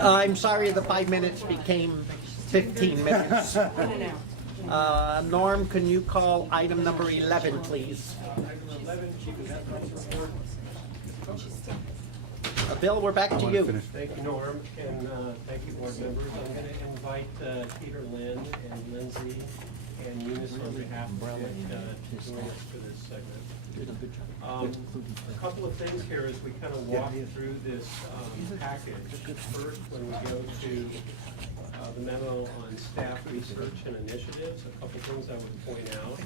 I'm sorry the 5 minutes became 15 minutes. Norm, can you call item number 11, please? Bill, we're back to you. Thank you, Norm, and thank you, board members. I'm going to invite Peter, Lynn, and Lindsay, and Eunice on behalf of Dick to join us for this segment. A couple of things here as we kind of walk through this package. First, when we go to the memo on staff research and initiatives, a couple things I would point out.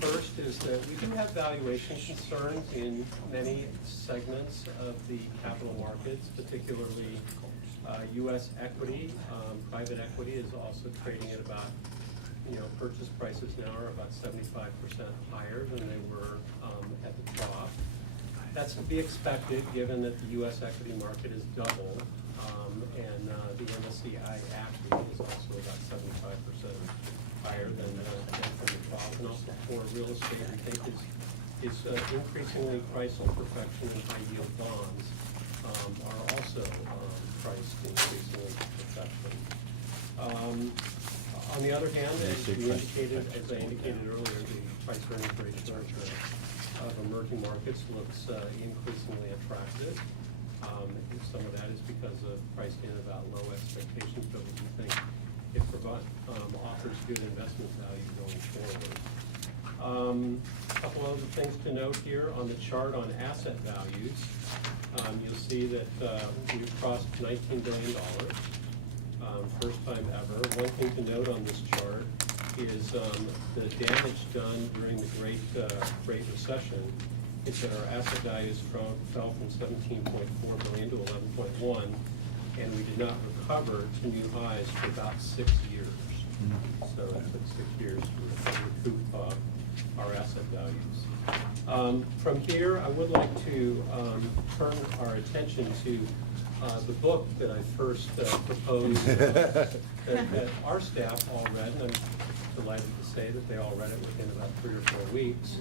First is that we do have valuation concerns in many segments of the capital markets, particularly U.S. equity. Private equity is also trading at about, purchase prices now are about 75% higher than they were at the trough. That's to be expected given that the U.S. equity market is doubled, and the MSCI equity is also about 75% higher than from the trough. And also for real estate, we think is increasingly priced on perfection, and high yield bonds are also priced increasingly to perfection. On the other hand, as I indicated earlier, the price earnings ratio of emerging markets looks increasingly attractive. Some of that is because of priced in about low expectations, but we think it offers good investment value going forward. A couple other things to note here on the chart on asset values. You'll see that we've crossed $19 billion. First time ever. One thing to note on this chart is the damage done during the Great Recession is that our asset values fell from 17.4 billion to 11.1, and we did not recover to new highs for about 6 years. So it took 6 years to recoup our asset values. From here, I would like to turn our attention to the book that I first proposed that our staff all read, and I'm delighted to say that they all read it within about 3 or 4 weeks.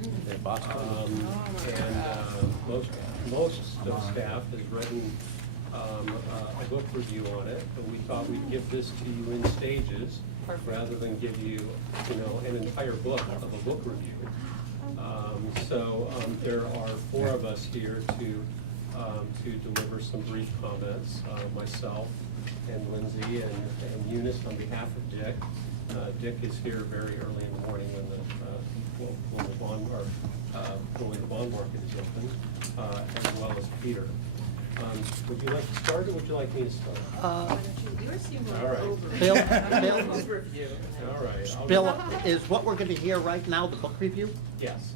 Most of staff has written a book review on it, but we thought we'd give this to you in stages rather than give you, an entire book of a book review. So there are 4 of us here to deliver some brief comments, myself and Lindsay and Eunice on behalf of Dick. Dick is here very early in the morning when the bond market is open, as well as Peter. Would you like to start, or would you like me to start? Why don't you seem All right. over. Bill, Overview. All right. Bill, is what we're going to hear right now the book review? Yes.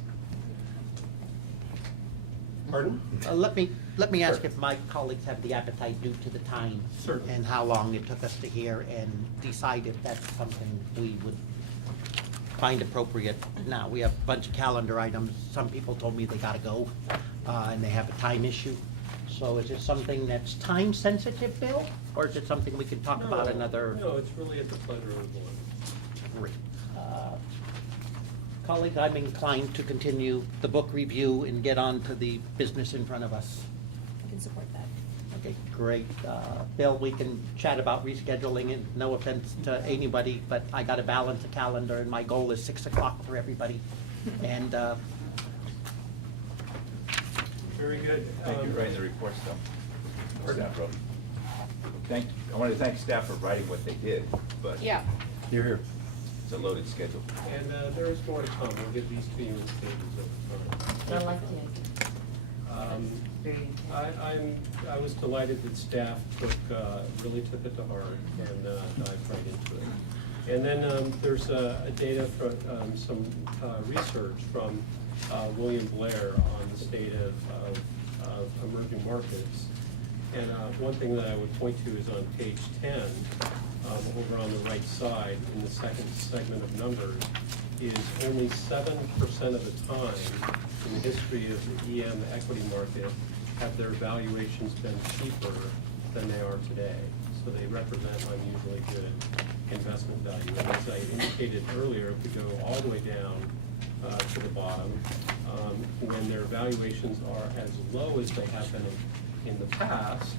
Pardon? Let me ask Sure. if my colleagues have the appetite due to the time. Certainly. And how long it took us to hear and decide if that's something we would find appropriate. Now, we have a bunch of calendar items. Some people told me they gotta go, and they have a time issue. So is it something that's time sensitive, Bill? Or is it something we can talk about another? No, it's really at the pleasure of the board. Great. Colleagues, I'm inclined to continue the book review and get on to the business in front of us. I can support that. Okay, great. Bill, we can chat about rescheduling it. No offense to anybody, but I got to balance the calendar, and my goal is 6 o'clock for everybody. And Very good. Thank you for writing the reports, though. Staff wrote. I want to thank staff for writing what they did, but Yeah. you're here. It's a loaded schedule. And there is more to come. We'll get these to you in stages over time. I like it. Very intense. I was delighted that staff really took it to heart and dived right into it. And then there's data from some research from William Blair on the state of emerging markets. And one thing that I would point to is on page 10, over on the right side in the second segment of numbers, is only 7% of the time in the history of the EM equity market have their valuations been cheaper than they are today. So they represent unusually good investment value. And as I indicated earlier, if we go all the way down to the bottom, when their valuations are as low as they have been in the past,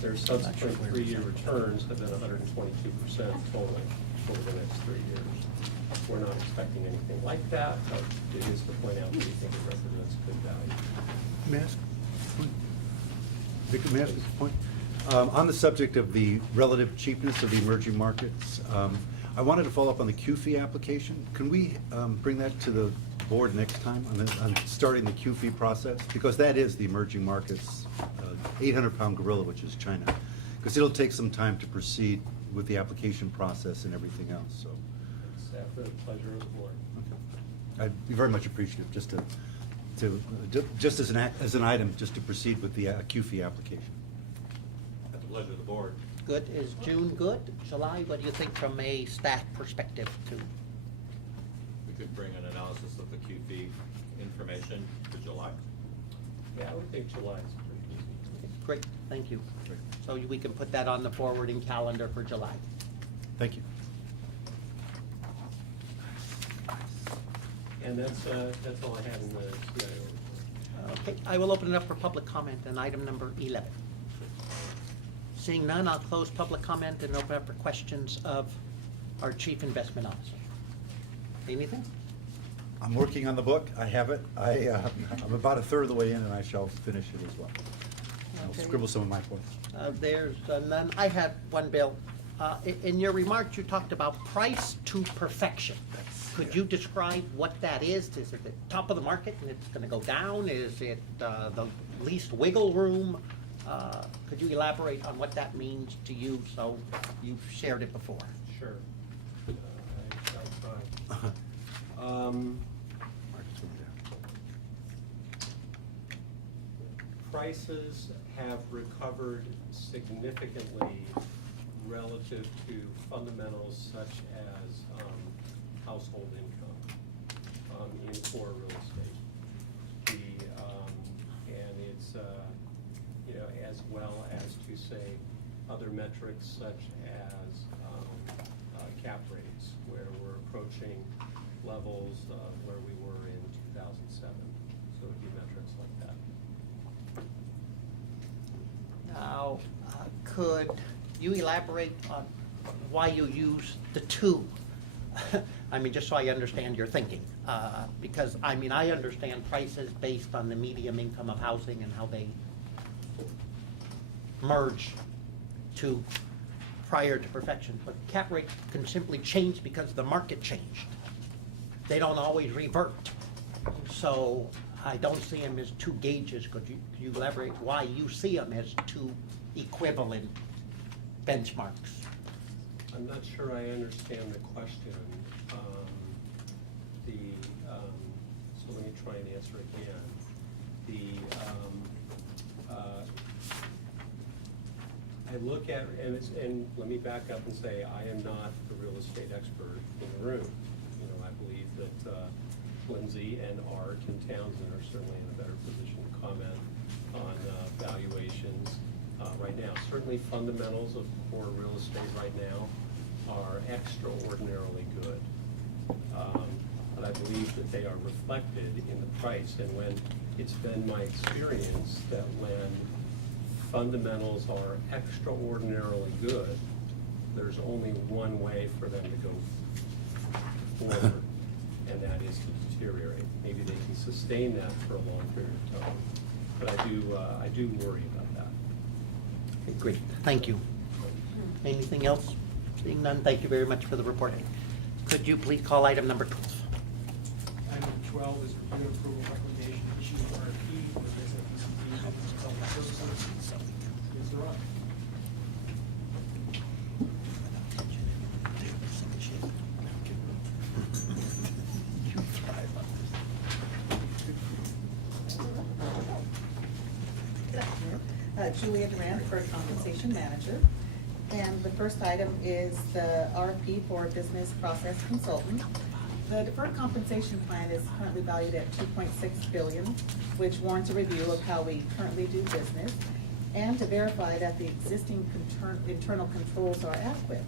their subsequent 3-year returns have been 122% total over the next 3 years. We're not expecting anything like that, but it is to point out that we think it represents good value. May I ask a point? Victor, may I ask a point? On the subject of the relative cheapness of the emerging markets, I wanted to follow up on the QFII application. Can we bring that to the board next time on starting the QFII process? Because that is the emerging markets 800-pound gorilla, which is China. Because it'll take some time to proceed with the application process and everything else, so. It's after the pleasure of the board. Okay. I'd be very much appreciative just just as an item, just to proceed with the QFII application. At the pleasure of the board. Good, is June good? July, what do you think from a staff perspective too? We could bring an analysis of the QFII information to July. Yeah, I would think July is pretty easy. Great, thank you. So we can put that on the forwarding calendar for July. Thank you. And that's all I have in the CIO report. Okay, I will open it up for public comment on item number 11. Seeing none, I'll close public comment and open up for questions of our Chief Investment Officer. Anything? I'm working on the book. I have it. I'm about a third of the way in, and I shall finish it as well. I'll Okay. scribble some of my points. There's none. I had one, Bill. In your remarks, you talked about price to perfection. Could you describe what that is? Is it the top of the market and it's gonna go down? Is it the least wiggle room? Could you elaborate on what that means to you? So you've shared it before. Sure. I'll try. Markets went down. Prices have recovered significantly relative to fundamentals such as household income in core real estate. And it's, as well as to say other metrics such as cap rates, where we're approaching levels where we were in 2007. So it'd be metrics like that. Now, could you elaborate on why you use the two? I mean, just so I understand your thinking. Because, I mean, I understand prices based on the median income of housing and how they merge to prior to perfection. But cap rate can simply change because the market changed. They don't always revert. So I don't see them as two gauges. Could you elaborate why you see them as two equivalent benchmarks? I'm not sure I understand the question. So let me try and answer again. I look at, and let me back up and say, I am not the real estate expert in the room. I believe that Lindsay and Art and Townsend are certainly in a better position to comment on valuations right now. Certainly fundamentals of core real estate right now are extraordinarily good. But I believe that they are reflected in the price. And when it's been my experience that when fundamentals are extraordinarily good, there's only one way for them to go forward, and that is to deteriorate. Maybe they can sustain that for a long period of time, but I do worry about that. Okay, great, thank you. Anything else? Seeing none, thank you very much for the reporting. Could you please call item number 12? Item 12 is review and approval recommendation issue of RFP for SFERS Consulting Services. Is there up? Julia Durant, Deferred Compensation Manager. And the first item is the RFP for Business Process Consultant. The deferred compensation plan is currently valued at $2.6 billion, which warrants a review of how we currently do business and to verify that the existing internal controls are adequate.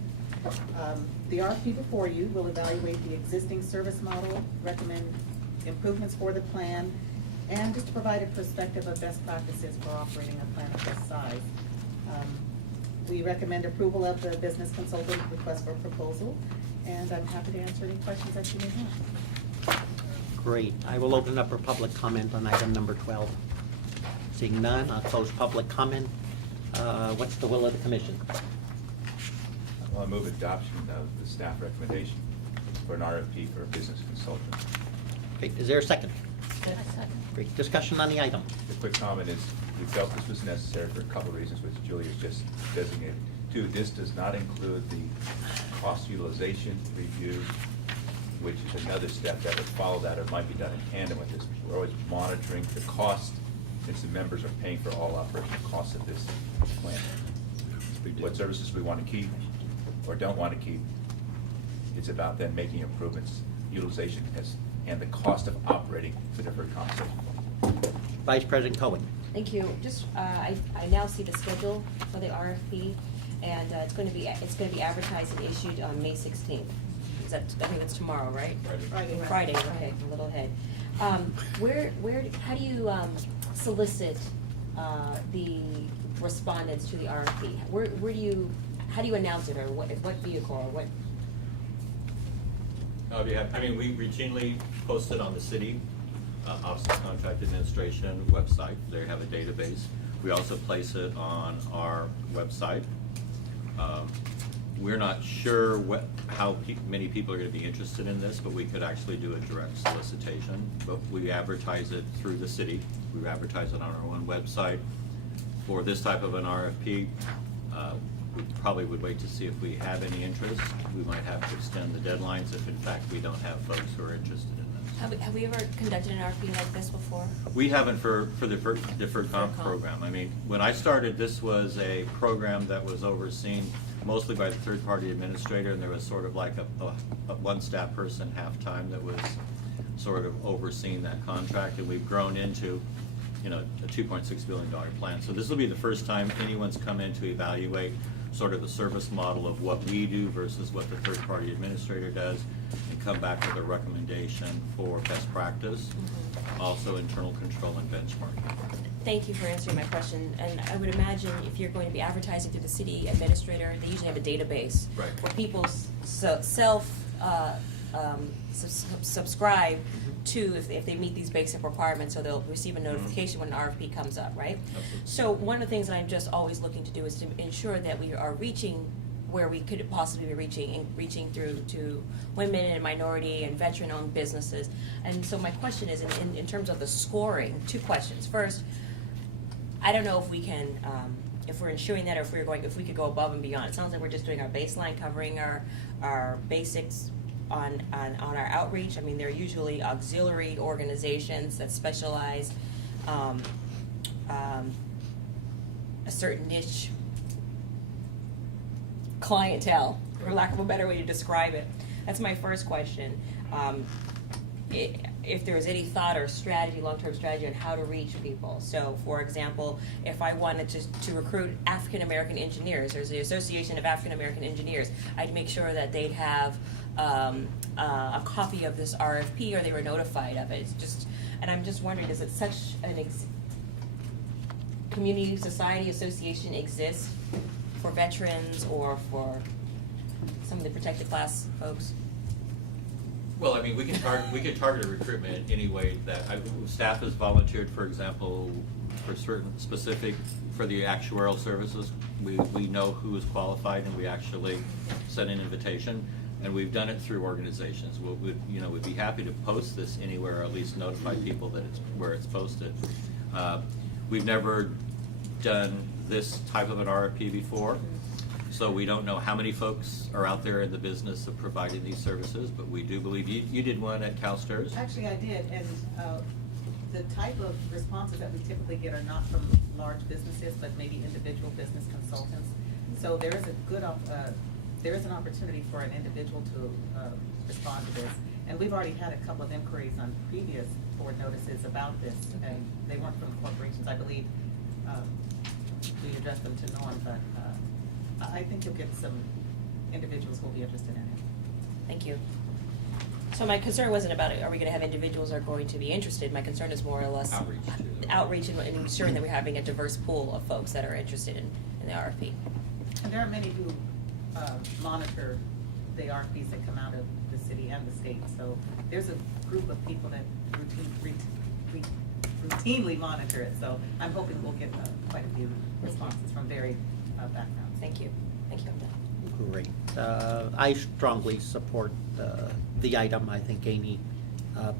The RFP before you will evaluate the existing service model, recommend improvements for the plan, And just to provide a perspective of best practices for operating a plant of this size. We recommend approval of the business consultant request for proposal, and I'm happy to answer any questions that you may have. Great. I will open up for public comment on item number 12. Seeing none, I'll close public comment. What's the will of the commission? Well, I move adoption of the staff recommendation for an RFP for a business consultant. Okay, is there a second? Great. Discussion on the item. The quick comment is, we felt this was necessary for a couple of reasons, which Julie has just designated. Two, this does not include the cost utilization review, which is another step that would follow that or might be done in tandem with this. We're always monitoring the cost, since the members are paying for all operational costs of this plant. What services we want to keep or don't want to keep. It's about then making improvements, utilization, and the cost of operating the deferred compensation. Vice President Cohen. Thank you. Just, I now see the schedule for the RFP, and it's going to be advertised and issued on May 16th. Is that, I think that's tomorrow, right? Friday. Friday, okay, a little ahead. How do you solicit the respondents to the RFP? How do you announce it, or what vehicle, or what? We routinely post it on the city Office of Contract Administration website. They have a database. We also place it on our website. We're not sure how many people are going to be interested in this, but we could actually do a direct solicitation. But we advertise it through the city. We advertise it on our own website. For this type of an RFP, we probably would wait to see if we have any interest. We might have to extend the deadlines if in fact we don't have folks who are interested in this. Have we ever conducted an RFP like this before? We haven't for the deferred comp program. I mean, when I started, this was a program that was overseen mostly by the third-party administrator, and there was sort of like a one staff person half-time that was sort of overseeing that contract, and we've grown into, a $2.6 billion plan. So this will be the first time anyone's come in to evaluate sort of the service model of what we do versus what the third-party administrator does, and come back with a recommendation for best practice, also internal control and benchmarking. Thank you for answering my question. And I would imagine if you're going to be advertising through the city administrator, they usually have a database Right. where people subscribe to if they meet these basic requirements, so they'll receive a notification when an RFP comes up, right? Absolutely. So one of the things that I'm just always looking to do is to ensure that we are reaching where we could possibly be reaching through to women and minority and veteran-owned businesses. And so my question is, in terms of the scoring, two questions. First, I don't know if we can, if we're ensuring that, or if we could go above and beyond. It sounds like we're just doing our baseline, covering our basics on our outreach. I mean, they're usually auxiliary organizations that specialize a certain niche clientele, for lack of a better way to describe it. That's my first question. If there's any thought or strategy, long-term strategy on how to reach people. So, for example, if I wanted to recruit African-American engineers, there's the Association of African-American Engineers, I'd make sure that they'd have a copy of this RFP, or they were notified of it. It's just, and I'm just wondering, does it such an community society association exist for veterans or for some of the protected class folks? Well, I mean, we can target a recruitment in any way that staff has volunteered, for example, for certain specific, for the actuarial services. We know who is qualified, and we actually send an invitation, and we've done it through organizations. We'd be happy to post this anywhere, or at least notify people that where it's posted. We've never done this type of an RFP before. So we don't know how many folks are out there in the business of providing these services, but we do believe you did one at CalSTRS. Actually, I did, and the type of responses that we typically get are not from large businesses, but maybe individual business consultants. So there is there is an opportunity for an individual to respond to this. And we've already had a couple of inquiries on previous board notices about this, and they weren't from corporations. I believe we addressed them to Norm, but I think you'll get some individuals who will be interested in it. Thank you. So my concern wasn't about, are we gonna have individuals that are going to be interested? My concern is more or less Outreach to- outreach and ensuring that we're having a diverse pool of folks that are interested in the RFP. And there are many who monitor the RFPs that come out of the city and the state. So there's a group of people that routinely monitor it. So I'm hoping we'll get quite a few responses from varied backgrounds. Thank you. Thank you, I'm done. Great. I strongly support the item. I think any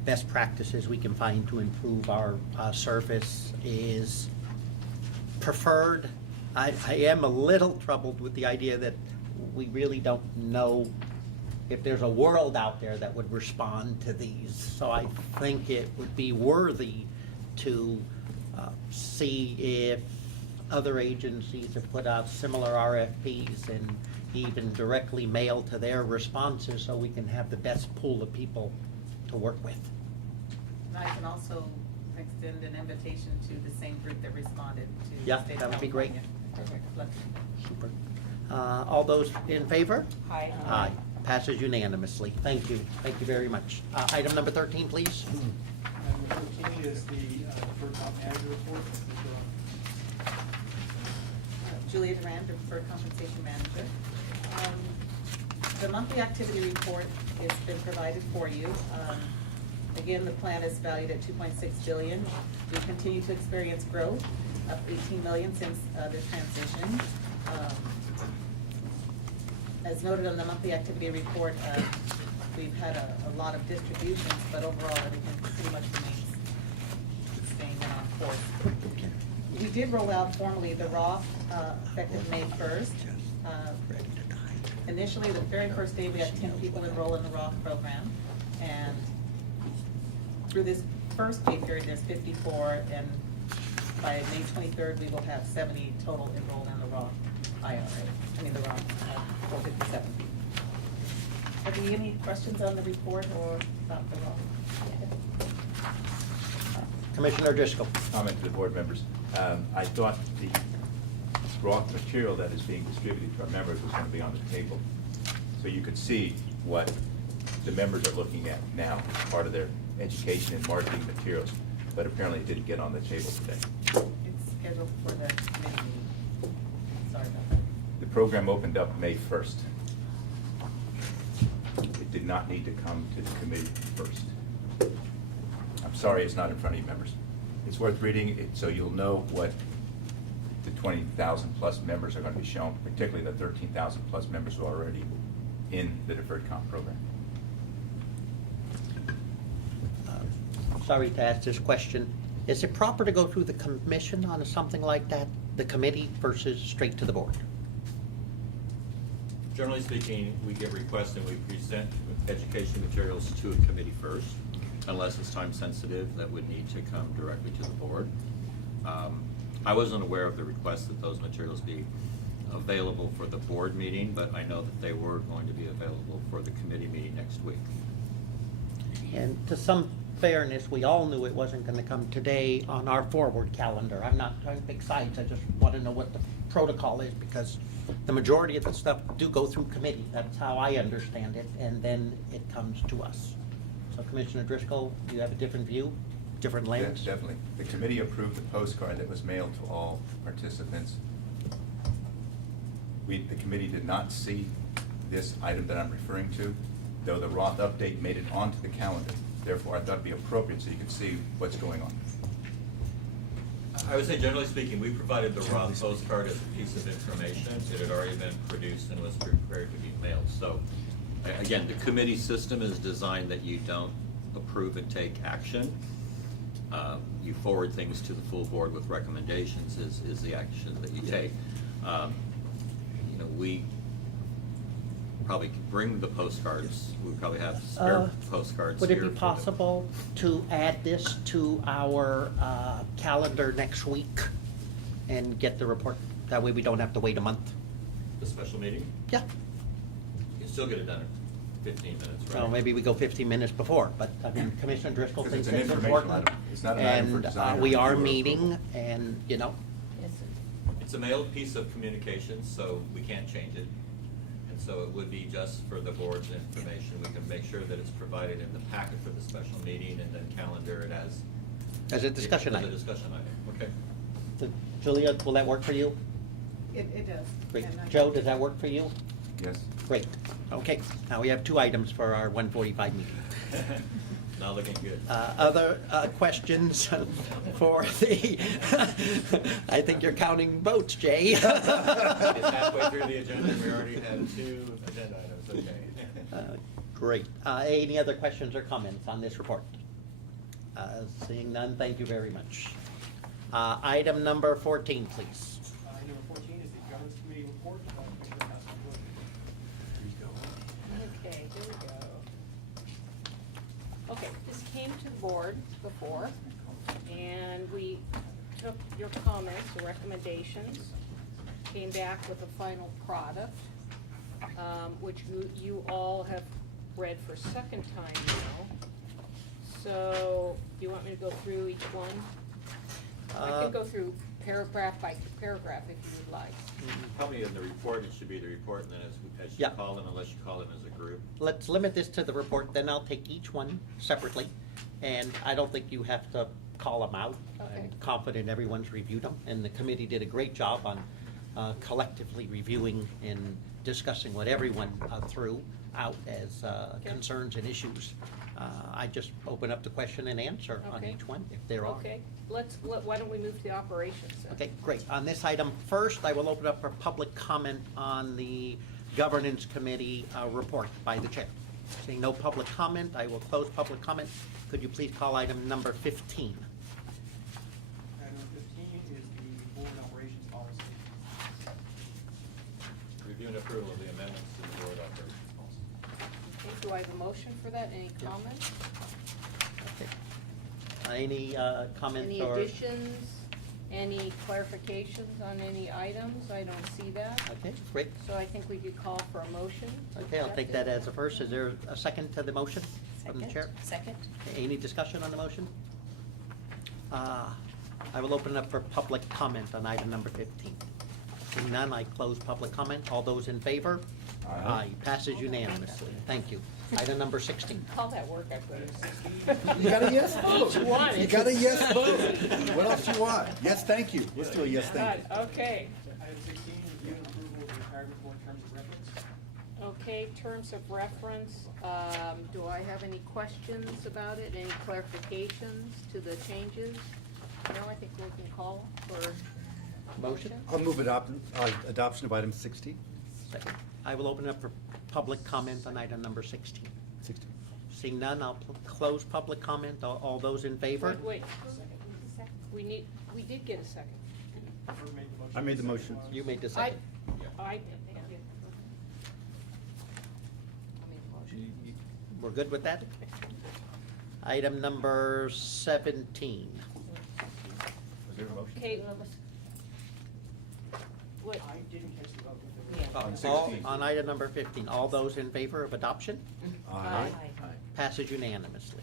best practices we can find to improve our service is preferred. I am a little troubled with the idea that we really don't know if there's a world out there that would respond to these. So I think it would be worthy to see if other agencies have put out similar RFPs and even directly mail to their responses so we can have the best pool of people to work with. And I can also extend an invitation to the same group that responded to Yeah, the state of that would be great. California. Super. All those in favor? Aye. Aye. Passes unanimously. Thank you. Thank you very much. Item number 13, please. Item number 13 is the deferred comp manager report. Mr. Julia Duran, Deferred Compensation Manager. The monthly activity report has been provided for you. Again, the plan is valued at $2.6 billion. We continue to experience growth, up $18 million since the transition. As noted on the monthly activity report, we've had a lot of distributions, but overall everything pretty much remains staying on course. We did roll out formally the Roth effective May 1st. Initially, the very first day, we had 10 people enroll in the Roth program, and through this first pay period, there's 54, and by May 23rd, we will have 70 total enrolled in the Roth IRA, the Roth 457. Are there any questions on the report or about the Roth? Commissioner Driscoll. Comment to the board members. I thought the Roth material that is being distributed to our members was going to be on the table, so you could see what the members are looking at now as part of their education and marketing materials, but apparently it didn't get on the table today. It's scheduled for the committee meeting. Sorry about that. The program opened up May 1st. It did not need to come to the committee first. I'm sorry it's not in front of you, members. It's worth reading it so you'll know what the 20,000 plus members are going to be shown, particularly the 13,000 plus members who are already in the deferred comp program. Sorry to ask this question. Is it proper to go through the commission on something like that, the committee versus straight to the board? Generally speaking, we get requests and we present education materials to a committee first. Unless it's time sensitive, that would need to come directly to the board. I wasn't aware of the request that those materials be available for the board meeting, but I know that they were going to be available for the committee meeting next week. And to some fairness, we all knew it wasn't going to come today on our forward calendar. I'm not trying to pick sides, I just want to know what the protocol is, because the majority of the stuff do go through committee. That's how I understand it, and then it comes to us. So Commissioner Driscoll, do you have a different view, different lens? Yes, definitely. The committee approved the postcard that was mailed to all participants. The committee did not see this item that I'm referring to, though the Roth update made it onto the calendar. Therefore, I thought it'd be appropriate so you could see what's going on. I would say, generally speaking, we provided the Roth postcard as a piece of information. It had already been produced and was prepared to be mailed. So, again, the committee system is designed that you don't approve and take action. You forward things to the full board with recommendations is the action that you take. We probably could bring the postcards. We probably have spare postcards Would here. it be for the- possible to add this to our calendar next week and get the report? That way we don't have to wait a month. The special meeting? Yeah. You can still get it done in 15 minutes, right? So maybe we go 15 minutes before, but I mean, Commissioner Driscoll Because thinks it's an it's informational important. item. It's not an item for And design or we are review or meeting, approval. and, It's a mailed piece of communication, so we can't change it. And And so it would be just for the board's information. We can make sure that it's provided in the packet for the special meeting and then calendar it As a discussion as a item. discussion item, okay? So, Julia, will that work for you? It does. Great. And I- Joe, does that work for you? Yes. Great. Okay, now we have 2 items for our 1:45 meeting. Not looking good. Other questions for the, I think you're counting votes, Jay. It's halfway through the agenda, and we already have 2 agenda items, okay. Great. Any other questions or comments on this report? Seeing none, thank you very much. Item number 14, please. Number 14 is the governance committee report. Commissioner Haskell. Okay, here we go. Okay, this came to the board before, and we took your comments, your recommendations, came back with a final product, which you all have read for a second time now. So, do you want me to go through each one? I can go through paragraph by paragraph if you would like. Probably in the report, it should be the report, and then as you Yeah. call them, unless you call them as a group. Let's limit this to the report, then I'll take each one separately. And I don't think you have to call them out. Okay. I'm confident everyone's reviewed them, and the committee did a great job on collectively reviewing and discussing what everyone threw out as Okay. concerns and issues. I just open up the question and answer on Okay. each one, if there are. Okay, why don't we move to the operations then? Okay, great. On this item, first, I will open up for public comment on the governance committee report by the chair. Seeing no public comment, I will close public comment. Could you please call item number 15? Item number 15 is the board operations policy. Review and approval of the amendments to the board operations policy. Okay, do I have a motion for that? Any comments? Okay. Any comments Any or? additions, any clarifications on any items? I don't see that. Okay, great. So I think we could call for a motion. to Okay, I'll accept take it. that as a first. Is there a second to the motion from the Second? chair? Second? Any discussion on the motion? I will open up for public comment on item number 15. Seeing none, I close public comment. All those in favor? Aye. Passes unanimously. Thank you. Item number 16. All that work I put in. You got a yes vote. Each one, You it's got a just- yes vote. What else you want? Yes, thank you. Let's do a yes, thank you. Okay, Item 16, review and approval of the retirement board terms of reference. okay, terms of reference, do I have any questions about it, any clarifications to the changes? No, I think we can call for Motion? I'll move adoption of item 16. Second. I will open up for public comment on item number 16. 16. Seeing none, I'll close public comment. All those in favor? Wait, we did get a second. Whoever made the motion. I made the motion. You made the I second. did, thank you. I made the motion. We're good with that? Item number 17. Was there a motion? Okay. What, I didn't catch the vote. with the- Yeah. On All- 16. On item number 15, all those in favor of adoption? Aye. Aye. Passes unanimously.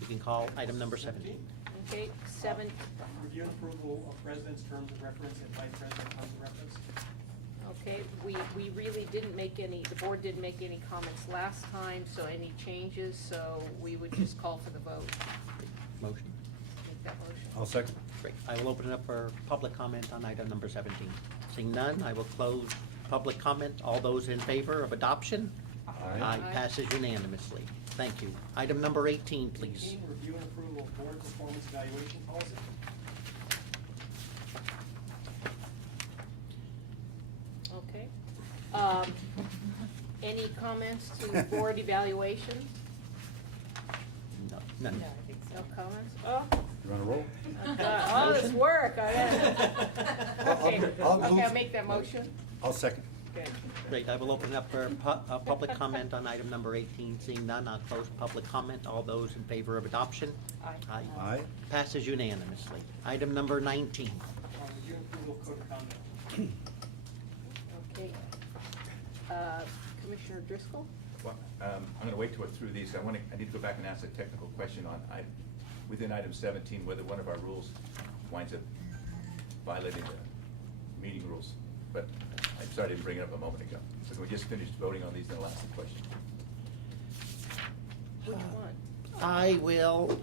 You can call item number 17. okay, Review and approval of president's terms of reference and vice president terms of reference. okay, we really didn't make any, the board didn't make any comments last time, so any changes, so we would just call for the vote. Motion. Make that motion. I'll second. Great. I will open it up for public comment on item number 17. Seeing none, I will close public comment. All those in favor of adoption? Aye. Passes unanimously. Thank you. Item number 18, please. 18, review and approval of board performance evaluation policy. Okay. Any comments to board evaluation? No, none. No comments? Oh, You on a roll? all this work, okay, I'll okay, move- I'll make that motion. I'll second. Good. Great. I will open it up for public comment on item number 18. Seeing none, I'll close public comment. All those in favor of adoption? Aye. Aye. Passes unanimously. Item number 19. Review and approval of code of conduct. Okay. Commissioner Driscoll? Well, I'm going to wait till we're through these. I need to go back and ask a technical question on, within item 17, whether one of our rules winds up violating the meeting rules. But I'm sorry I didn't bring it up a moment ago. So we just finished voting on these, then I'll ask the question. Which one? I will,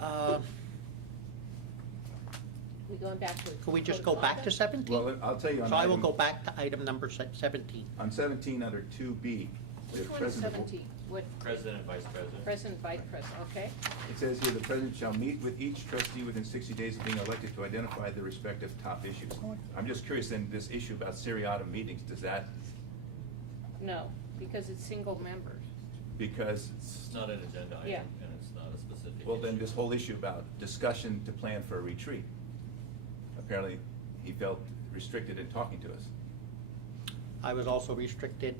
We going back to? could we just go back to 17? Well, I'll tell you on So I will item- go back to item number 17. On 17 under 2B. the Which one is president will- 17? What, President and Vice President. President, Vice President, okay? It says here, the president shall meet with each trustee within 60 days of being elected to identify the respective top issues. I'm just curious, then, this issue about seriatim meetings, does that, No, because it's single members. because, It's not an agenda item, Yeah. and it's not a specific. well, then issue. this whole issue about discussion to plan for a retreat, apparently he felt restricted in talking to us. I was also restricted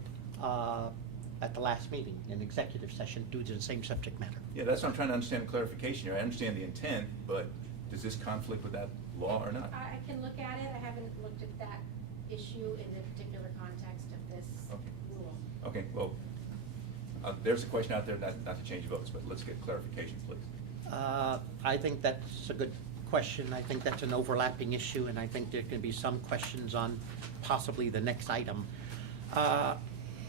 at the last meeting in executive session due to the same subject matter. Yeah, that's what I'm trying to understand the clarification here. I understand the intent, but does this conflict with that law or not? I can look at it, I haven't looked at that issue in the particular context of this Okay. rule. Okay, well, there's a question out there, not to change votes, but let's get clarification, please. I think that's a good question. I think that's an overlapping issue, and I think there can be some questions on possibly the next item.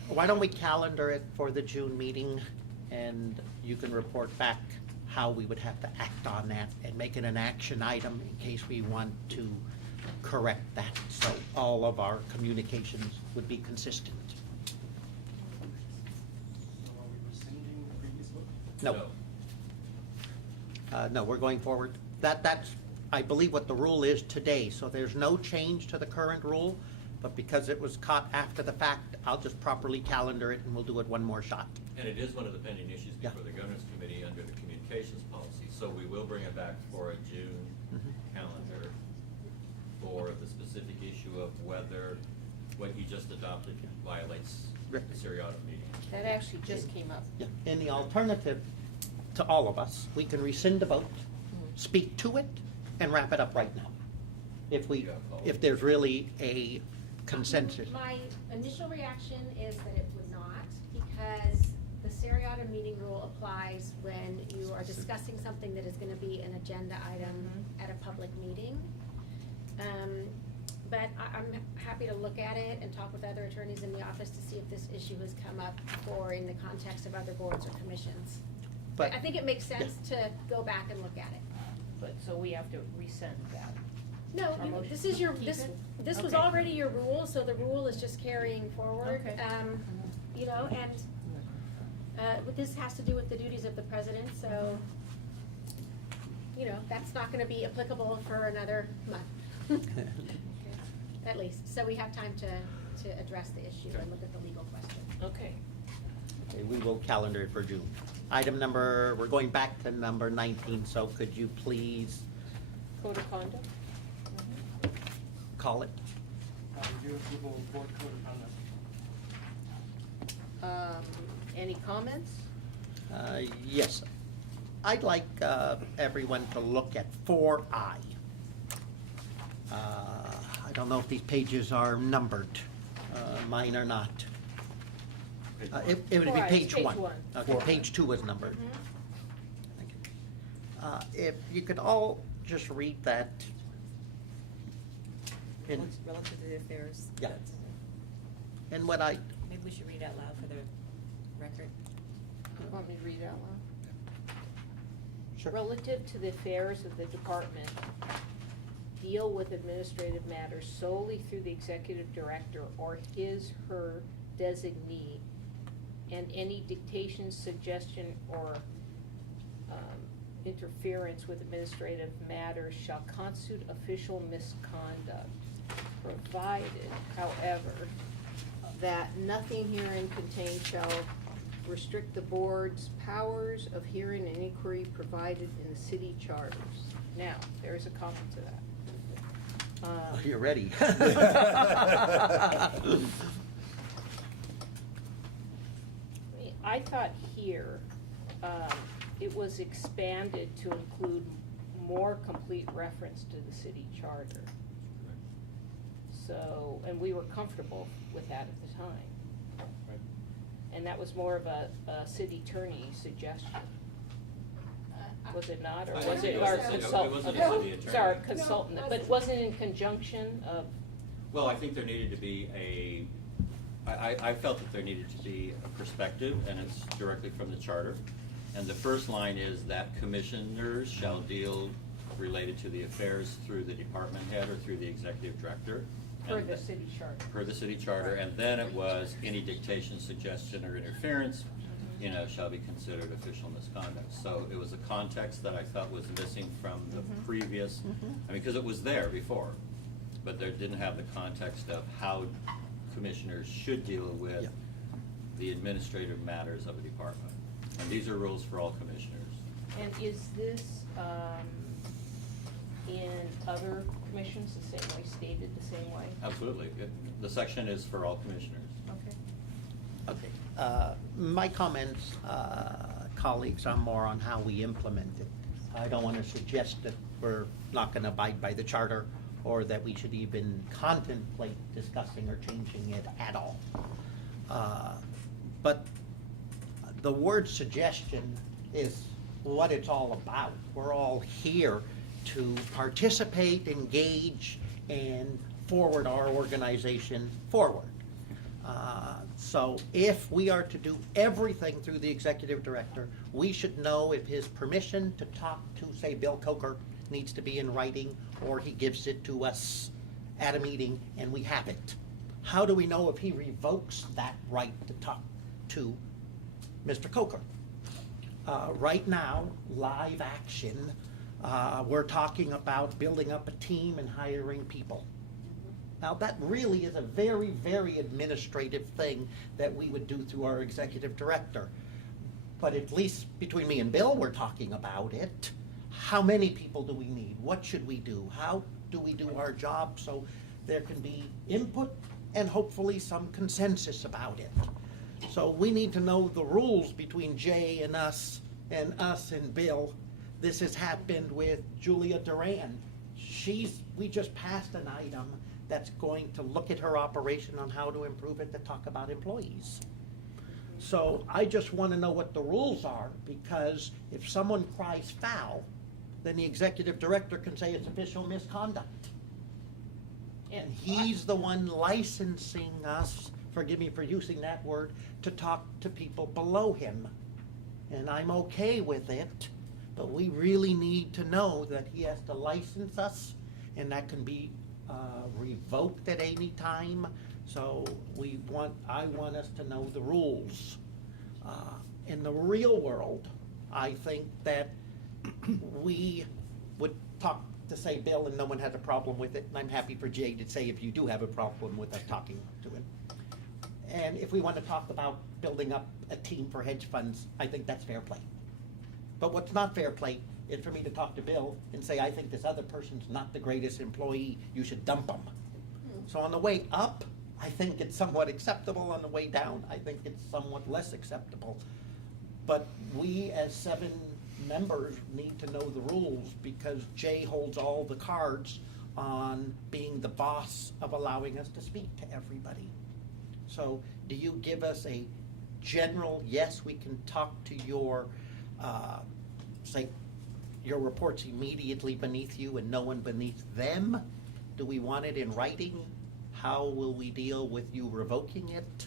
Why don't we calendar it for the June meeting, and you can report back how we would have to act on that and make it an action item in case we want to correct that, so all of our communications would be consistent. So are we rescinding the previous vote? No. No, we're going forward. That's, I believe, what the rule is today, so there's no change to the current rule, but because it was caught after the fact, I'll just properly calendar it and we'll do it one more shot. And it is one of the pending issues Yeah. before the governance committee under the communications policy, so we will bring it back for a June Mhm. calendar for the specific issue of whether what you just adopted violates the Right. seriatim meeting. That actually just came up. Yeah, in the alternative to all of us, we can rescind the vote, speak to it, and wrap it up right now. If there's really a consensus. My initial reaction is that it would not, because the seriatim meeting rule applies when you are discussing something that is gonna be an agenda item at a public meeting. But I'm happy to look at it and talk with other attorneys in the office to see if this issue has come up or in the context of other boards or commissions. But- I think it makes sense to go back and look at it. But, so we have to rescind that. No, Our motion this is your, to keep this, it? this was Okay. already your rule, so the rule is just carrying forward. Okay. You know, and, but this has to do with the duties of the president, so, you know, that's not gonna be applicable for another month. At least, so we have time to address the issue and look at the legal question. Okay. Okay, we will calendar it for June. Item number, we're going back to number 19, so could you please Code of conduct? call it? Review approval of board code of conduct. Any comments? Yes. I'd like everyone to look at 4I. I don't know if these pages are numbered. Mine are not. It would be 4I is page page 1. one. Okay, 4I. page 2 is numbered. Thank you. If you could all just read that. in- Relative to the affairs. Yeah. that's- And what I, Maybe we should read out loud for the record. Want me to read it out loud? sure. Relative to the affairs of the department, deal with administrative matters solely through the executive director or his/her designee, and any dictation, suggestion, or interference with administrative matters shall constitute official misconduct, provided, however, that nothing herein contained shall restrict the board's powers of hearing and inquiry provided in the city charters. Now, there's a comment to that. You're ready. I thought here, it was expanded to include more complete reference to the city charter. So, and we were comfortable with that at the time. And that was more of a city attorney suggestion. Was it not, or I was think it it our was- it consultant? wasn't a city attorney. Sorry, No, consultant, it but wasn't. wasn't in conjunction of, Well, I think there needed to be I felt that there needed to be a perspective, and it's directly from the charter. And the first line is that commissioners shall deal related to the affairs through the department head or through the executive director. For And the city charter. Per the city charter, and then it was any dictation, suggestion, or interference, shall be considered official misconduct. So it was a context that I thought was missing from the previous, I mean, because it was there before, but there didn't have the context of how commissioners should deal with the administrative matters of a department. And these are rules for all commissioners. And is this, in other commissions the same way, stated the same way? Absolutely. The section is for all commissioners. Okay. Okay. My comments, colleagues, are more on how we implement it. I don't want to suggest that we're not going to abide by the charter or that we should even contemplate discussing or changing it at all. But the word suggestion is what it's all about. We're all here to participate, engage, and forward our organization forward. So if we are to do everything through the executive director, we should know if his permission to talk to, say, Bill Coker needs to be in writing, or he gives it to us at a meeting and we have it. How do we know if he revokes that right to talk to Mr. Coker? Right now, live action, we're talking about building up a team and hiring people. Now, that really is a very, very administrative thing that we would do through our executive director. But at least between me and Bill, we're talking about it. How many people do we need? What should we do? How do we do our job so there can be input and hopefully some consensus about it? So we need to know the rules between Jay and us and Bill. This has happened with Julia Duran. We just passed an item that's going to look at her operation on how to improve it, to talk about employees. So I just want to know what the rules are, because if someone cries foul, then the executive director can say it's official misconduct. And he's the one licensing us, forgive me for using that word, to talk to people below him. And I'm okay with it, but we really need to know that he has to license us, and that can be revoked at any time. So I want us to know the rules. In the real world, I think that we would talk to, say, Bill, and no one has a problem with it, and I'm happy for Jay to say if you do have a problem with us talking to him. And if we want to talk about building up a team for hedge funds, I think that's fair play. But what's not fair play is for me to talk to Bill and say, I think this other person's not the greatest employee, you should dump them. So on the way up, I think it's somewhat acceptable. On the way down, I think it's somewhat less acceptable. But we as 7 members need to know the rules, because Jay holds all the cards on being the boss of allowing us to speak to everybody. So do you give us a general, yes, we can talk to your, say, your reports immediately beneath you and no one beneath them? Do we want it in writing? How will we deal with you revoking it?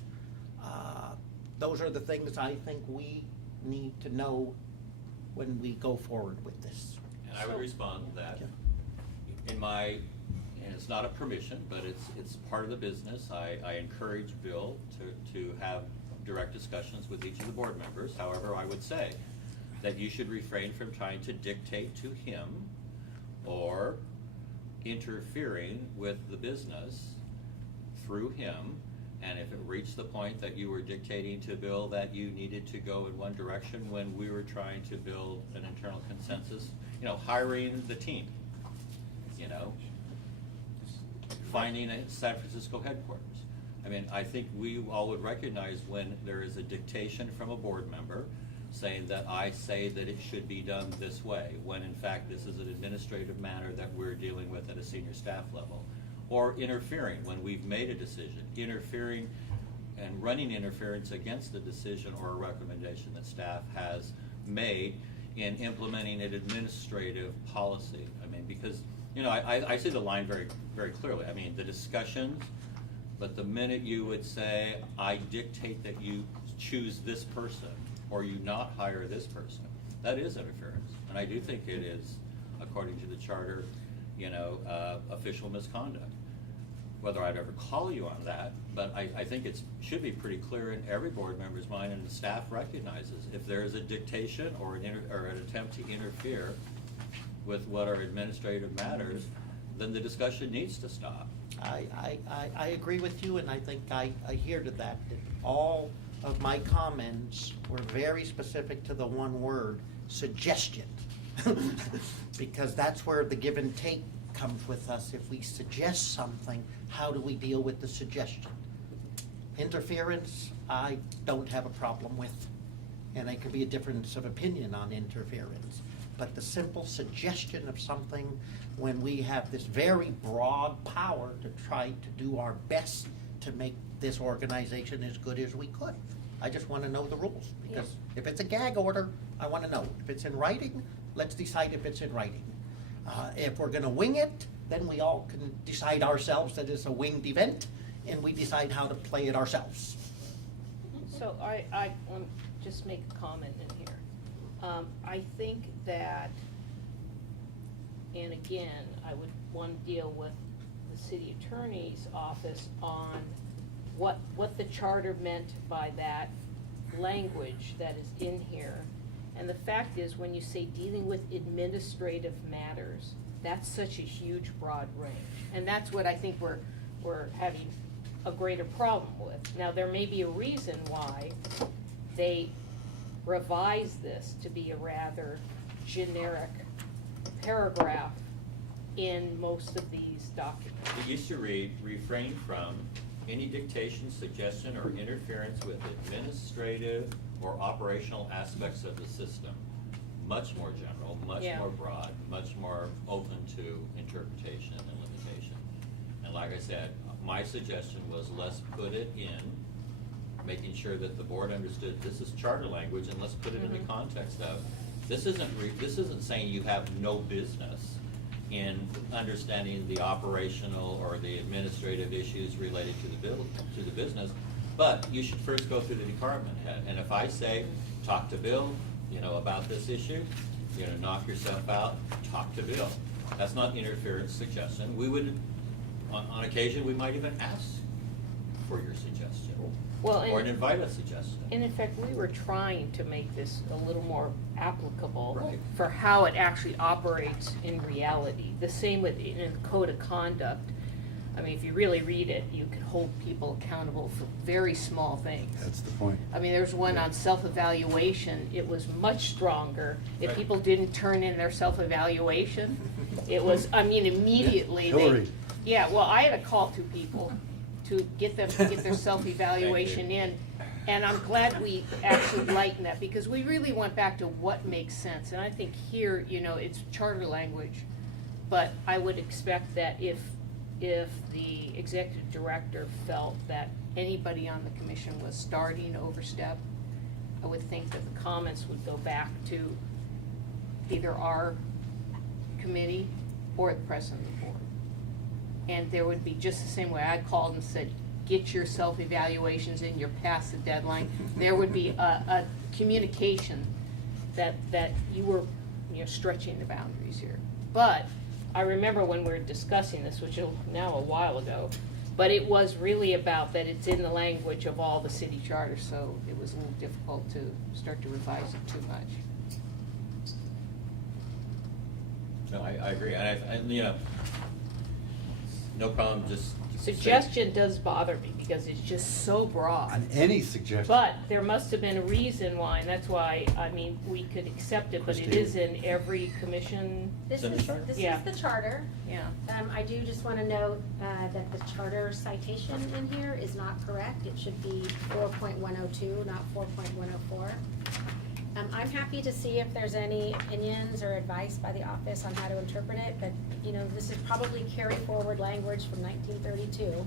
Those are the things I think we need to know when we go forward with this. And I would respond that and it's not a permission, but it's part of the business. I encourage Bill to have direct discussions with each of the board members. However, I would say that you should refrain from trying to dictate to him or interfering with the business through him. And if it reached the point that you were dictating to Bill that you needed to go in one direction when we were trying to build an internal consensus, hiring the team, finding a San Francisco headquarters. I mean, I think we all would recognize when there is a dictation from a board member saying that I say that it should be done this way, when in fact this is an administrative matter that we're dealing with at a senior staff level. Or interfering when we've made a decision, interfering and running interference against the decision or a recommendation that staff has made in implementing an administrative policy. I mean, because, I see the line very, very clearly. I mean, the discussions But the minute you would say, I dictate that you choose this person, or you not hire this person, that is interference. And I do think it is, according to the charter, official misconduct. Whether I'd ever call you on that, but I think it should be pretty clear in every board member's mind, and the staff recognizes if there is a dictation or an attempt to interfere with what are administrative matters, then the discussion needs to stop. I agree with you, and I think I hear to that all of my comments were very specific to the one word, suggestion. Because that's where the give and take comes with us. If we suggest something, how do we deal with the suggestion? Interference, I don't have a problem with, and there could be a difference of opinion on interference. But the simple suggestion of something, when we have this very broad power to try to do our best to make this organization as good as we could. I just want to know the rules, because if it's a gag order, I want to know. If it's in writing, let's decide if it's in writing. If we're going to wing it, then we all can decide ourselves that it's a winged event, and we decide how to play it ourselves. So I want to just make a comment in here. I think that, and again, I would want to deal with the city attorney's office on what the charter meant by that language that is in here. And the fact is, when you say dealing with administrative matters, that's such a huge, broad range. And that's what I think we're having a greater problem with. Now, there may be a reason why they revised this to be a rather generic paragraph in most of these documents. It used to read, refrain from any dictation, suggestion, or interference with administrative or operational aspects of the system. Much more general, much more broad, much more open to interpretation and limitation. And like I said, my suggestion was let's put it in, making sure that the board understood this is charter language, and let's put it in the context of, this isn't saying you have no business in understanding the operational or the administrative issues related to the business, but you should first go through the department head. And if I say, talk to Bill, about this issue, knock yourself out, talk to Bill. That's not interference suggestion. We would, on occasion, we might even ask for your suggestion, or invite a suggestion. And in fact, we were trying to make this a little more applicable Right. for how it actually operates in reality. The same with in the code of conduct. I mean, if you really read it, you can hold people accountable for very small things. That's the point. I mean, there's one on self-evaluation. It was much stronger. If Right. people didn't turn in their self-evaluation, it was, I mean, immediately they. Hillary. Yeah, well, I had to call 2 people to get them to get their self-evaluation in. And I'm glad we actually lightened that, because we really went back to what makes sense. And I think here, it's charter language, but I would expect that if the executive director felt that anybody on the commission was starting to overstep, I would think that the comments would go back to either our committee or the president of the board. And there would be just the same way I called and said, get your self-evaluations in, you're past the deadline. There would be a communication that you were, stretching the boundaries here. But I remember when we were discussing this, which is now a while ago, but it was really about that it's in the language of all the city charters, so it was a little difficult to start to revise it too much. No, I agree, and no problem, just. Suggestion does bother me because it's just so broad. On any suggestion. But there must have been a reason why, and that's why, we could accept it, but it is in every commission. This It's in the is, charter? this Yeah. is the charter. Yeah. I do just want to note that the charter citation in here is not correct. It should be 4.102, not 4.104. I'm happy to see if there's any opinions or advice by the office on how to interpret it, but, this is probably carry forward language from 1932.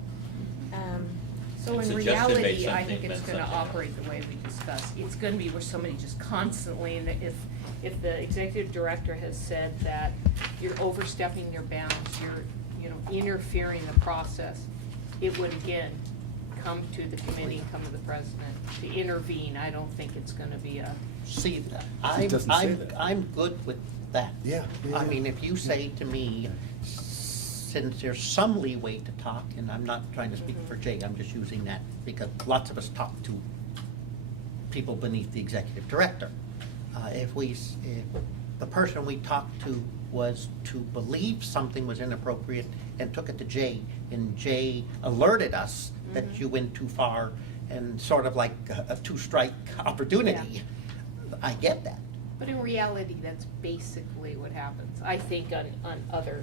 So in Suggestion reality, based I something think it's meant gonna something. operate the way we discussed. It's gonna be where somebody just constantly, and if the executive director has said that you're overstepping your bounds, you're, interfering the process, it would again come to the committee, come to the president to intervene. I don't think it's gonna be a, See, doesn't say that. I'm good with that. Yeah, yeah, I yeah. mean, if you say to me, since there's some leeway to talk, and I'm not trying to speak for Jay, I'm just using that because lots of us talk to people beneath the executive director. If the person we talked to was to believe something was inappropriate and took it to Jay, and Jay alerted us that you went too far, and sort of like a two-strike opportunity, I get that. but in reality, that's basically what happens, I think, on other,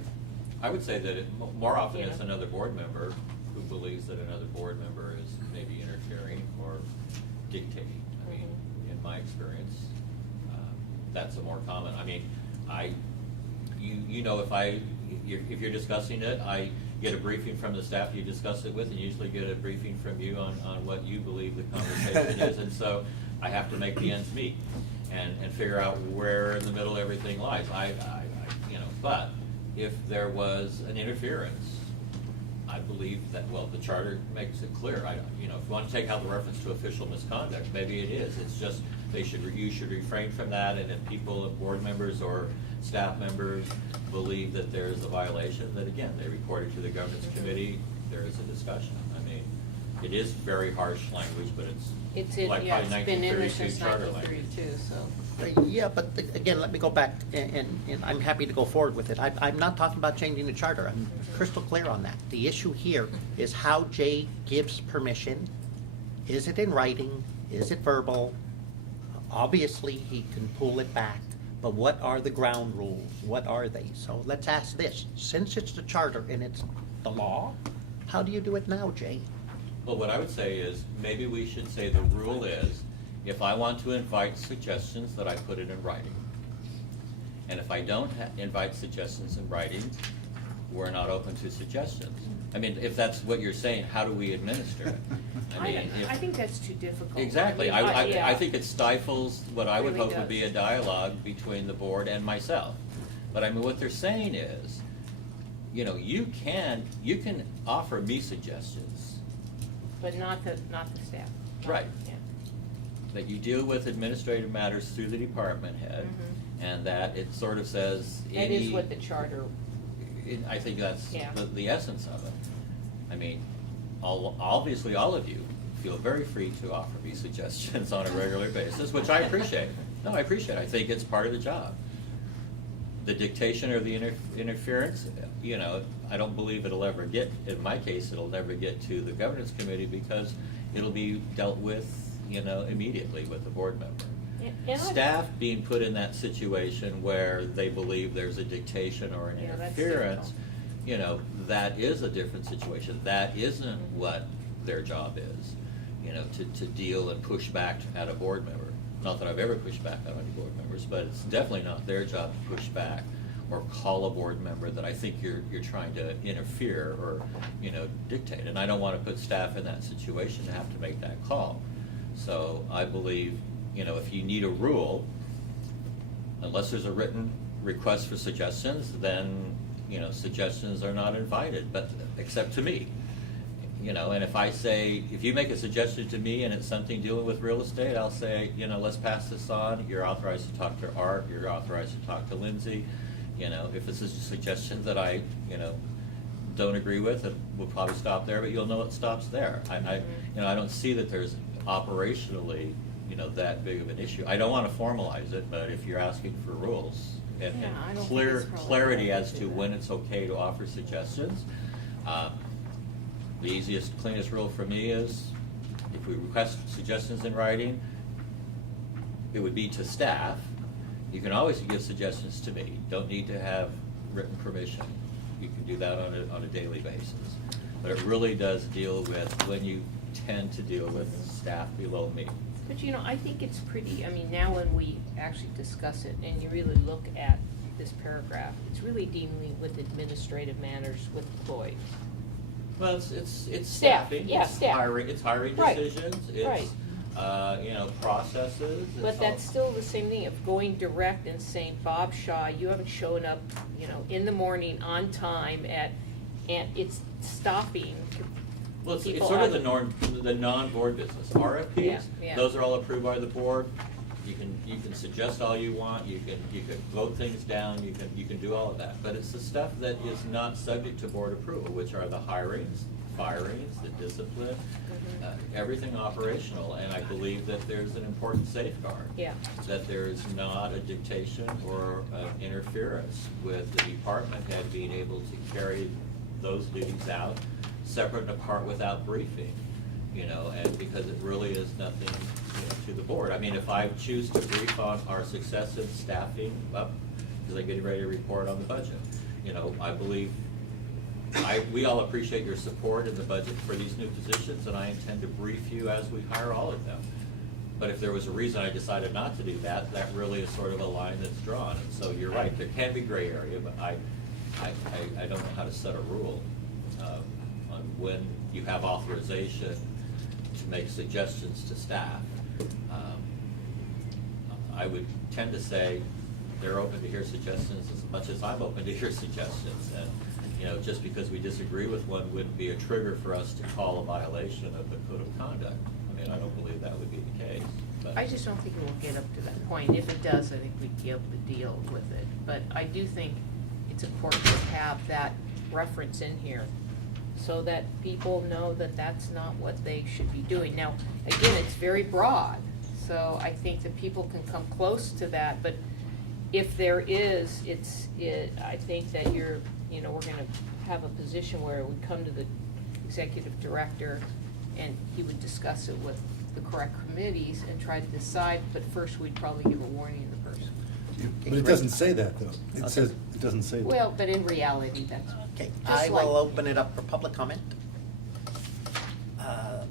I would say that more often Yeah. it's another board member who believes that another board member is maybe interfering or dictating. I mean, in my experience, that's a more common, I mean, you know, if you're discussing it, I get a briefing from the staff you discuss it with, and usually get a briefing from you on what you believe the conversation is, and so I have to make the ends meet and figure out where in the middle everything lies. You know, but if there was an interference, I believe that, well, the charter makes it clear. You know, if you want to take out the reference to official misconduct, maybe it is. It's just you should refrain from that, and if people, board members or staff members believe that there is a violation, that again, they report it to the governance committee, there is a discussion. I mean, it is very harsh language, but it's, like yeah, probably it's been in there 1932 since charter language. 1932, so. Yeah, but again, let me go back, and I'm happy to go forward with it. I'm not talking about changing the charter. I'm crystal clear on that. The issue here is how Jay gives permission. Is it in writing? Is it verbal? Obviously, he can pull it back, but what are the ground rules? What are they? So let's ask this. Since it's the charter and it's the law, how do you do it now, Jay? Well, what I would say is, maybe we should say the rule is, if I want to invite suggestions, that I put it in writing. And if I don't invite suggestions in writing, we're not open to suggestions. I mean, if that's what you're saying, how do we administer it? I think that's too difficult. Exactly. I mean, yeah. I think it stifles what I would Really hope would be a does. dialogue between the board and myself. But I mean, what they're saying is, you know, you can offer me suggestions. But not the staff. Right. Yeah. That you deal with administrative matters through the department head, and that it sort of says That is what the charter, I think that's Yeah. the essence of it. I mean, obviously, all of you feel very free to offer me suggestions on a regular basis, which I appreciate. No, I appreciate it. I think it's part of the job. The dictation or the interference, you know, I don't believe it'll ever get, in my case, it'll never get to the governance committee because it'll be dealt with, you know, immediately with the board member. and I- Staff being put in that situation where they believe there's a dictation or an Yeah, that's interference, difficult. you know, that is a different situation. That isn't what their job is, you know, to deal and push back at a board member. Not that I've ever pushed back on any board members, but it's definitely not their job to push back or call a board member that I think you're trying to interfere or, you know, dictate. And I don't want to put staff in that situation to have to make that call. So I believe, you know, if you need a rule, unless there's a written request for suggestions, then, you know, suggestions are not invited, but except to me. You know, and if I say, if you make a suggestion to me and it's something dealing with real estate, I'll say, you know, let's pass this on. You're authorized to talk to Art, you're authorized to talk to Lindsay. You know, if it's a suggestion that I, you know, don't agree with, it will probably stop there, but you'll know it stops there. You know, I don't see that there's operationally, you know, that big of an issue. I don't want to formalize it, but if you're asking for rules and Yeah, I don't think clear it's probably clarity right as to to do that. when it's okay to offer suggestions, the easiest, cleanest rule for me is if we request suggestions in writing, it would be to staff. You can always give suggestions to me. Don't need to have written permission. You can do that on a daily basis. But it really does deal with when you tend to deal with staff below me. but you know, I think it's pretty, I mean, now when we actually discuss it and you really look at this paragraph, it's really dealing with administrative matters with employees. Well, it's Staff, staffing, yeah, it's staff. hiring Right, decisions, right. it's, you know, processes. But it's that's all- still the same thing of going direct and saying, Bob Shaw, you haven't shown up, you know, in the morning on time and it's stopping Well, it's people sort of are- the non-board business, RFPs. Yeah, yeah. Those are all approved by the board. You can suggest all you want, you can vote things down, you can do all of that. But it's the stuff that is not subject to board approval, which are the hirings, firings, the discipline, everything operational. And I believe that there's an important safeguard. Yeah. That there is not a dictation or interference with the department head being able to carry those duties out separate and apart without briefing, and because it really is nothing, to the board. I mean, if I choose to brief on our success in staffing up, because I'm getting ready to report on the budget, I believe, we all appreciate your support in the budget for these new positions, and I intend to brief you as we hire all of them. But if there was a reason I decided not to do that, that really is sort of a line that's drawn. And so you're right, there can be gray area, but I don't know how to set a rule on when you have authorization to make suggestions to staff. I would tend to say they're open to hear suggestions as much as I'm open to hear suggestions. And, just because we disagree with one wouldn't be a trigger for us to call a violation of the code of conduct. I mean, I don't believe that would be the case. But I just don't think it will get up to that point. If it does, I think we'd be able to deal with it. But I do think it's important to have that reference in here so that people know that that's not what they should be doing. Now, again, it's very broad, so I think that people can come close to that, but if there is, I think that we're gonna have a position where it would come to the executive director and he would discuss it with the correct committees and try to decide, but first we'd probably give a warning to the person. But it doesn't say that, though. It says, it doesn't say that. Well, but in reality, that's Okay, just I like- will open it up for public comment.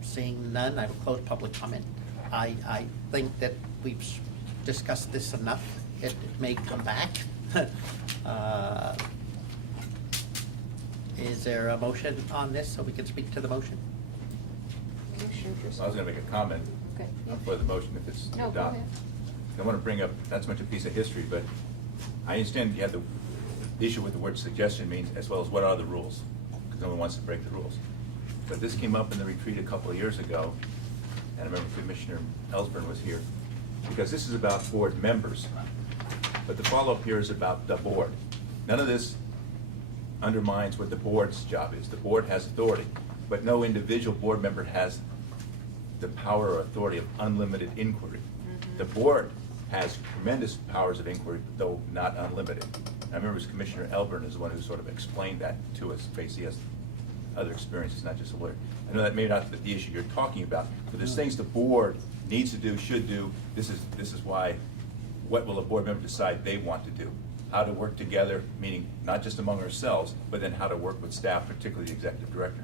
Seeing none, I will close public comment. I think that we've discussed this enough. It may come back. Is there a motion on this so we can speak to the motion? I was gonna make a comment Okay. for the motion if it's No, adopted. go ahead. I don't wanna bring up not so much a piece of history, but I understand you have the issue with the word suggestion means, as well as what are the rules, because no one wants to break the rules. But this came up in the retreat a couple of years ago, and I remember Commissioner Ellsburn was here, because this is about board members. But the follow-up here is about the board. None of this undermines what the board's job is. The board has authority, but no individual board member has the power or authority of unlimited inquiry. The board has tremendous powers of inquiry, though not unlimited. I remember it was Commissioner Elburn is the one who sort of explained that to us. Basically, he has other experiences, not just a lawyer. I know that may not be the issue you're talking about, but there's things the board needs to do, should do. This is why, what will a board member decide they want to do? How to work together, meaning not just among ourselves, but then how to work with staff, particularly the executive director.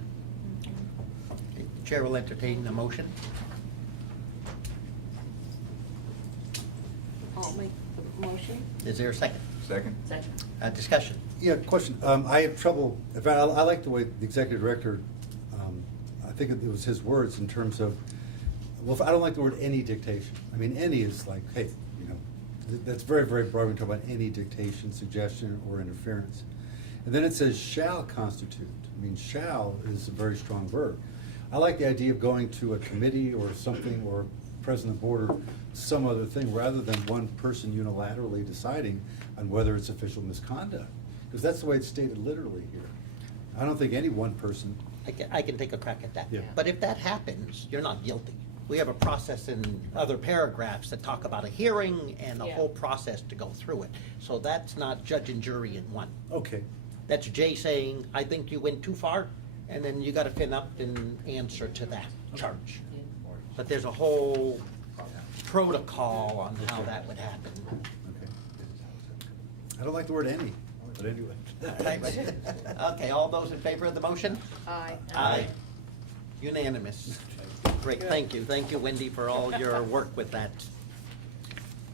Okay, Chair will entertain the motion. I'll make the motion. Is there a second? Second? Second. Discussion. Yeah, question. I have trouble, I like the way the executive director, I think it was his words in terms of, well, I don't like the word any dictation. I mean, any is like, hey, that's very, very broad. We talk about any dictation, suggestion, or interference. And then it says shall constitute. I mean, shall is a very strong verb. I like the idea of going to a committee or something, or president of the board, or some other thing, rather than one person unilaterally deciding on whether it's official misconduct. Because that's the way it's stated literally here. I don't think any one person. I can take a crack at that. Yeah. But if that happens, you're not guilty. We have a process in other paragraphs that talk about a hearing and a Yeah. whole process to go through it. So that's not judge and jury in one. Okay. That's Jay saying, I think you went too far, and then you gotta fin up and answer to that charge. But there's a whole protocol on how that would happen. Okay. I don't like the word any, but anyway. Okay, all those in favor of the motion? Aye. Aye. Unanimous. Great, thank you. Thank you, Wendy, for all your work with that.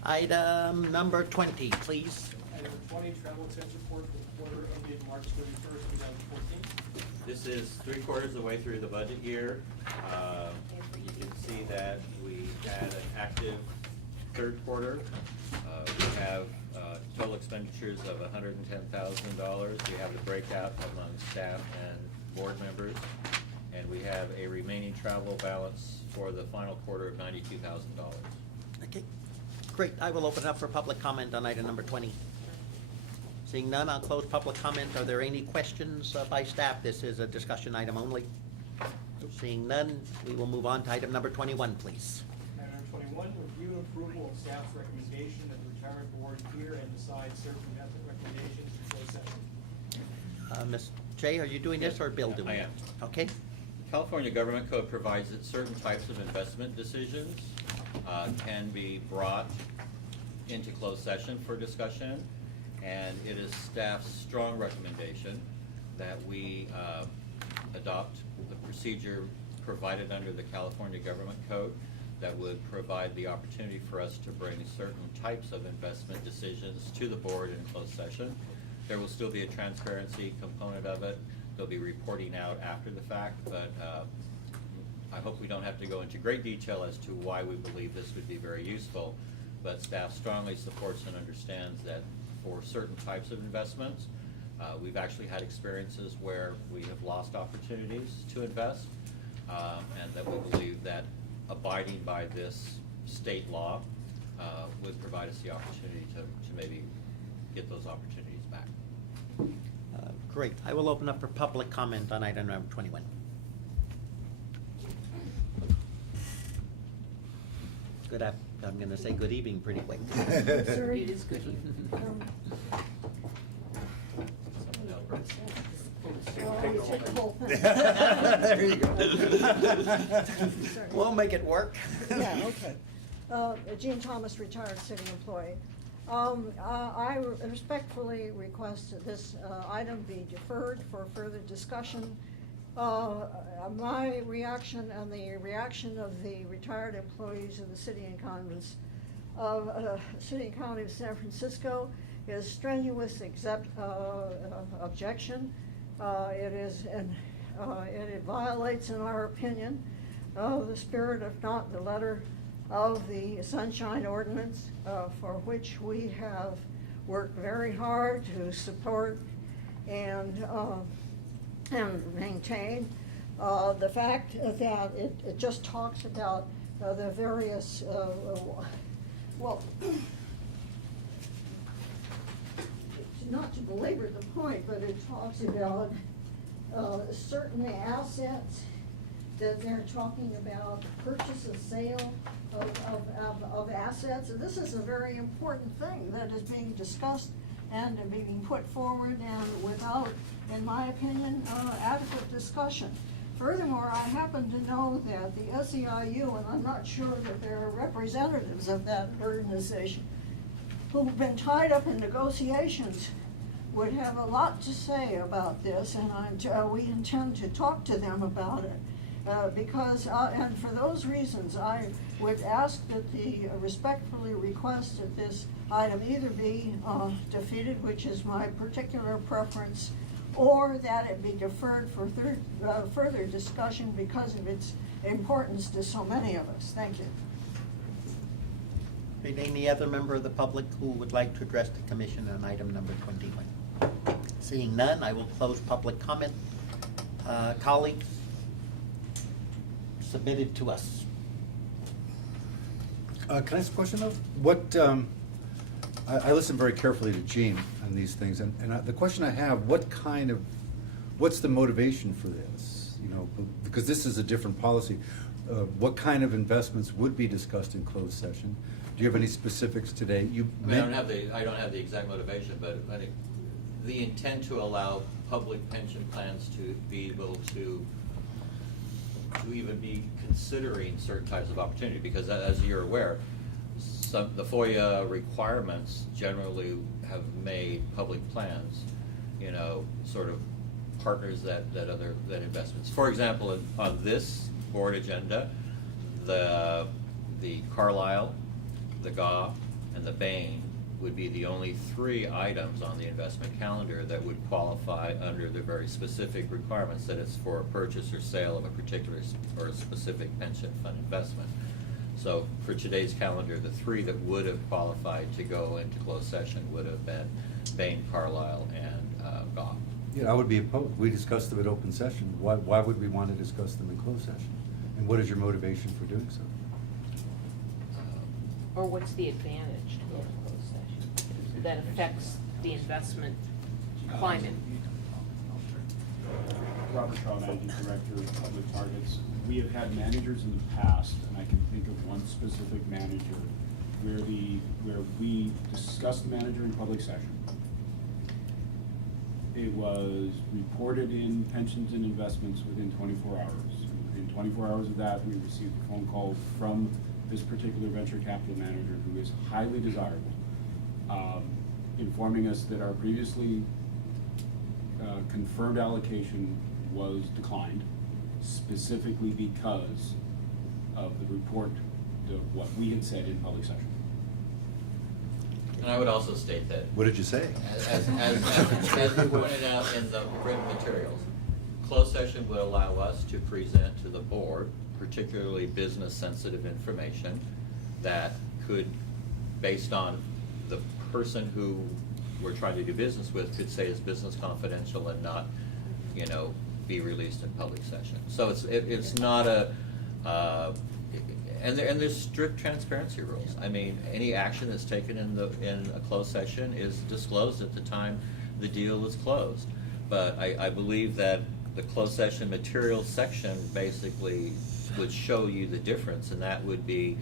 Item number 20, please. Item 20, travel expense report for the quarter ended March 31st, 2014. This is 3/4 of the way through the budget year. You can see that we had an active third quarter. We have total expenditures of $110,000. We have the breakout among staff and board members. And we have have a remaining travel balance for the final quarter of $92,000. Okay, great. I will open it up for public comment on item number 20. Seeing none, I'll close public comment. Are there any questions by staff? This is a discussion item only. Seeing none, we will move on to item number 21, please. Item number 21, review and approval of staff's recommendation that the retirement board hear and decide certain method recommendations in closed session. Ms. Jay, are you doing this or Bill doing it? I am. Okay. California Government Code provides that certain types of investment decisions can be brought into closed session for discussion, and it is staff's strong recommendation that we adopt the procedure provided under the California Government Code that would provide the opportunity for us to bring certain types of investment decisions to the board in closed session. There will still be a transparency component of it. There'll be reporting out after the fact, but I hope we don't have to go into great detail as to why we believe this would be very useful, but staff strongly supports and understands that for certain types of investments, we've actually had experiences where we have lost opportunities to invest, and that we believe that abiding by this state law would provide us the opportunity to maybe get those opportunities back. Great. I will open up for public comment on item number 21. I'm going to say good evening pretty quick. It is good evening. There you go. We'll make it work. Yeah, okay. Jean Thomas, retired city employee. I respectfully request that this item be deferred for further discussion. My reaction and the reaction of the retired employees of the city and county of San Francisco is strenuous objection. It violates, in our opinion, the spirit, if not the letter, of the Sunshine Ordinance, for which we have worked very hard to support and maintain. The fact that it just talks about the various, well, not to belabor the point, but it talks about certain assets that they're talking about purchase and sale of assets. And this is a very important thing that is being discussed and being put forward, and without, in my opinion, adequate discussion. Furthermore, I happen to know that the SEIU, and I'm not sure that there are representatives of that organization, who've been tied up in negotiations, would have a lot to say about this, and we intend to talk to them about it. And for those reasons, I would ask that respectfully request that this item either be defeated, which is my particular preference, or that it be deferred for further discussion because of its importance to so many of us. Thank you. Any other member of the public who would like to address the commission on item number 21? Seeing none, I will close public comment. Colleagues, submitted to us. Can I ask a question though? What, I listen very carefully to Jean on these things, and the question I have, what's the motivation for this? You know, because this is a different policy. What kind of investments would be discussed in closed session? Do you have any specifics today? I don't have the exact motivation, but I think the intent to allow public pension plans to be able to even be considering certain types of opportunity, because as you're aware, the FOIA requirements generally have made public plans, you know, sort of partners that investments. For example, on this board agenda, the Carlisle, the GAW, and the Bain would be the only 3 items on the investment calendar that would qualify under the very specific requirements that it's for a purchase or sale of a particular or a specific pension fund investment. So for today's calendar, the 3 that would have qualified to go into closed session would have been Bain, Carlisle, and GAW. Yeah, I would be opposed. We discussed them at open session. Why would we want to discuss them in closed session? And what is your motivation for doing so? Or what's the advantage to go to closed session that affects the investment climate? Robert Shaw, Managing Director of Public Targets. We have had managers in the past, and I can think of one specific manager where we discussed the manager in public session. It was reported in pensions and investments within 24 hours. Within 24 hours of that, we received a phone call from this particular venture capital manager, who is highly desirable, informing us that our previously confirmed allocation was declined, specifically because of the report of what we had said in public session. And I would also state that, What did you say? as we pointed out in the written materials, closed session would allow us to present to the board particularly business-sensitive information that could, based on the person who we're trying to do business with, could say is business confidential and not, be released in public session. So it's not a, and there's strict transparency rules. I mean, any action that's taken in a closed session is disclosed at the time the deal is closed. But I believe that the closed session materials section basically would show you the difference, and that would be,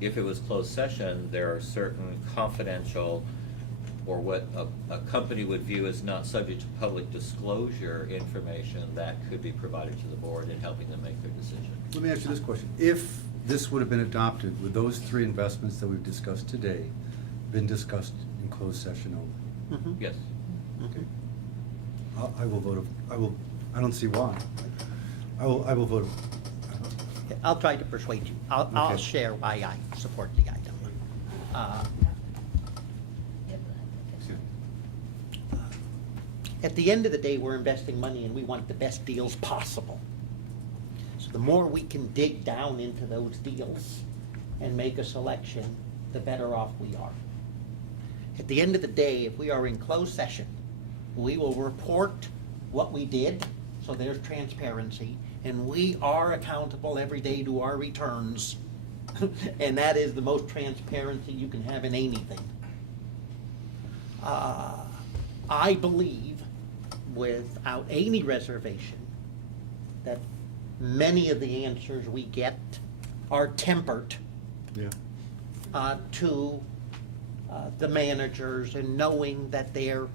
if it was closed session, there are certain confidential, or what a company would view as not subject to public disclosure information that could be provided to the board in helping them make their decision. Let me ask you this question. If this would have been adopted, would those three investments that we've discussed today been discussed in closed session only? Mhm. Yes. Okay. I will vote, I don't see why. I will vote. I'll try to persuade you. I'll Okay. share why I support the item. At the end of the day, we're investing money and we want the best deals possible. So the more we can dig down into those deals and make a selection, the better off we are. At the end of the day, if we are in closed session, we will report what we did, so there's transparency, and we are accountable every day to our returns. And that is the most transparency you can have in anything. I believe, without any reservation, that many of the answers we get are tempered Yeah. to the managers, and knowing that they're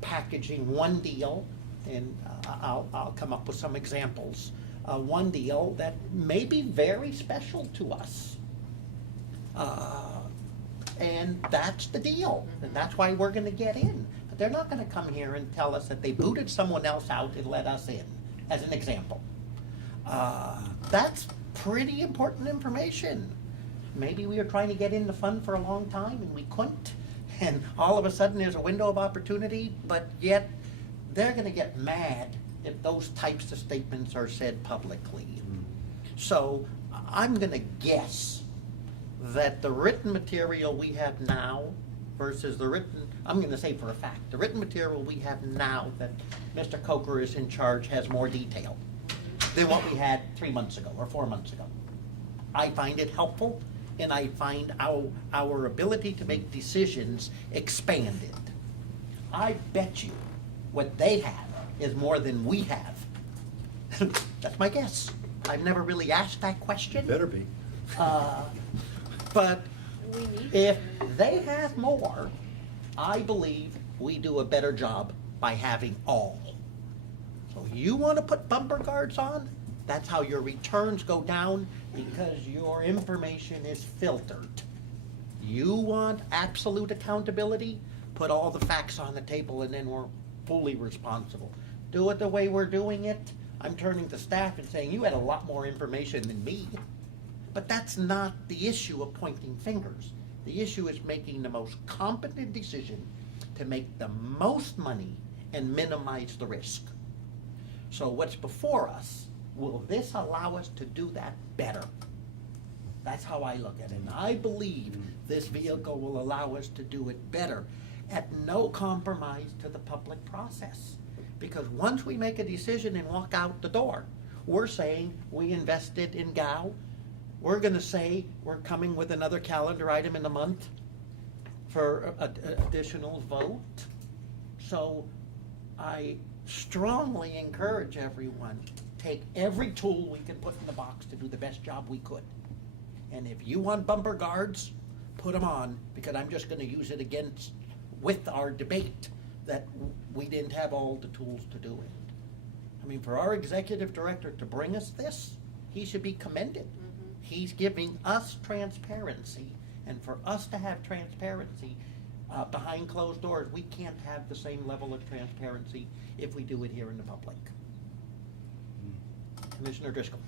packaging one deal, and I'll come up with some examples. One deal that may be very special to us. And that's the deal, and that's why we're gonna get in. But they're not gonna come here and tell us that they booted someone else out and let us in, as an example. That's pretty important information. Maybe we were trying to get in the fund for a long time and we couldn't, and all of a sudden there's a window of opportunity, but yet they're gonna get mad if those types of statements are said publicly. So I'm gonna guess that the written material we have now versus the written, I'm gonna say for a fact, the written material we have now that Mr. Coker is in charge has more detail than what we had 3 months ago or 4 months ago. I find it helpful, and I find our ability to make decisions expanded. I bet you what they have is more than we have. That's my guess. I've never really asked that question. Better be. But We need if they have more, I believe we do a better job by having all. So you want to put bumper guards on? That's how your returns go down, because your information is filtered. You want absolute accountability? Put all the facts on the table, and then we're fully responsible. Do it the way we're doing it. I'm turning to staff and saying, you had a lot more information than me. But that's not the issue of pointing fingers. The issue is making the most competent decision to make the most money and minimize the risk. So what's before us, will this allow us to do that better? That's how I look at it. And I believe this vehicle will allow us to do it better at no compromise to the public process. Because once we make a decision and walk out the door, we're saying we invested in GOW. We're gonna say we're coming with another calendar item in a month for additional vote. So I strongly encourage everyone, take every tool we can put in the box to do the best job we could. And if you want bumper guards, put them on, because I'm just gonna use it against, with our debate, that we didn't have all the tools to do it. I mean, for our executive director to bring us this, he should be commended. He's giving us transparency, and for us to have transparency behind closed doors, we can't have the same level of transparency if we do it here in the public. Commissioner Driscoll.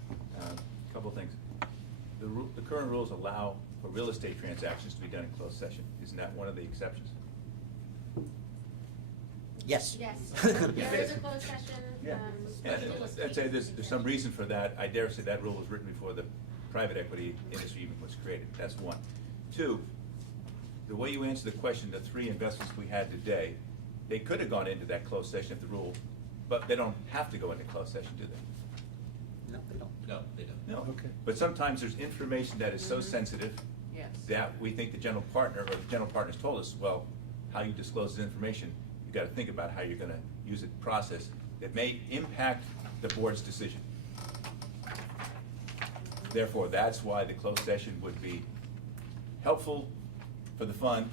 Couple of things. The current rules allow for real estate transactions to be done in closed session. Isn't that one of the exceptions? Yes. Yes, there is a closed session. I'd say there's some reason for that. I dare say that rule was written before the private equity industry even was created. That's one. Two, the way you answer the question, the 3 investments we had today, they could have gone into that closed session if the rule, but they don't have to go into closed session, do they? No, they don't. No, they don't. No. Okay. But sometimes there's information that is so sensitive Yes. that we think the general partner or the general partners told us, well, how you disclose this information, you gotta think about how you're gonna use it, process that may impact the board's decision. Therefore, that's why the closed session would be helpful for the fund.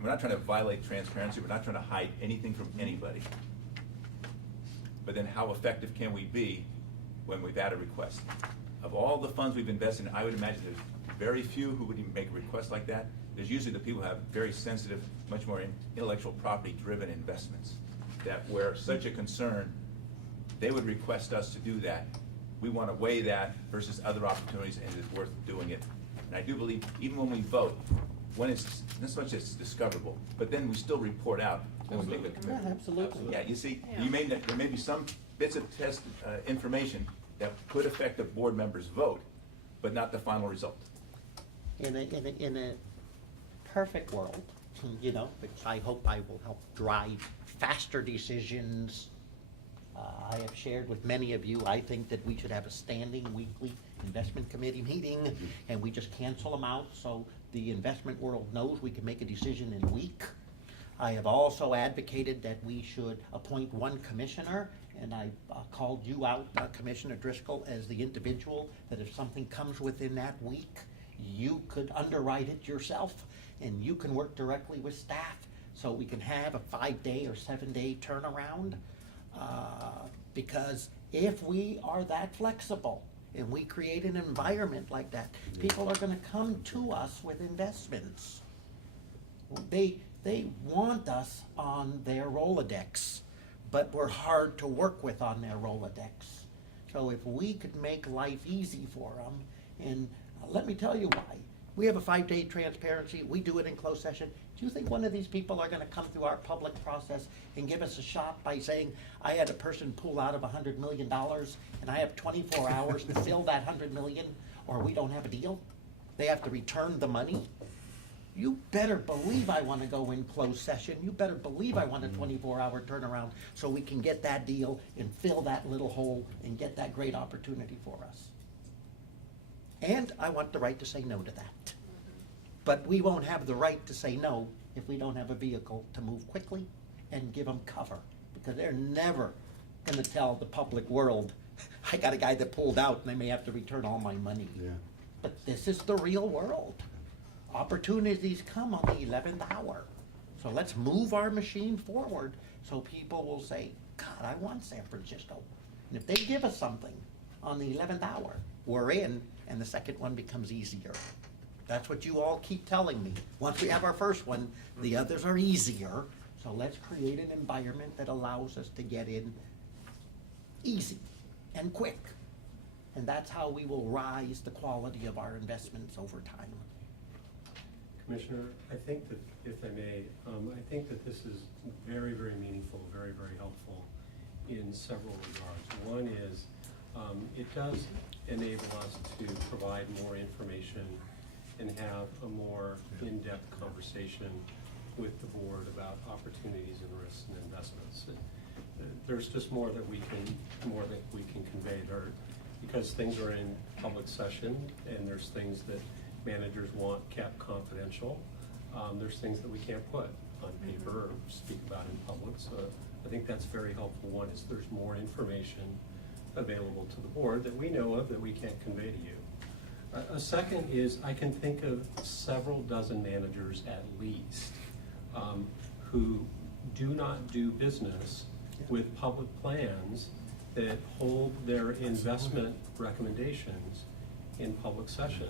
We're not trying to violate transparency, we're not trying to hide anything from anybody. But then how effective can we be when we've had a request? Of all the funds we've invested in, I would imagine there's very few who would even make a request like that. There's usually the people who have very sensitive, much more intellectual property-driven investments, that where such a concern, they would request us to do that. We want to weigh that versus other opportunities, and it's worth doing it. And I do believe, even when we vote, when it's, not so much it's discoverable, but then we still report out when we make a commitment. Yeah, absolutely. Yeah, you see, there may be some bits of test information that could affect a board member's vote, but not the final result. In a perfect world, you know, which I hope I will help drive faster decisions. I have shared with many of you, I think that we should have a standing weekly investment committee meeting, and we just cancel them out so the investment world knows we can make a decision in a week. I have also advocated that we should appoint one commissioner, and I called you out, Commissioner Driscoll, as the individual, that if something comes within that week, you could underwrite it yourself, and you can work directly with staff, so we can have a 5-day or 7-day turnaround. Because if we are that flexible and we create an environment like that, people are gonna come to us with investments. They want us on their Rolodex, but we're hard to work with on their Rolodex. So if we could make life easy for them, and let me tell you why. We have a 5-day transparency, we do it in closed session. Do you think one of these people are gonna come through our public process and give us a shot by saying, I had a person pull out of $100 million and I have 24 hours to fill that $100 million, or we don't have a deal? They have to return the money? You better believe I wanna go in closed session. You better believe I want a 24-hour turnaround so we can get that deal and fill that little hole and get that great opportunity for us. And I want the right to say no to that. But we won't have the right to say no if we don't have a vehicle to move quickly and give them cover. Because they're never gonna tell the public world, I got a guy that pulled out and they may have to return all my money. Yeah. But this is the real world. Opportunities come on the 11th hour. So let's move our machine forward so people will say, God, I want San Francisco. And if they give us something on the 11th hour, we're in, and the second one becomes easier. That's what you all keep telling me. Once we have our first one, the others are easier. So let's create an environment that allows us to get in easy and quick. And that's how we will rise the quality of our investments over time. Commissioner, I think that, if I may, I think that this is very, very meaningful, very, very helpful in several regards. One is, it does enable us to provide more information and have a more in-depth conversation with the board about opportunities and risks and investments. there's just more that we can convey there, because things are in public session, and there's things that managers want kept confidential. There's things that we can't put on paper or speak about in public, so I think that's very helpful. One is there's more information available to the board that we know of that we can't convey to you. A second is I can think of several dozen managers at least who do not do business with public plans that hold their investment recommendations in public session.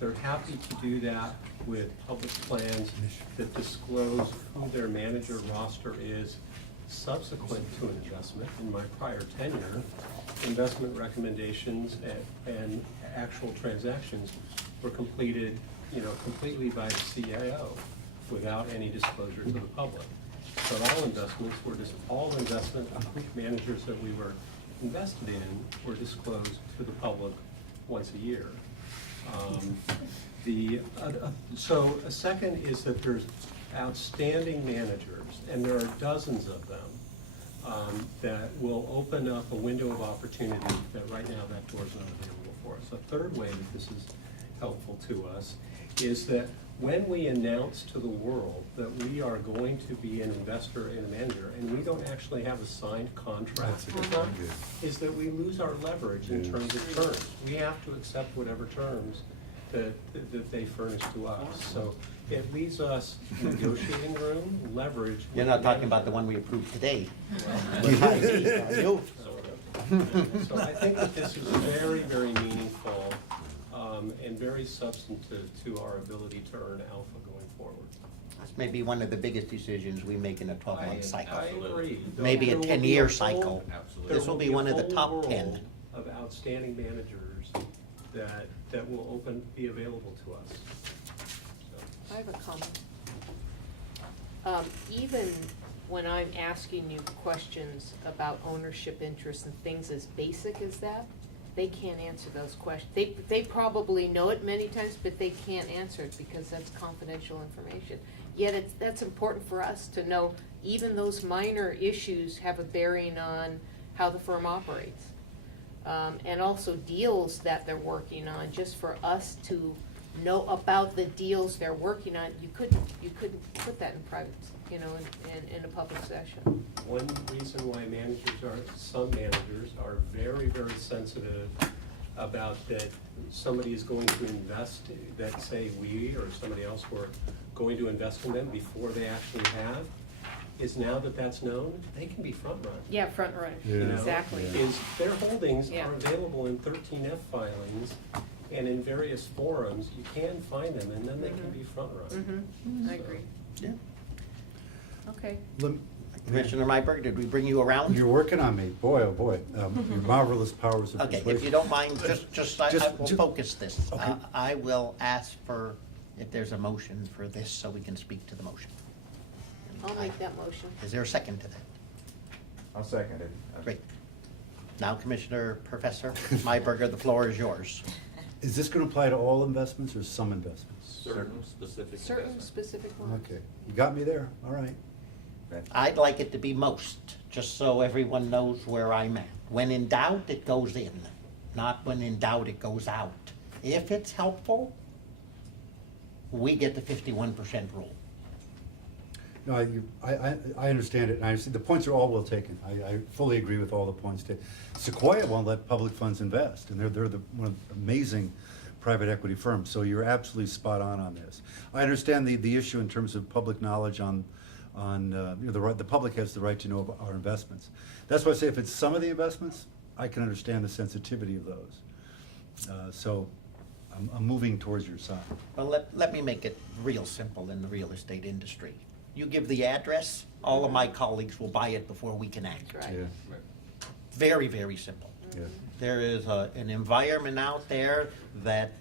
They're happy to do that with public plans that disclose who their manager roster is subsequent to an investment. In my prior tenure, investment recommendations and actual transactions were completed, completely by the CIO without any disclosure to the public. But all investment managers that we were invested in were disclosed to the public once a year. So a second is that there's outstanding managers, and there are dozens of them, that will open up a window of opportunity that right now that door is not available for us. A third way that this is helpful to us is that when we announce to the world that we are going to be an investor in a manager, and we don't actually have a signed contract with them, is that we lose our leverage in terms of terms. We have to accept whatever terms that they furnish to us. So it leaves us negotiating room, leverage. You're not talking about the one we approved today. So I think that this is very, very meaningful and very substantive to our ability to earn alpha going forward. This may be one of the biggest decisions we make in a 12-month cycle. I agree. Maybe a There will be 10-year whole- cycle. Absolutely. This will be one of the There top will be a whole 10. world of outstanding managers that will be available to us. So. I have a comment. Even when I'm asking you questions about ownership interests and things as basic as that, they can't answer those questions. They probably know it many times, but they can't answer it because that's confidential information. Yet that's important for us to know. Even those minor issues have a bearing on how the firm operates. And also deals that they're working on, just for us to know about the deals they're working on. You couldn't put that in private, in a public session. One reason why some managers are very, very sensitive about that somebody is going to invest, that say we or somebody else were going to invest in them before they actually have, is now that that's known, they can be front run. Yeah, front run, Yeah. exactly. Is their holdings Yeah. are available in 13F filings and in various forums, you can find them, and then they can be front run. I agree. Yeah. Okay. Commissioner Myberg, did we bring you around? You're working on me, boy, oh boy, your marvelous powers of Okay, persuasion. if you don't mind, I will Just- focus this. Okay. I will ask for, if there's a motion for this, so we can speak to the motion. I'll make that motion. Is there a second to that? I'll second it. Great. Now, Professor Myberger, the floor is yours. Is this gonna apply to all investments or some investments? Certain specific Certain investments. specific ones. Okay, you got me there, all right. I'd like it to be most, just so everyone knows where I'm at. When in doubt, it goes in, not when in doubt, it goes out. If it's helpful, we get the 51% rule. No, I understand it, and I see, the points are all well taken. I fully agree with all the points taken. Sequoia won't let public funds invest, and they're one of the amazing private equity firms, so you're absolutely spot on this. I understand the issue in terms of public knowledge the public has the right to know about our investments. That's why I say if it's some of the investments, I can understand the sensitivity of those. So I'm moving towards your side. Well, let me make it real simple in the real estate industry. You give the address, all of my colleagues will buy it before we can act. Right. Yeah, Right. Very, very simple. yeah. There is an environment out there that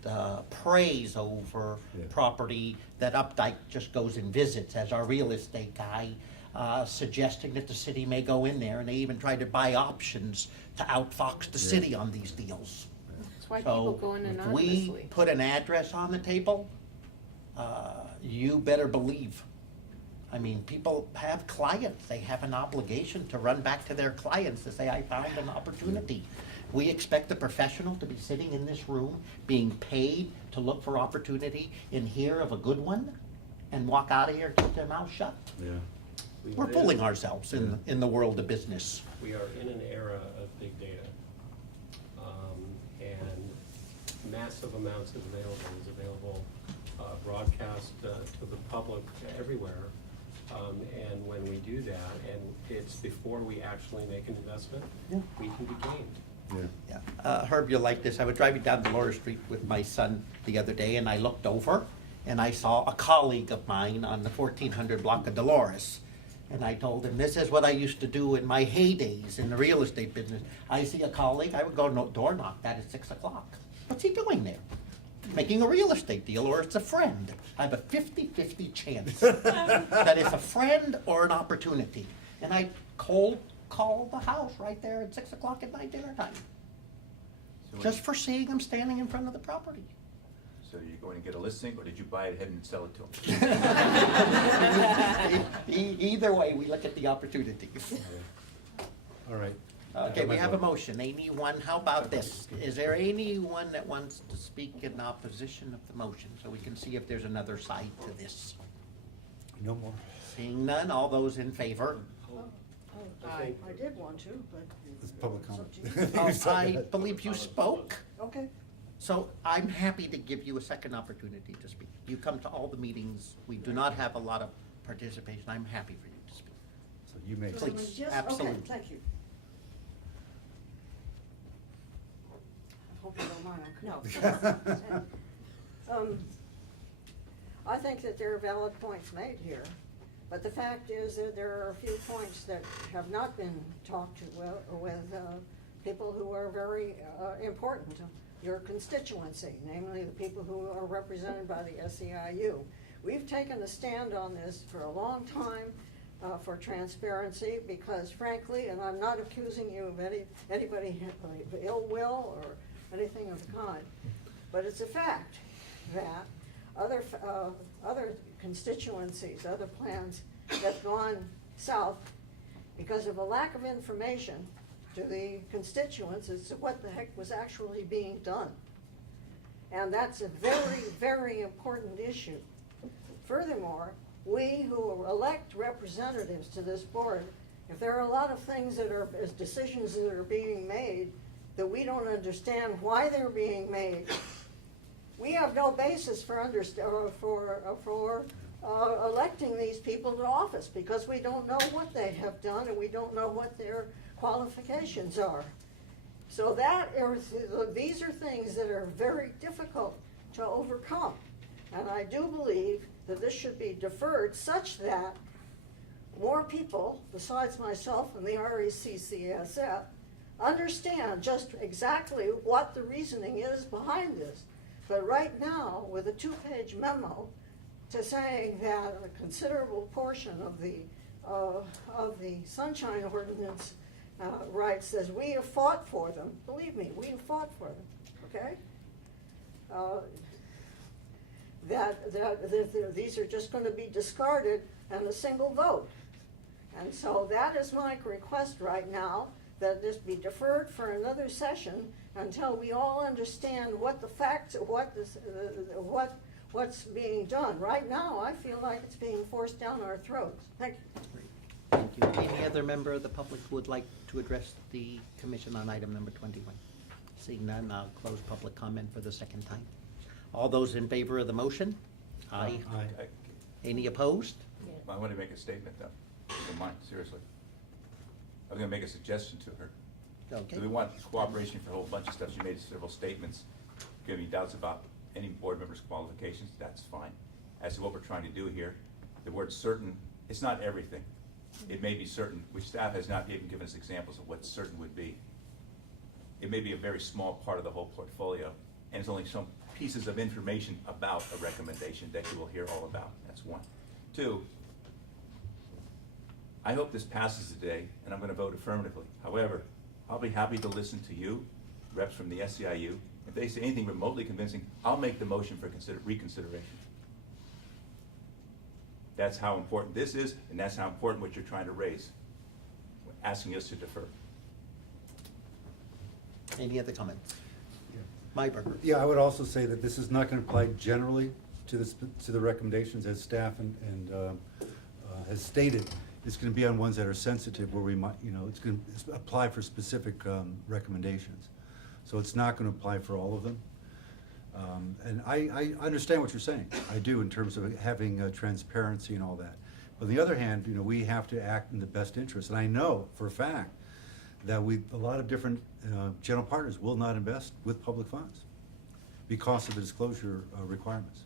preys over Yeah. property that Updike just goes and visits as our real estate guy, suggesting that the city may go in there, and they even try to buy options to outfox the Yeah. city on these deals. That's why people go in So if we anonymously. put an address on the table, you better believe I mean, people have clients, they have an obligation to run back to their clients to say, I found an opportunity. We expect the professional to be sitting in this room, being paid to look for opportunity and hear of a good one, and walk out of here and keep their mouth shut. Yeah. We're fooling ourselves in the world of business. We are in an era of big data. And massive amounts is available broadcast to the public everywhere. And when we do that, and it's before we actually make an investment, Yeah. we can be gamed. Yeah. Yeah. Herb, you'll like this. I was driving down Dolores Street with my son the other day, and I looked over, and I saw a colleague of mine on the 1400 block of Dolores. And I told him, this is what I used to do in my heydays in the real estate business. I see a colleague, I would go door knock that at 6 o'clock. What's he doing there? Making a real estate deal, or it's a friend. I have a 50-50 chance that it's a friend or an opportunity. And I cold call the house right there at 6 o'clock at night, dinner time, So just for seeing him standing in front of the property. So you're going to get a listing, or did you buy it ahead and sell it to him? Either way, we look at the opportunity. All right. Okay, we have a motion. Anyone, how about this? Is there anyone that wants to speak in opposition of the motion, so we can see if there's another side to this? No more. Seeing none, all those in favor? I did want to, but. This is public comment. Oh, I believe you spoke, Okay. so I'm happy to give you a second opportunity to speak. You come to all the meetings. We do not have a lot of participation. I'm happy for you to speak. So you may. Please, Okay, absolutely. thank you. I hope you don't mind. No. I think that there are valid points made here, but the fact is that there are a few points that have not been talked to with people who are very important to your constituency, namely the people who are represented by the SEIU. We've taken a stand on this for a long time for transparency because frankly, and I'm not accusing you of anybody of ill will or anything of the kind, but it's a fact that other constituencies, other plans have gone south because of a lack of information to the constituents as to what the heck was actually being done. And that's a very, very important issue. Furthermore, we who elect representatives to this board, if there are a lot of things that are, as decisions that are being made that we don't understand why they're being made, we have no basis for electing these people to office because we don't know what they have done and we don't know what their qualifications are. So these are things that are very difficult to overcome. And I do believe that this should be deferred such that more people, besides myself and the RECCSF, understand just exactly what the reasoning is behind this. But right now, with a 2-page memo to saying that a considerable portion of the Sunshine Ordinance rights says we have fought for them, believe me, we have fought for them, okay? That these are just going to be discarded in a single vote. And so that is my request right now, that this be deferred for another session until we all understand what the facts, what's being done. Right now, I feel like it's being forced down our throats. Thank you. Thank you. Any other member of the public who would like to address the commission on item number 21? Seeing none, I'll close public comment for the second time. All those in favor of the motion? Aye. Aye. Any opposed? I want to make a statement, though. If you don't mind, seriously. I'm going to make a suggestion to her. Okay. Do we want cooperation for a whole bunch of stuff? She made several statements, giving doubts about any board member's qualifications. That's fine. As to what we're trying to do here, the word certain, it's not everything. It may be certain, which staff has not even given us examples of what certain would be. It may be a very small part of the whole portfolio, and it's only some pieces of information about a recommendation that you will hear all about. That's one. Two, I hope this passes today, and I'm going to vote affirmatively. However, I'll be happy to listen to you, reps from the SEIU. If they say anything remotely convincing, I'll make the motion for reconsideration. That's how important this is, and that's how important what you're trying to raise, asking us to defer. Any other comments? Myberger. Yeah, I would also say that this is not going to apply generally to the recommendations as staff has stated. It's going to be on ones that are sensitive where we might, it's going to apply for specific recommendations. So it's not going to apply for all of them. And I understand what you're saying. I do, in terms of having transparency and all that. But on the other hand, we have to act in the best interest. And I know for a fact that a lot of different general partners will not invest with public funds because of the disclosure requirements.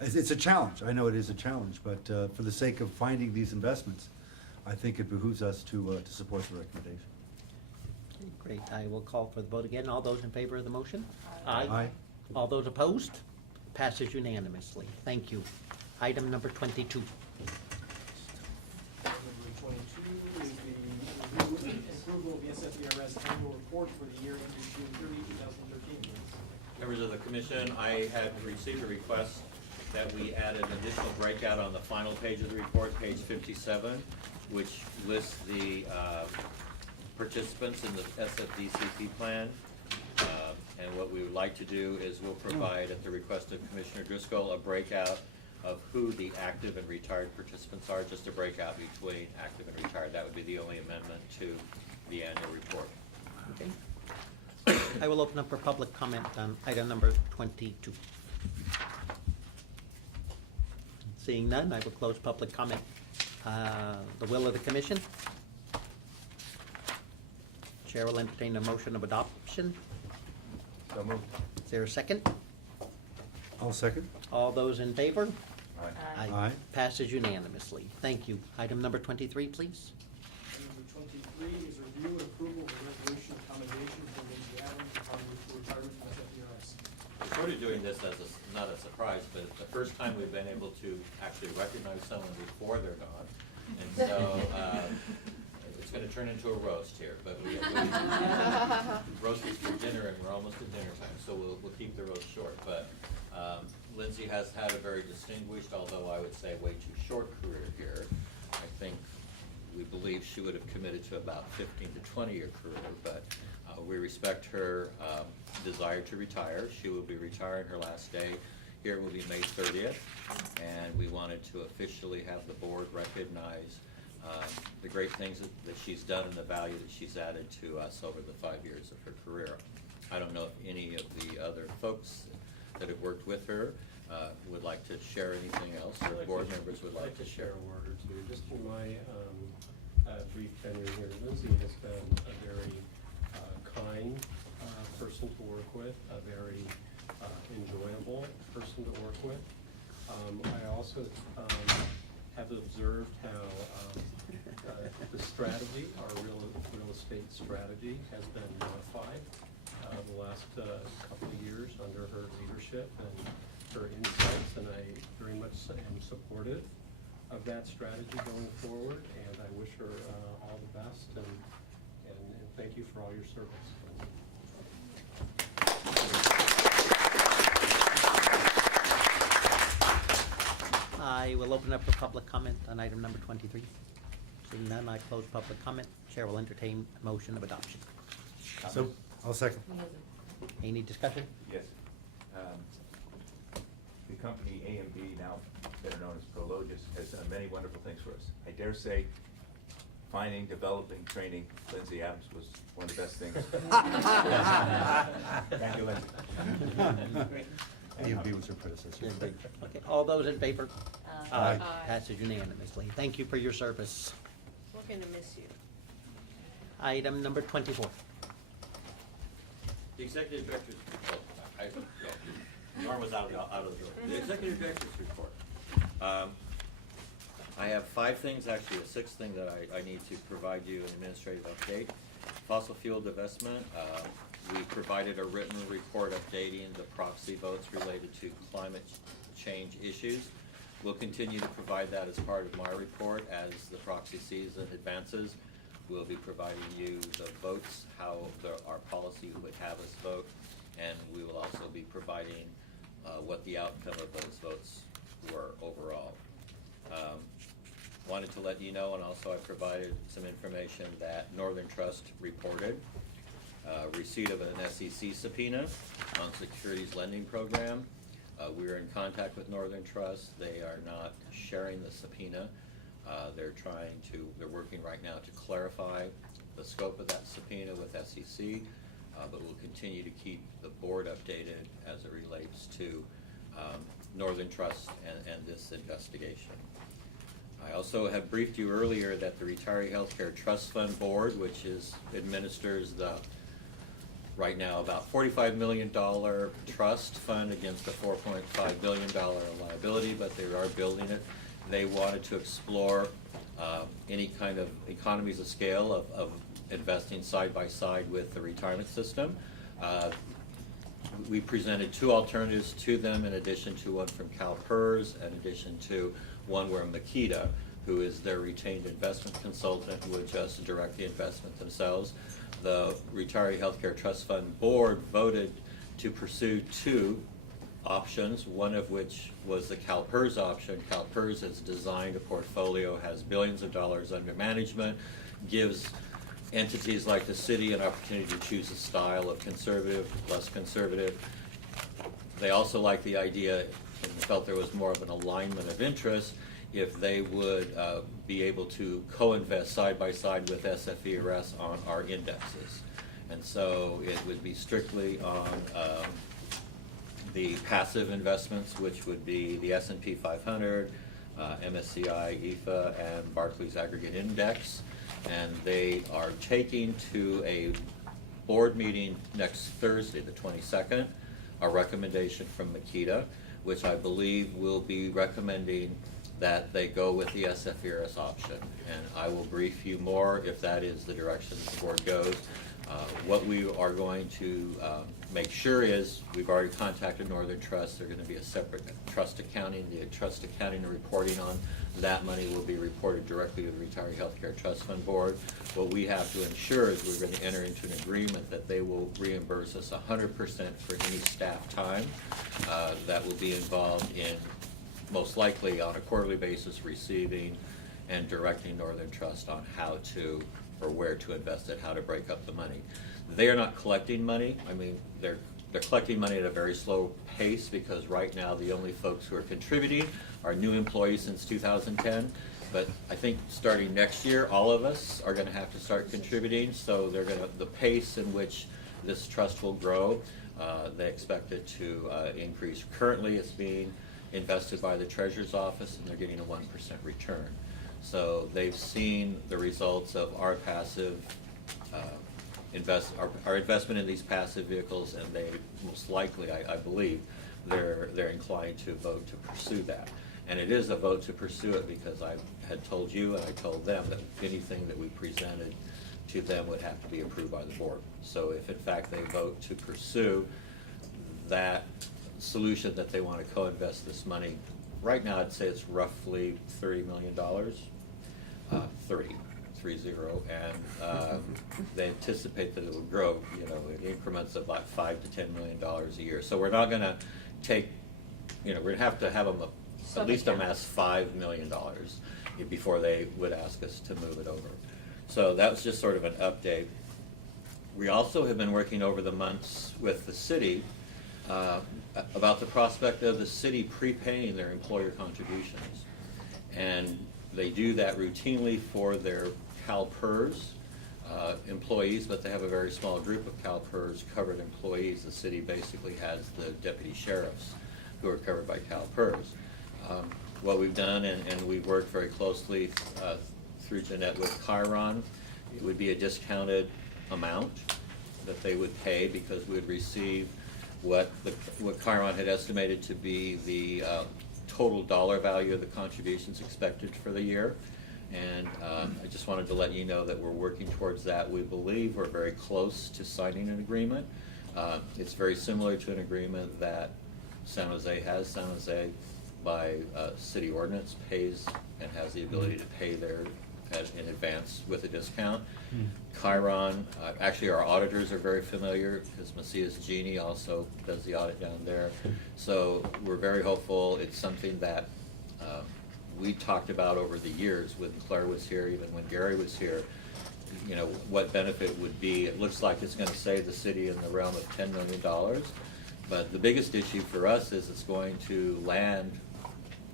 It's a challenge. I know it is a challenge, but for the sake of finding these investments, I think it behooves us to support the recommendation. Okay, great. I will call for the vote again. All those in favor of the motion? Aye. All those opposed? Passes unanimously. Thank you. Item number 22. Number 22 is the review and approval of the SFERS annual report for the year ending June 30, 2013. Please. Members of the commission, I had received a request that we add an additional breakout on the final page of the report, page 57, which lists the participants in the SFDCP plan. And what we would like to do is we'll provide, at the request of Commissioner Driscoll, a breakout of who the active and retired participants are, just a breakout between active and retired. That would be the only amendment to the annual report. Okay. I will open up for public comment on item number 22. Seeing none, I will close public comment. The will of the commission? Chair will entertain a motion of adoption. So moved. Is there a second? I'll second. All those in favor? Aye. Aye. Passes unanimously. Thank you. Item number 23, please. Item number 23 is review and approval of the resolution of commendation for Lindsay Adams upon retirement from SFERS. We're sort of doing this as not a surprise, but it's the first time we've been able to actually recognize someone before they're gone. And so it's going to turn into a roast here, but we roast is for dinner and we're almost at dinner time, so we'll keep the roast short. But Lindsay has had a very distinguished, although I would say way too short career here. I think we believe she would have committed to about 15 to 20-year career, but we respect her desire to retire. She will be retiring. Her last day here will be May 30th, and we wanted to officially have the board recognize the great things that she's done and the value that she's added to us over the 5 years of her career. I don't know if any of the other folks that have worked with her would like to share anything else, or board members would like to share. A word or two. Just in my brief tenure here, Lindsay has been a very kind person to work with, a very enjoyable person to work with. I also have observed how the strategy, our real estate strategy, has been modified the last couple of years under her leadership and her insights, and I very much am supportive of that strategy going forward, and I wish her all the best, and thank you for all your service. I will open up for public comment on item number 23. Seeing none, I close public comment. Chair will entertain a motion of adoption. So, I'll second. Any discussion? Yes. The company AMD, now better known as Prologis, has done many wonderful things for us. I dare say, finding, developing, training Lindsay Adams was one of the best things. Thank you, Lindsay. AMD was her predecessor. Okay, all those in favor? Aye. Passes unanimously. Thank you for your service. We're gonna miss you. Item number 24. The executive director's, Norm was out of the door. The executive director's report. I have 5 things, actually a 6th thing that I need to provide you an administrative update. Fossil fuel divestment, we provided a written report updating the proxy votes related to climate change issues. We'll continue to provide that as part of my report as the proxy season advances. We'll be providing you the votes, how our policy would have us vote, and we will also be providing what the outcome of those votes were overall. Wanted to let you know, and also I provided some information that Northern Trust reported receipt of an SEC subpoena on securities lending program. We are in contact with Northern Trust. They are not sharing the subpoena. They're working right now to clarify the scope of that subpoena with SEC, but we'll continue to keep the board updated as it relates to Northern Trust and this investigation. I also have briefed you earlier that the Retiree Healthcare Trust Fund Board, which administers the right now about $45 million trust fund against a $4.5 billion liability, but they are building it. They wanted to explore any kind of economies of scale of investing side by side with the retirement system. We presented two alternatives to them, in addition to one from CalPERS, in addition to one where Makita, who is their retained investment consultant, would just direct the investment themselves. The Retiree Healthcare Trust Fund Board voted to pursue two options, one of which was the CalPERS option. CalPERS has designed a portfolio, has billions of dollars under management, gives entities like the city an opportunity to choose a style of conservative, less conservative. They also like the idea and felt there was more of an alignment of interest if they would be able to co-invest side by side with SFERS on our indexes. And so it would be strictly on the passive investments, which would be the S&P 500, MSCI, EFA, and Barclays Aggregate Index. And they are taking to a board meeting next Thursday, the 22nd, a recommendation from Makita, which I believe will be recommending that they go with the SFERS option. And I will brief you more if that is the direction the board goes. What we are going to make sure is, we've already contacted Northern Trust. They're going to be a separate trust accounting. The trust accounting and reporting on that money will be reported directly to the Retiree Healthcare Trust Fund Board. What we have to ensure is we're going to enter into an agreement that they will reimburse us 100% for any staff time that will be involved in, most likely on a quarterly basis, receiving and directing Northern Trust on how to or where to invest it, how to break up the money. They are not collecting money. I mean, they're collecting money at a very slow pace, because right now the only folks who are contributing are new employees since 2010. But I think starting next year, all of us are going to have to start contributing. So the pace in which this trust will grow, they expect it to increase. Currently, it's being invested by the Treasurer's Office, and they're getting a 1% return. So they've seen the results of our passive our investment in these passive vehicles, and they most likely, I believe, they're inclined to vote to pursue that. And it is a vote to pursue it, because I had told you and I told them that anything that we presented to them would have to be approved by the board. So if in fact they vote to pursue that solution, that they want to co-invest this money, right now I'd say it's roughly $30 million, 30, and they anticipate that it will grow, in increments of like $5 to $10 million a year. So we're not going to take, we're going to have them at least amass $5 million before they would ask us to move it over. So that was just sort of an update. We also have been working over the months with the city about the prospect of the city prepaying their employer contributions. And they do that routinely for their CalPERS employees, but they have a very small group of CalPERS covered employees. The city basically has the deputy sheriffs who are covered by CalPERS. What we've done, and we've worked very closely through Jeanette with Chiron, it would be a discounted amount that they would pay, because we would receive what Chiron had estimated to be the total dollar value of the contributions expected for the year. And I just wanted to let you know that we're working towards that. We believe we're very close to signing an agreement. It's very similar to an agreement that San Jose has. San Jose, by city ordinance, pays and has the ability to pay their in advance with a discount. Chiron, actually our auditors are very familiar, because Macias Genie also does the audit down there. So we're very hopeful. It's something that we talked about over the years, when Claire was here, even when Gary was here, you know, what benefit would be. It looks like it's gonna save the city in the realm of $10 million. But the biggest issue for us is it's going to land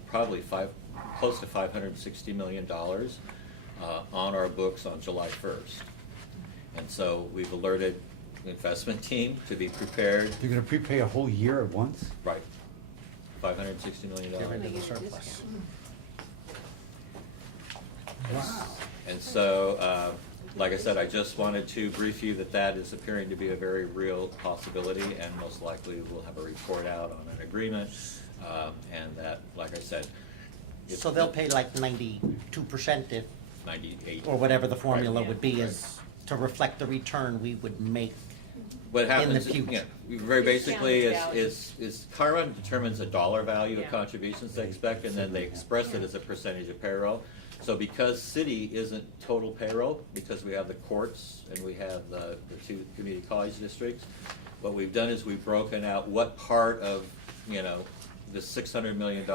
probably close to $560 million on our books on July 1st. And so we've alerted the investment team to be prepared. You're gonna prepay a whole year at once? Right. $560 million. Get rid of the surplus. Wow. And so, like I said, I just wanted to brief you that that is appearing to be a very real possibility, and most likely we'll have a report out on an agreement, and that, like I said. if- So they'll pay like 92% if, 98. or whatever the Right. formula would be, Right. is to reflect the return we would make. What in the happens, future. yeah, very basically Discounted value. is Chiron determines a dollar value of Yeah. contributions they expect, and then they express it as a percentage of payroll. So because city isn't total payroll, because we have the courts and we have the two community college districts, what we've done is we've broken out what part of, you know, the $600 million,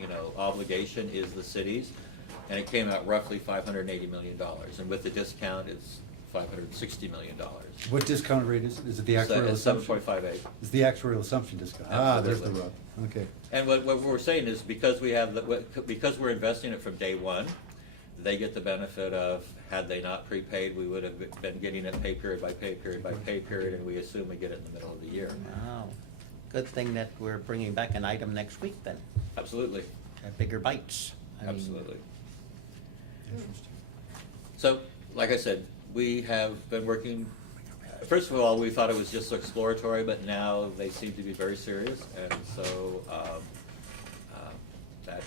you know, obligation is the city's, and it came out roughly $580 million, and with the discount, it's $560 million. What discount rate is it? Is it the actuarial It's assumption? 7.58. It's the actuarial assumption discount. Ah, there's the Absolutely. rub. Okay. And what we're saying is because we have, because we're investing it from day one, they get the benefit of, had they not prepaid, we would have been getting it pay period by pay period by pay period, and we assume we get it in the middle of the year. Wow. Good thing that we're bringing back an item next week then, Absolutely, at bigger bites. I mean, absolutely. So, like I said, we have been working, first of all, we thought it was just exploratory, but now they seem to be very serious, and so, that,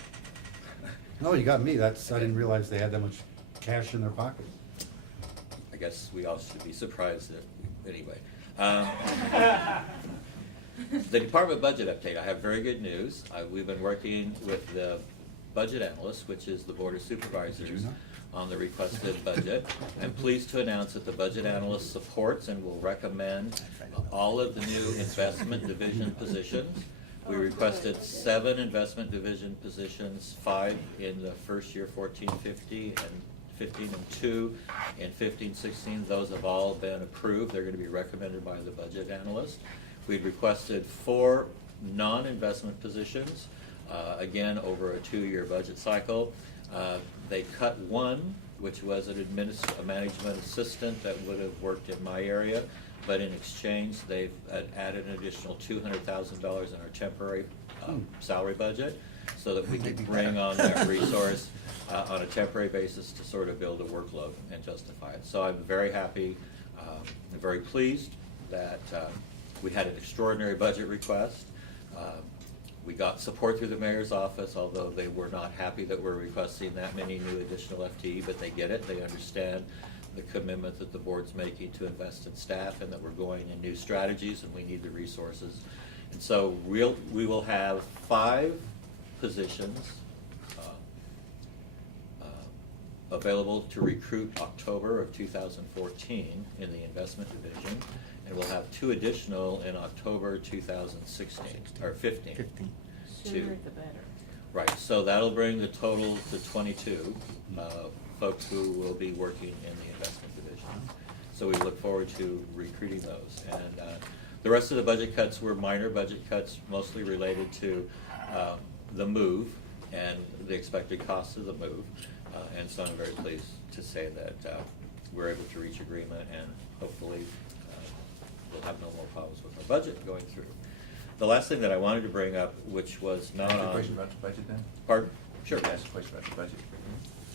No, you got me. I didn't realize they had that much cash in their pocket. I guess we all should be surprised that, anyway. The department budget update, I have very good news. We've been working with the budget analyst, which is the Board of Supervisors, on the requested budget. I'm pleased to announce that the budget analyst supports and will recommend all of the new investment division positions. We requested 7 investment division positions, 5 in the first year 14-15, and 15 and 2 in 15-16. Those have all been approved. They're going to be recommended by the budget analyst. We'd requested 4 non-investment positions, again, over a 2-year budget cycle. They cut 1, which was a management assistant that would have worked in my area, but in exchange, they've added an additional $200,000 in our temporary salary budget, so that we could bring on that resource on a temporary basis to sort of build a workload and justify it. So I'm very happy, and very pleased that we had an extraordinary budget request. We got support through the mayor's office, although they were not happy that we're requesting that many new additional FTE, but they get it. They understand the commitment that the board's making to invest in staff, and that we're going in new strategies and we need the resources. And so we will have 5 positions available to recruit October of 2014 in the investment division, and we'll have 2 additional in October 2016, or 15. 15. Sooner the better. Right, so that'll bring the total to 22 folks who will be working in the investment division. So we look forward to recruiting those. And the rest of the budget cuts were minor budget cuts, mostly related to the move and the expected costs of the move. And so I'm very pleased to say that we're able to reach agreement, and hopefully we'll have no more problems with our budget going through. The last thing that I wanted to bring up, which was not Can I ask a on. question about the budget then? Pardon? Sure. Can I ask a question about the budget?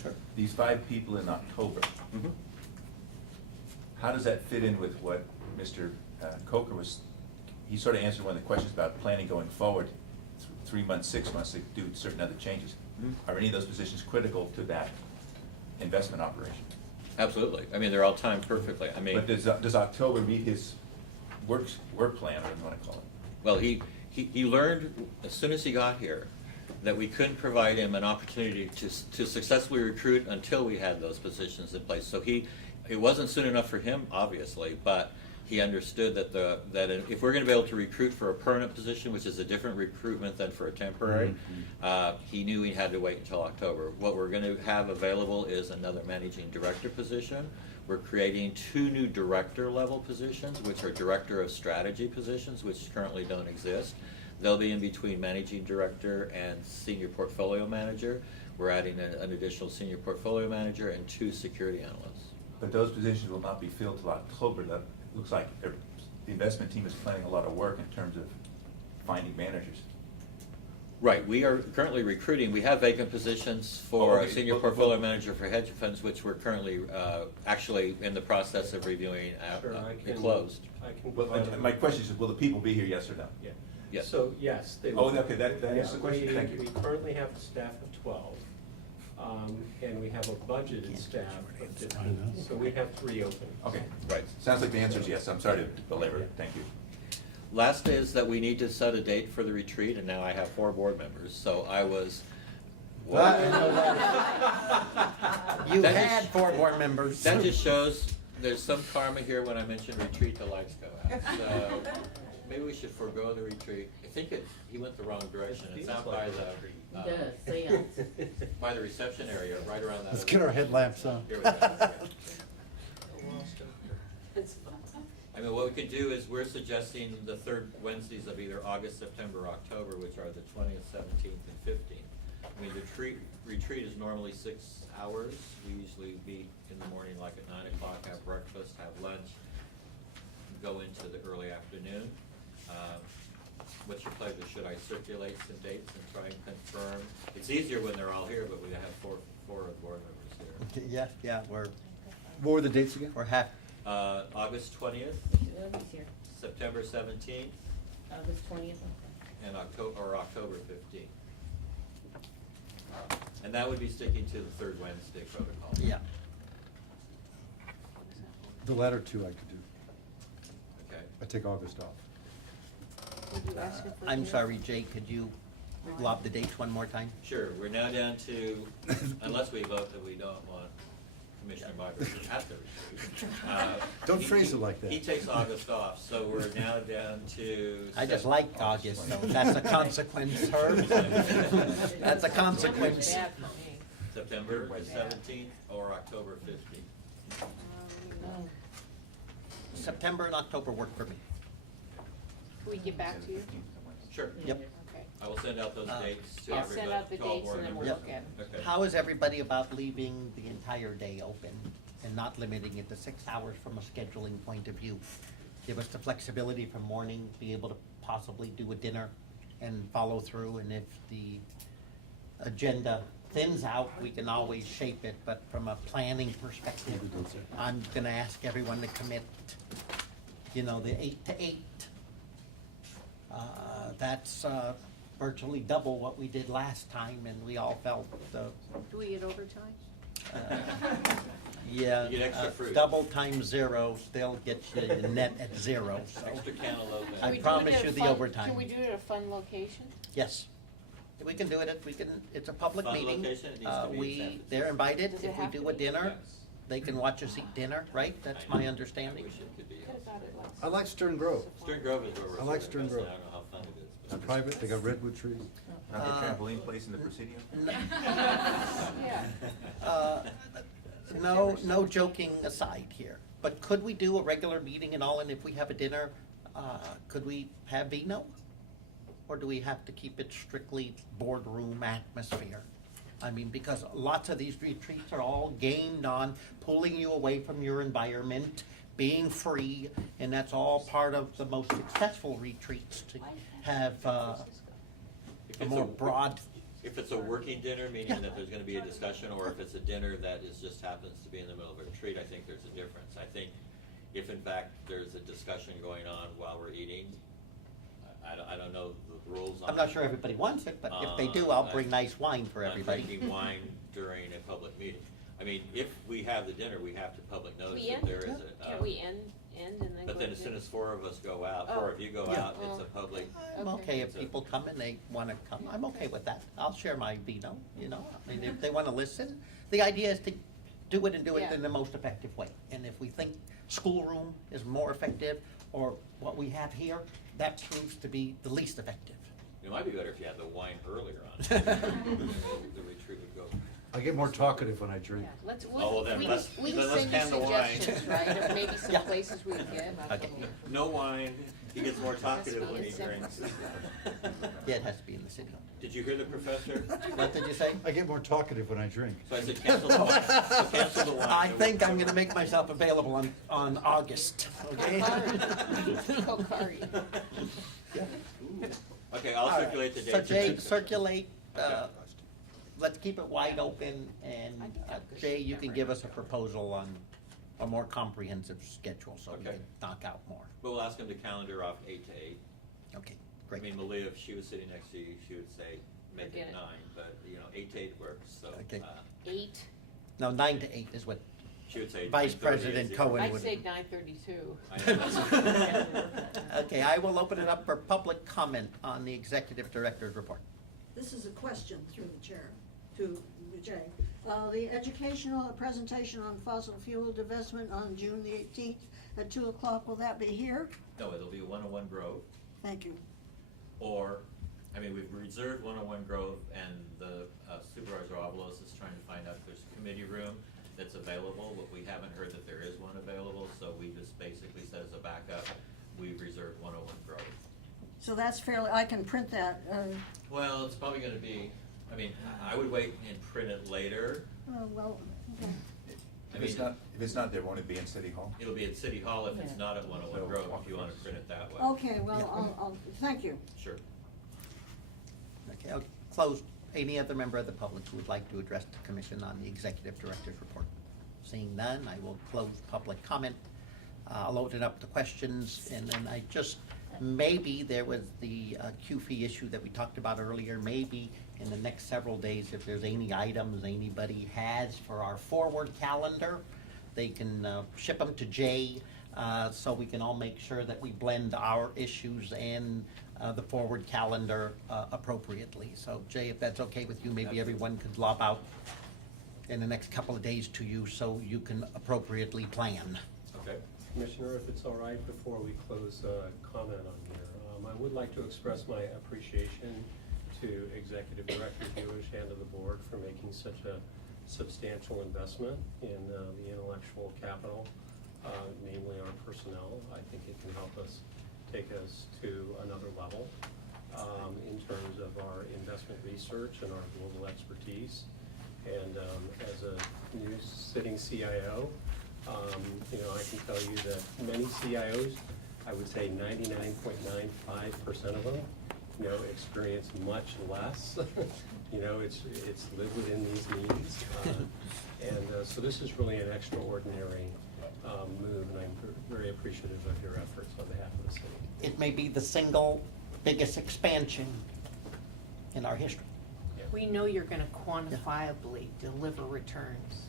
Sure. These 5 people in October, Mhm. how does that fit in with what Mr. Coker was, he sort of answered one of the questions about planning going forward, 3 months, 6 months to do certain other changes. Mhm. Are any of those positions critical to that investment operation? Absolutely. I mean, they're all timed perfectly. I mean. But does October meet his work plan, or whatever you want to call it? Well, he learned as soon as he got here that we couldn't provide him an opportunity to successfully recruit until we had those positions in place. So it wasn't soon enough for him, obviously, but he understood that if we're gonna be able to recruit for a permanent position, which is a different recruitment than for a temporary, he knew he had to wait until October. What we're gonna have available is another managing director position. We're creating 2 new director level positions, which are director of strategy positions, which currently don't exist. They'll be in between managing director and senior portfolio manager. We're adding an additional senior portfolio manager and 2 security analysts. But those positions will not be filled till October. That looks like the investment team is planning a lot of work in terms of finding managers. Right, we are currently recruiting. We have vacant positions for Oh, a okay. senior portfolio manager for hedge funds, which we're currently actually in the process of reviewing. Sure, I It can. closed. I can Well, provide. my question is, will the people be here, yes or no? Yeah. Yes. So, yes, they Oh, will. okay, that answers the Yeah, question. Thank you. We currently have a staff of 12, and we have a budgeted staff of 15, so we have 3 openings. Okay, Right. sounds like the answer is yes. I'm sorry to belabor it. Thank you. Last is that we need to set a date for the retreat, and now I have 4 board members, so I was. You That had just- 4 board members. That just shows there's some karma here. When I mentioned retreat, the lights go out. So maybe we should forego the retreat. I think he went the wrong direction. It's out by by the reception area, right around that. Let's get our headlamps on. Here we go. I mean, what we could do is we're suggesting the 3rd Wednesdays of either August, September, or October, which are the 20th, 17th, and 15th. I mean, the retreat is normally 6 hours. We usually meet in the morning, like at 9 o'clock, have breakfast, have lunch, go into the early afternoon. What's your pleasure? Should I circulate some dates and try and confirm? It's easier when they're all here, but we have four of the board members here. Yeah, What were the dates again? we're half, August 20th, September 17th, August 20th. and October 15th. And that would be sticking to the 3rd Wednesday protocol. yeah. The latter 2 I could do. Okay. I take August off. Would you ask her for I'm the- sorry, Jay, could you lob the dates one more time? Sure, we're now down to, unless we vote that we don't want Commissioner Myers at the retreat. Don't phrase it like that. He takes August off, so we're now down to. I just like August, so that's a consequence, sir. That's a consequence. Bad for me. September 17th or October 15th. September and October work for me. Can we get back to you? Sure. Yep. Okay. I will send out those dates to I'll everybody. send out the to all dates board and then members. we'll look at them. Okay. How is everybody about leaving the entire day open and not limiting it to 6 hours from a scheduling point of view? Give us the flexibility from morning, be able to possibly do a dinner and follow through, and if the agenda thins out, we can always shape it, but from a planning perspective, I'm gonna ask everyone to commit, the 8 to 8. That's virtually double what we did last time, and we all felt, Do we get overtime? yeah. You get extra fruit. Double times 0 still gets you net at 0, so. Extra cantaloupe. I Can we do it promise at a you the fun- overtime. Can we do it at a fun location? Yes. We can do it, it's a public Fun meeting. location, it needs to be in San They're invited, Does it if we have to do a be? dinner, Yes. they can watch us eat dinner, right? That's my understanding. I wish it could be. What about it like? I like Stern Grove. Stern Grove is where we're. I like sort Stern of Grove. investing. I don't know how fun it is. It's but- private, they got redwood trees. Not the trampoline place in the Presidio? Yeah. No joking aside here, but could we do a regular meeting and all, and if we have a dinner, could we have vino? Or do we have to keep it strictly boardroom atmosphere? I mean, because lots of these retreats are all gamed on pulling you away from your environment, being free, and that's all part of the most successful retreats, to have If a it's more broad. If it's a working dinner, meaning that there's gonna be a discussion, or if it's a dinner that just happens to be in the middle of a retreat, I think there's a difference. I think if in fact there's a discussion going on while we're eating, I don't know the rules on. I'm not sure everybody wants it, but if they do, I'll bring nice wine for on everybody. drinking wine during a public meeting. I mean, if we have the dinner, we have to public notice We that end? there is a. Can we end and then go But then to as soon dinner? as 4 of us go out, Oh. 4 of you go Yeah. out, it's a public. I'm Okay. okay if people come and they wanna come, I'm okay with that. I'll share my vino, I mean, if they wanna listen. The idea is to do it and do it Yeah. in the most effective way. And if we think schoolroom is more effective, or what we have here, that proves to be the least effective. It might be better if you had the wine earlier on. The retreat would go. I get more talkative when I drink. Yeah, let's, Oh, well, then we let's- can then let's send you can the wine. suggestions, right, of maybe some Yeah. places we can get. Okay. No wine, he gets more talkative That's when he fine. drinks. Yeah, it has to be in the city hall. Did you hear the professor? What did you say? I get more talkative when I drink. So I said cancel the wine, so cancel the wine. I think I'm gonna make myself available on August, okay? Kokari. Yeah. Okay, I'll All right. circulate the So dates. Jay, circulate, let's keep it wide open, and Jay, you can give us a proposal on a more comprehensive schedule, so we Okay. can knock out more. But we'll ask him to calendar off 8 to 8. Okay, I great. mean, Malia, if she was sitting next to you, she would say, make Forget it it. 9, but, 8 to 8 works, so. Okay. 8, No, 9 to 8 is what She would say. Vice 9:30 President is Cohen I'd would. say 9:32. I know. Okay, I will open it up for public comment on the Executive Director's report. This is a question through the chair to Jay. The educational presentation on fossil fuel divestment on June the 18th at 2 o'clock, will that be here? No, it'll be 101 Grove, Thank you. or, we've reserved 101 Grove, and the Supervisor Avalos is trying to find out if there's committee room that's available, but we haven't heard that there is one available, so we just basically said as a backup, we've reserved 101 Grove. So that's fairly, I can print that. Well, it's probably gonna be, I would wait and print it later. Well, okay. If it's not there, won't it be in City Hall? It'll be at City Hall if it's not at 101 So, Grove, if you wanna print it that way. Okay, well, Yeah. I'll, thank you. Sure. Okay, I'll close. Any other member of the public who would like to address the commission on the Executive Director's report? Seeing none, I will close public comment. I'll open up the questions, and then maybe there was the Q fee issue that we talked about earlier. Maybe in the next several days, if there's any items anybody has for our forward calendar, they can ship them to Jay, so we can all make sure that we blend our issues and the forward calendar appropriately. So Jay, if that's okay with you, maybe everyone could lob out in the next couple of days to you so you can appropriately plan. Okay. Commissioner, if it's all right, before we close comment on here, I would like to express my appreciation to Executive Director Buish and to the board for making such a substantial investment in the intellectual capital, namely our personnel. I think it can help us take us to another level in terms of our investment research and our global expertise. And as a new sitting CIO, I can tell you that many CIOs, I would say 99.95% of them, experience much less. It's live within these means. And so this is really an extraordinary move, and I'm very appreciative of your efforts on behalf of the city. It may be the single biggest expansion in our history. We know you're gonna quantifiably deliver returns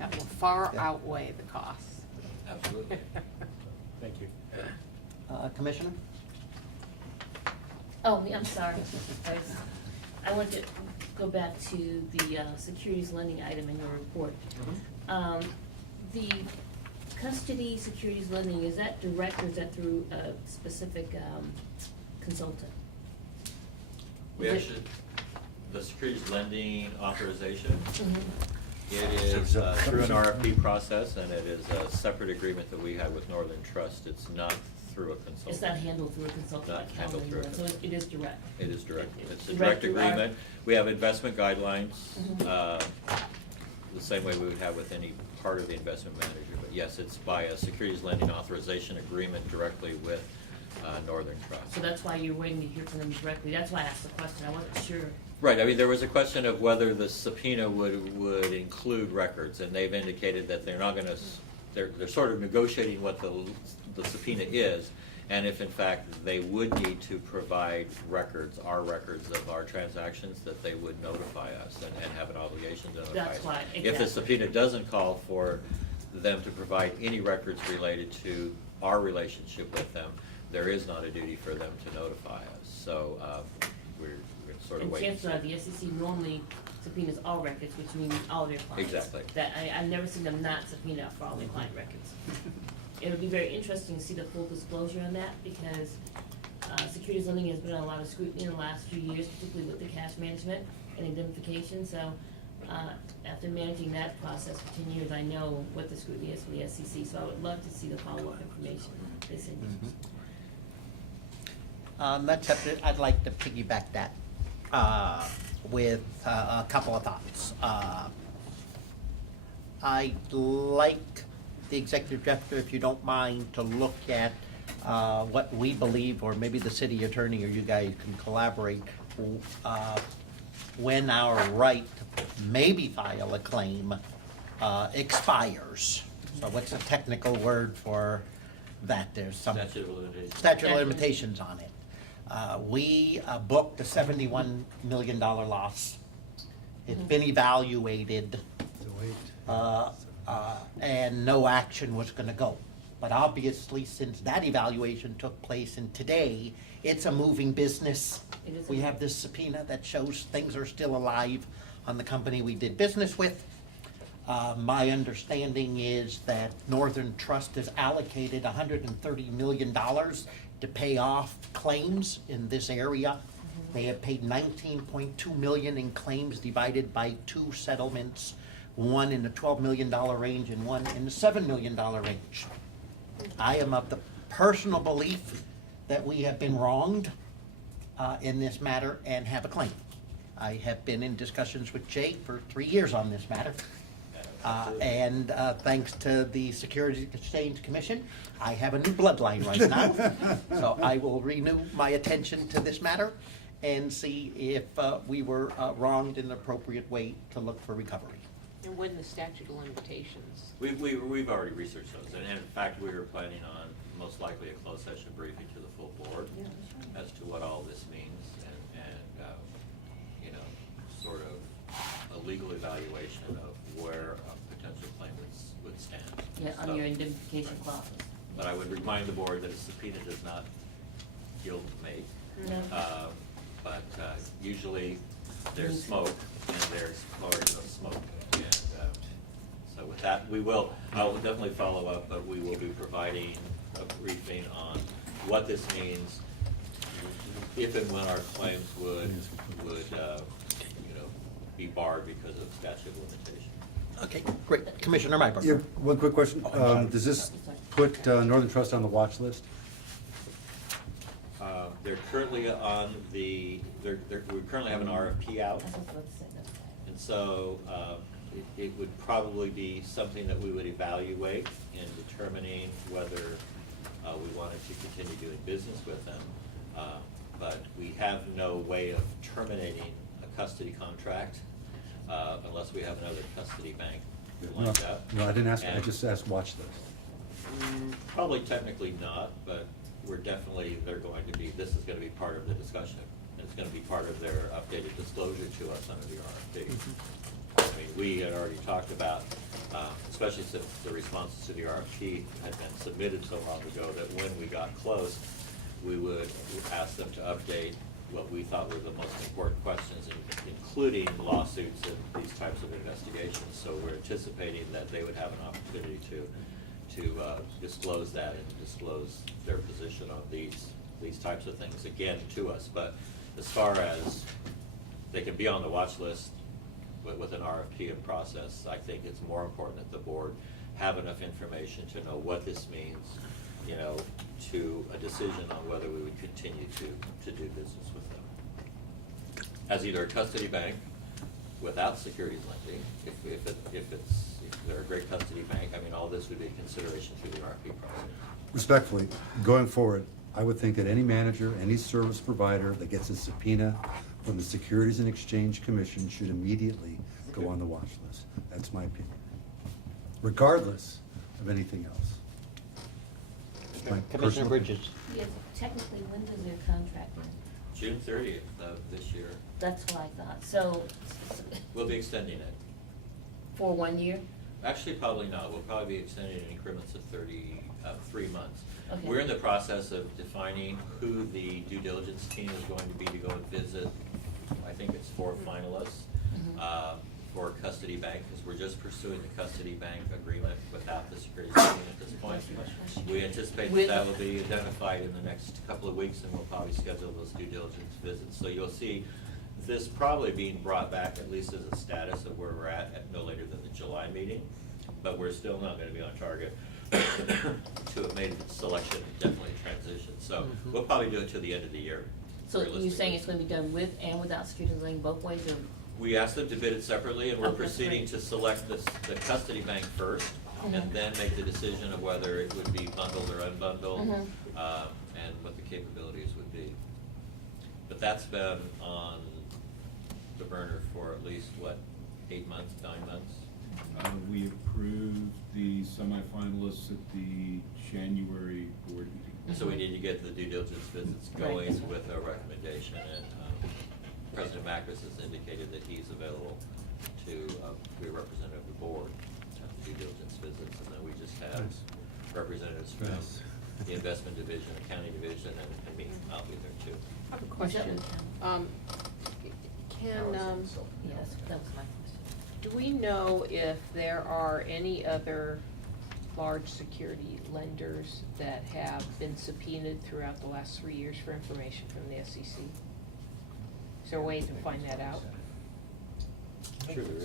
that will far Yeah. outweigh the costs. Absolutely. Thank you. Commissioner? Oh, I'm sorry. I want to go back to the securities lending item in your report. The custody securities lending, is that direct or is that through a specific consultant? We actually, the securities lending authorization, Mm-hmm. it is through an RFP process, and it is a separate agreement that we have with Northern Trust. It's not through a consultant. It's not handled through a consultant Not like handled through a Calvin, so it is direct. It is direct. It's a Direct direct through our- agreement. We have investment guidelines, Mhm. the same way we would have with any part of the investment manager. But yes, it's by a securities lending authorization agreement directly with Northern Trust. So that's why you're waiting to hear from them directly. That's why I asked the question. I wasn't sure. Right, there was a question of whether the subpoena would include records, and they've indicated that they're not gonna, they're sort of negotiating what the subpoena is, and if in fact they would need to provide records, our records of our transactions, that they would notify us and have an obligation to notify us. That's why, If the exactly. subpoena doesn't call for them to provide any records related to our relationship with them, there is not a duty for them to notify us. So we're sort of And waiting. chances are the SEC normally subpoenas all records, which means all their clients. Exactly. That, I've never seen them not subpoena for all their client records. It'll be very interesting to see the full disclosure on that, because, securities lending has been on a lot of scrutiny in the last few years, particularly with the cash management and identification, so, after managing that process for 10 years, I know what the scrutiny is for the SEC, so I would love to see the follow-up information they send you. That's something I'd like to piggyback that with a couple of thoughts. I'd like the executive director, if you don't mind, to look at what we believe, or maybe the city attorney or you guys can collaborate, when our right to maybe file a claim expires. So what's the technical word for that? There's some Statute of limitations. statute of limitations on it. We booked a $71 million loss. It's been evaluated, and no action was gonna go. But obviously, since that evaluation took place and today, it's a moving business. It is. We have this subpoena that shows things are still alive on the company we did business with. My understanding is that Northern Trust has allocated $130 million to pay off claims in this area. They have paid $19.2 million in claims divided by 2 settlements, one in the $12 million range and one in the $7 million range. I am of the personal belief that we have been wronged in this matter and have a claim. I have been in discussions with Jay for 3 years on this matter. And thanks to the Securities Exchange Commission, I have a new bloodline right now. So I will renew my attention to this matter and see if we were wronged in an appropriate way to look for recovery. And when the statute of limitations? We've already researched those, and in fact, we were planning on most likely a closed session briefing to the full board as to what all this means, and you know, sort of a legal evaluation of where a potential claim would stand. Yeah, on So- your indemnification clauses. But I would remind the board that a subpoena does not yield mate. No. But usually there's smoke and there's flurries of smoke. And so with that, I will definitely follow up, but we will be providing a briefing on what this means if and when our claims would you know, be barred because of statute of limitation. Okay, great. Commissioner Myberg. Yeah, one quick question. Does this put Northern Trust on the watch list? They're currently on we currently have an RFP out. I was about to say that. And so it would probably be something that we would evaluate in determining whether we wanted to continue doing business with them. But we have no way of terminating a custody contract unless we have another custody bank lined up. No, I didn't ask, I And- just asked watch list. Probably technically not, but this is gonna be part of the discussion. It's gonna be part of their updated disclosure to us under the RFP. I mean, we had already talked about, especially since the responses to the RFP had been submitted so long ago, that when we got close, we would ask them to update what we thought were the most important questions, including lawsuits and these types of investigations. So we're anticipating that they would have an opportunity to disclose that and disclose their position on these types of things again to us. But as far as they can be on the watch list with an RFP in process, I think it's more important that the board have enough information to know what this means, you know, to a decision on whether we would continue to do business with them. As either a custody bank without securities lending, if they're a great custody bank, I mean, all this would be a consideration through the RFP process. Respectfully, going forward, I would think that any manager, any service provider that gets a subpoena from the Securities and Exchange Commission should immediately go on the watch list. That's my opinion, regardless of anything else. My Commissioner personal- Bridges. Yes, technically, when does their contract end? June 30th of this year, That's what I thought, so, we'll be extending it. for 1 year? Actually, probably not. We'll probably be extending it in increments of 3 months. Okay. We're in the process of defining who the due diligence team is going to be to go and visit. I think it's 4 finalists for Custody Bank, because we're just pursuing the Custody Bank agreement without the securities lending at this point. We anticipate that that will be identified in the next couple of weeks, and we'll probably schedule those due diligence visits. So you'll see this probably being brought back, at least as a status of where we're at no later than the July meeting, but we're still not gonna be on target to have made the selection, definitely transition. So we'll probably do it to the end of the year. So you're realistically. saying it's gonna be done with and without securities lending both ways, or? We asked them to bid it separately, and we're Oh, that's proceeding great. to select the Custody Bank first, and then make the decision of whether it would be bundled or unbundled, and what the capabilities would be. But that's been on the burner for at least, what, 8 months, 9 months? We approved the semifinalists at the January board meeting. So we need to get the due diligence visits going with a recommendation, and President Macris has indicated that he's available to be a representative of the board at the due diligence visits, and then we just have representatives from the investment division, accounting division, and me. I'll be there too. I have a question. Yes, that was my question. Do we know if there are any other large security lenders that have been subpoenaed throughout the last 3 years for information from the SEC? Is there a way to find that out? Sure there is.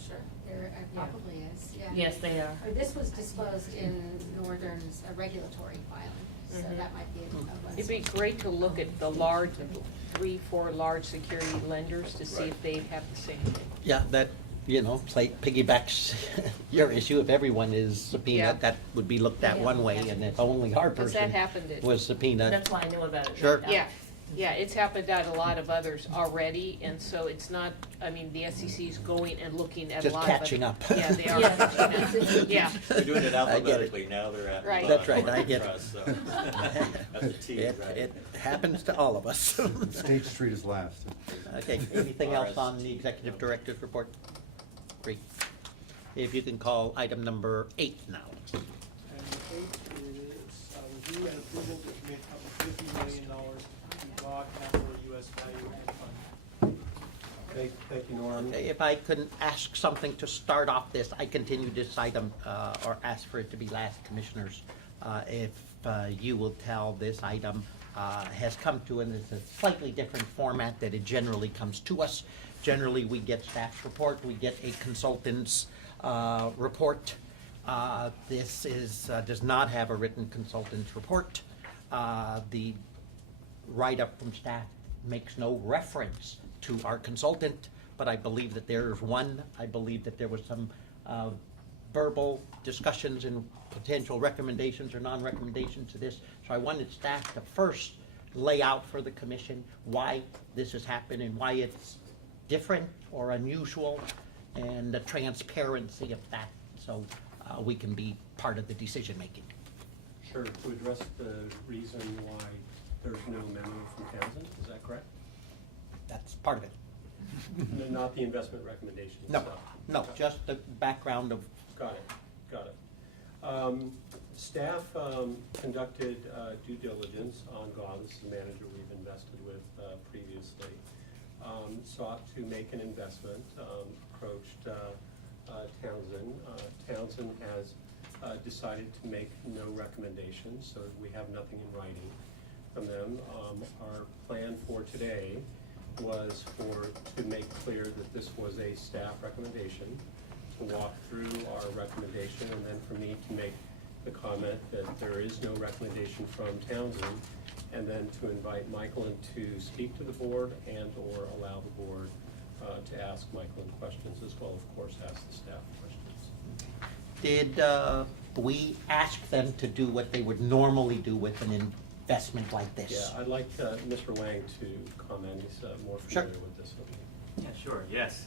Sure, there probably is, yeah. Yes, they are. This was disclosed in Northern's regulatory filing, so that might be a It'd be great to look at the large, 3, 4 large security lenders to see if they have the same thing. Yeah, that, piggybacks your issue. If everyone is subpoenaed, Yeah. that would be looked at one way, and if only our Because person that happened at- was subpoenaed. That's why I know about it. Sure. Yeah, it's happened at a lot of others already, and so it's not, I mean, the SEC's going and looking at a Just lot of it. catching up. Yeah, they are Yeah. catching up. Yeah. They're doing it I get it. alphabetically, now they're at. Right. That's right, I get it. Trust, so. That's a T, It, right? it happens to all of us. State Street is last. Okay, anything All else right. on the executive director's report? Great. If you can call item number 8 now. And the eighth is, review and approval to commit up to $50 million to draw capital U.S. value add fund. Thank you, Norm. Okay, if I can ask something to start off this, I continue this item, or ask for it to be last, commissioners. If you will tell this item has come to, and it's a slightly different format that it generally comes to us. Generally, we get staff's report, we get a consultant's report. This is, does not have a written consultant's report. The write-up from staff makes no reference to our consultant, but I believe that there is one. I believe that there was some verbal discussions and potential recommendations or non-recommendations to this. So I wanted staff to first lay out for the commission why this has happened and why it's different or unusual, and the transparency of that, so we can be part of the decision-making. Sure, to address the reason why there's no memo from Townsend, is that correct? That's part of it. Not the investment recommendation No, itself? no, just the background of, Got it. Staff conducted due diligence on GON, this is the manager we've invested with previously. Sought to make an investment, approached Townsend. Townsend has decided to make no recommendations, so we have nothing in writing from them. Our plan for today was to make clear that this was a staff recommendation, to walk through our recommendation, and then for me to make the comment that there is no recommendation from Townsend, and then to invite Michael to speak to the board and/or allow the board to ask Michael questions, as well, of course, ask the staff questions. did we ask them to do what they would normally do with an investment like this? Yeah, I'd like Mr. Wang to comment, he's more Sure. familiar with this one. Yeah, sure, yes.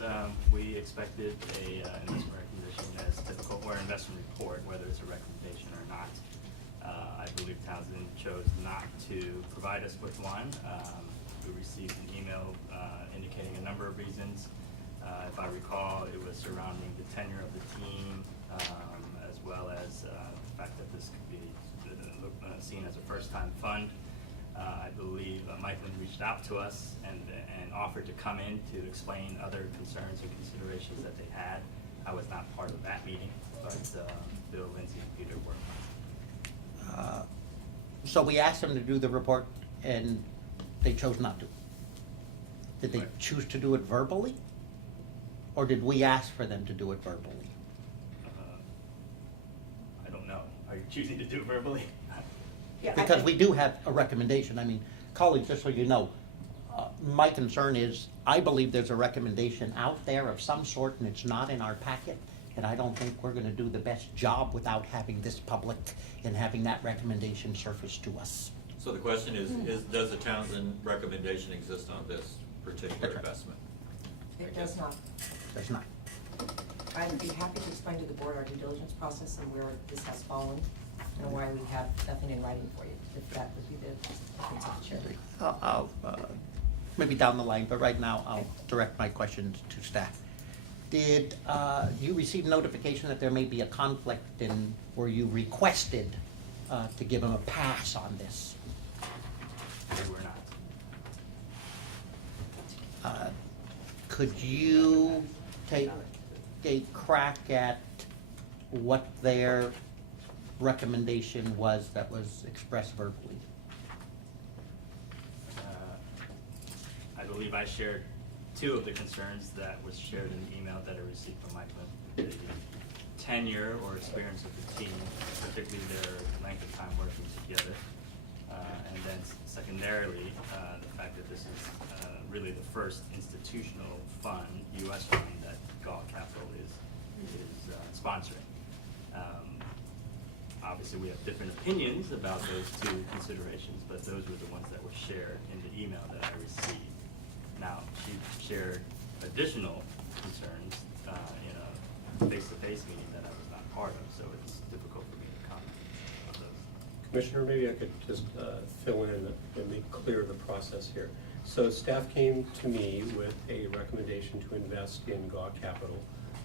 We expected an investment recommendation as typical, or investment report, whether it's a recommendation or not. I believe Townsend chose not to provide us with one. We received an email indicating a number of reasons. If I recall, it was surrounding the tenure of the team, as well as the fact that this could be seen as a first-time fund. I believe Michaelin reached out to us and offered to come in to explain other concerns and considerations that they had. I was not part of that meeting, but Bill, Lindsay, and Peter were. So we asked them to do the report, and they chose not to. Did they Right. choose to do it verbally? Or did we ask for them to do it verbally? I don't know. Are you choosing to do it verbally? Because we do have a recommendation. I mean, colleagues, just so you know, my concern is, I believe there's a recommendation out there of some sort, and it's not in our packet, and I don't think we're gonna do the best job without having this public and having that recommendation surface to us. So the question is, does the Townsend recommendation exist on this particular That's right. investment? It does not. That's not. I'd be happy to explain to the board our due diligence process and where this has fallen and why we have nothing in writing for you, if that would be the consent chair. I'll maybe down the line, but right now I'll direct my questions to staff. Did you receive notification that there may be a conflict, and were you requested to give them a pass on this? They were not. Could you take a crack at what their recommendation was that was expressed verbally? I believe I shared two of the concerns that was shared in the email that I received from Michaelin. The tenure or experience of the team, particularly their length of time working together. And then secondarily, the fact that this is really the first institutional fund, U.S. fund, that Gaw Capital is sponsoring. Obviously, we have different opinions about those two considerations, but those were the ones that were shared in the email that I received. Now, she shared additional concerns in a face-to-face meeting that I was not part of, so it's difficult for me to comment on those. Commissioner, maybe I could just fill in and make clear the process here. So staff came to me with a recommendation to invest in Gaw Capital.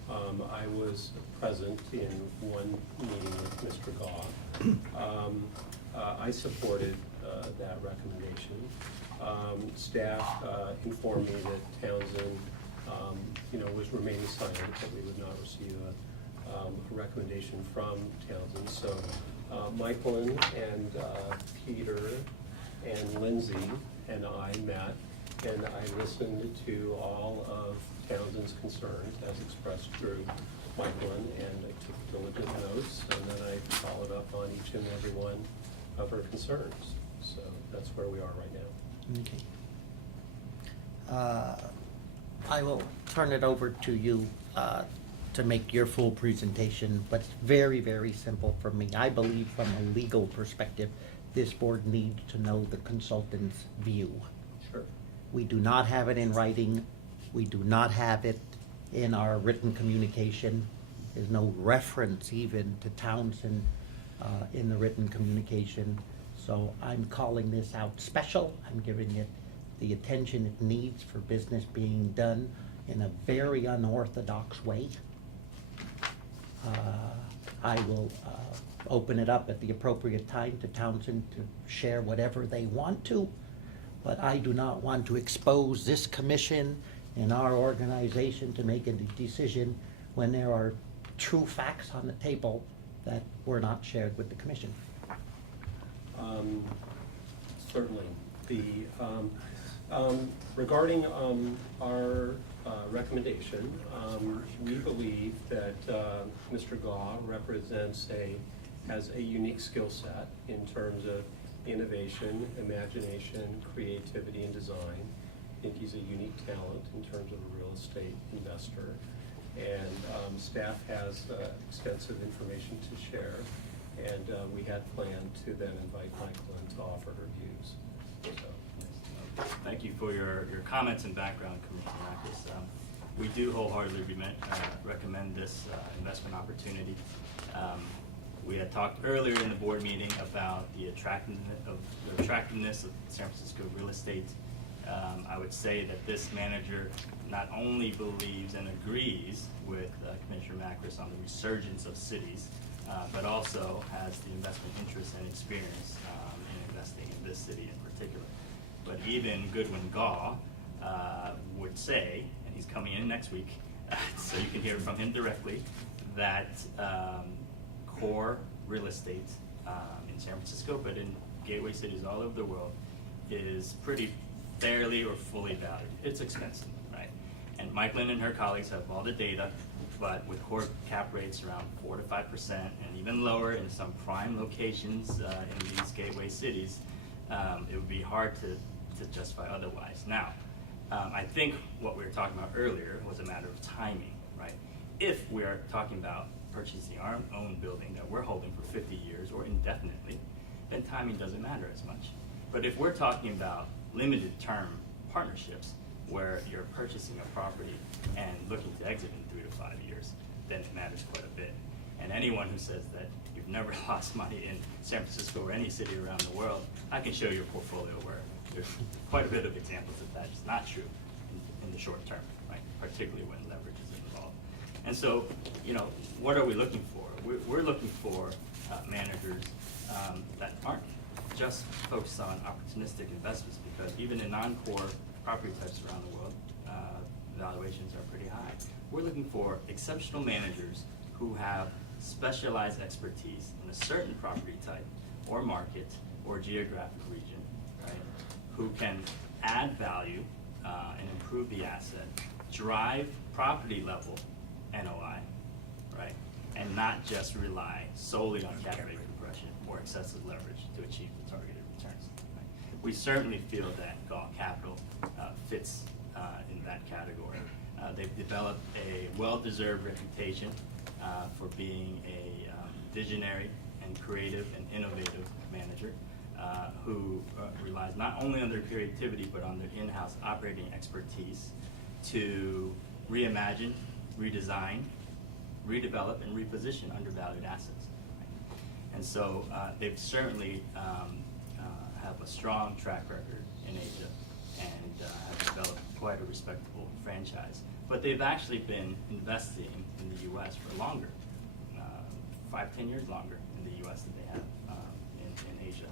I was present in one meeting with Mr. Gaw. I supported that recommendation. Staff informed me that Townsend, was remaining silent, that we would not receive a recommendation from Townsend. So Michaelin and Peter and Lindsay and I met, and I listened to all of Townsend's concerns as expressed through Michaelin, and I took diligent notes, and then I followed up on each and every one of her concerns. So that's where we are right now. Okay. I will turn it over to you to make your full presentation, but it's very, very simple for me. I believe from a legal perspective, this board needs to know the consultant's view. Sure. We do not have it in writing. We do not have it in our written communication. There's no reference even to Townsend in the written communication. So I'm calling this out special. I'm giving it the attention it needs for business being done in a very unorthodox way. I will open it up at the appropriate time to Townsend to share whatever they want to, but I do not want to expose this commission and our organization to make a decision when there are true facts on the table that were not shared with the commission. Certainly. Regarding our recommendation, we believe that Mr. Gaw has a unique skill set in terms of innovation, imagination, creativity, and design. I think he's a unique talent in terms of a real estate investor. And staff has extensive information to share, and we had planned to then invite Michaelin to offer her views. So. Thank you for your comments and background, Commissioner Marcus. We do wholeheartedly recommend this investment opportunity. We had talked earlier in the board meeting about the attractiveness of San Francisco real estate. I would say that this manager not only believes and agrees with Commissioner Macris on the resurgence of cities, but also has the investment interest and experience in investing in this city in particular. But even Goodwin Gaw would say, and he's coming in next week, so you can hear from him directly, that core real estate in San Francisco, but in gateway cities all over the world, is pretty fairly or fully valued. It's expensive, right? And Mike Lynn and her colleagues have all the data, but with core cap rates around 4 to 5% and even lower in some prime locations in these gateway cities, it would be hard to justify otherwise. Now, I think what we were talking about earlier was a matter of timing, right? If we are talking about purchasing our own building that we're holding for 50 years or indefinitely, then timing doesn't matter as much. But if we're talking about limited term partnerships where you're purchasing a property and looking to exit in 3 to 5 years, then it matters quite a bit. And anyone who says that you've never lost money in San Francisco or any city around the world, I can show you a portfolio where there's quite a bit of examples that that is not true in the short term, right? Particularly when leverage is involved. And so, you know, what are we looking for? We're looking for managers that aren't just focused on opportunistic investments, because even in non-core property types around the world, valuations are pretty high. We're looking for exceptional managers who have specialized expertise in a certain property type or market or geographic region, right? Who can add value and improve the asset, drive property level NOI, right? And not just rely solely on cap rate compression or excessive leverage to achieve the targeted returns. Right? We certainly feel that Gaw Capital fits in that category. They've developed a well-deserved reputation for being a visionary and creative and innovative manager who relies not only on their creativity but on their in-house operating expertise to reimagine, redesign, redevelop, and reposition undervalued assets. Right? And so they've certainly have a strong track record in Asia and have developed quite a respectable franchise. But they've actually been investing in the U.S. for longer, 5-10 years longer in the U.S. than they have in Asia,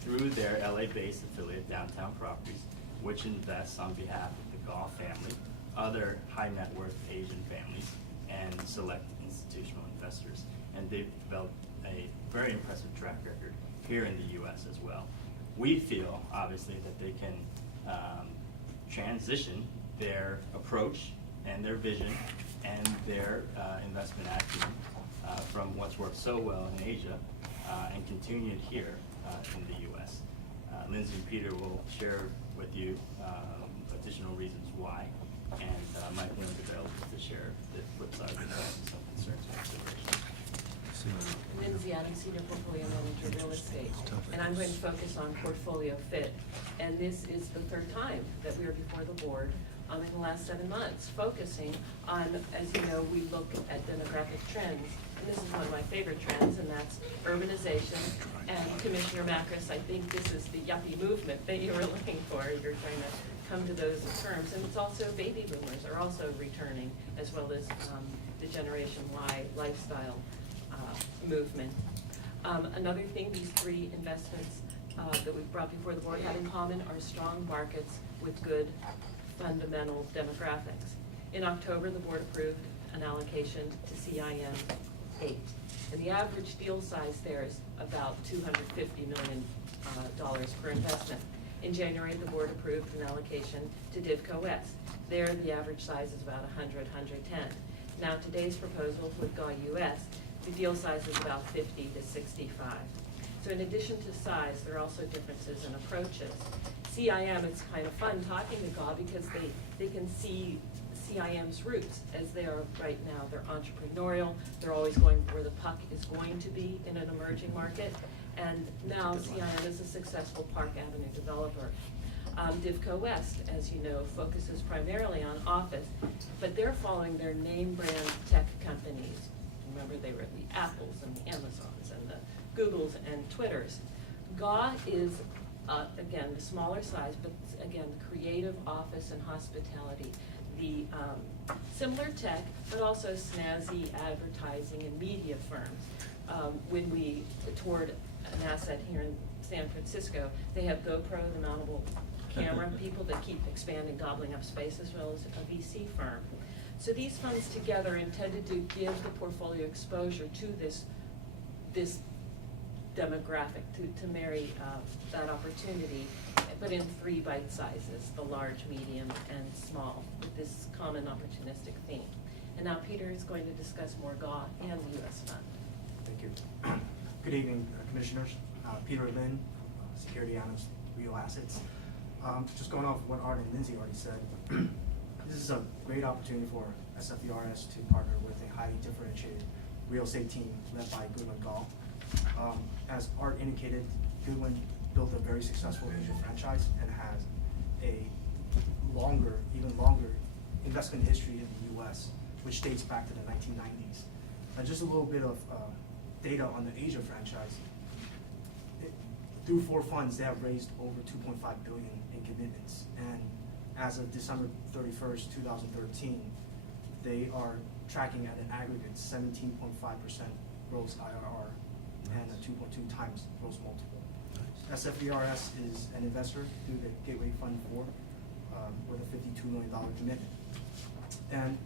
through their LA-based affiliate, Downtown Properties, which invests on behalf of the Gaw family, other high net worth Asian families, and select institutional investors. And they've developed a very impressive track record here in the U.S. as well. We feel, obviously, that they can transition their approach and their vision and their investment acumen from what's worked so well in Asia and continue it here in the U.S. Lindsay and Peter will share with you additional reasons why, and Mike will be available to share the flip side of the coin, some concerns and considerations. Lindsay Adams, Senior Portfolio Manager, Real Estate, and I'm going to focus on portfolio fit. And this is the third time that we are before the board in the last 7 months, focusing on, as you know, we look at demographic trends, and this is one of my favorite trends, and that's urbanization. And Commissioner Macris, I think this is the yuppie movement that you were looking for. You're trying to come to those terms, and it's also baby boomers are also returning, as well as the Generation Y lifestyle movement. Another thing these three investments that we've brought before the board have in common are strong markets with good fundamental demographics. In October, the board approved an allocation to CIM 8, and the average deal size there is about $250 million per investment. In January, the board approved an allocation to DivCo West. There, the average size is about 100, 110. Now, today's proposal with Gaw US, the deal size is about 50 to 65. So in addition to size, there are also differences in approaches. CIM, it's kind of fun talking to Gaw because they can see CIM's roots as they are right now. They're entrepreneurial. They're always going where the puck is going to be in an emerging market. And now CIM is a successful Park Avenue developer. DivCo West, as you know, focuses primarily on office, but they're following their name brand tech companies. Remember, they were the Apples and the Amazons and the Googles and Twitters. Gaw is, again, the smaller size, but again, the creative office and hospitality. The similar tech, but also snazzy advertising and media firms. when we toured an asset here in San Francisco, they have GoPro, the mountable camera people that keep expanding, gobbling up space, as well as a VC firm. So these funds together intended to give the portfolio exposure to this demographic, to marry that opportunity, but in 3 bite sizes, the large, medium, and small, with this common opportunistic theme. And now Peter is going to discuss more GAW and the U.S. Fund. Thank you. Good evening, Commissioners. Peter Lynn, Security Analyst, Real Assets. Just going off what Art and Lindsay already said, this is a great opportunity for SFERS to partner with a highly differentiated real estate team led by Goodwin Gall. As Art indicated, Goodwin built a very successful Asia franchise and has a even longer investment history in the U.S., which dates back to the 1990s. Just a little bit of data on the Asia franchise. Through 4 funds, they have raised over $2.5 billion in commitments, and as of December 31st, 2013, they are tracking at an aggregate 17.5% gross IRR and a 2.2 times gross multiple. SFERS is an investor through the Gateway Fund 4 with a $52 million commitment. And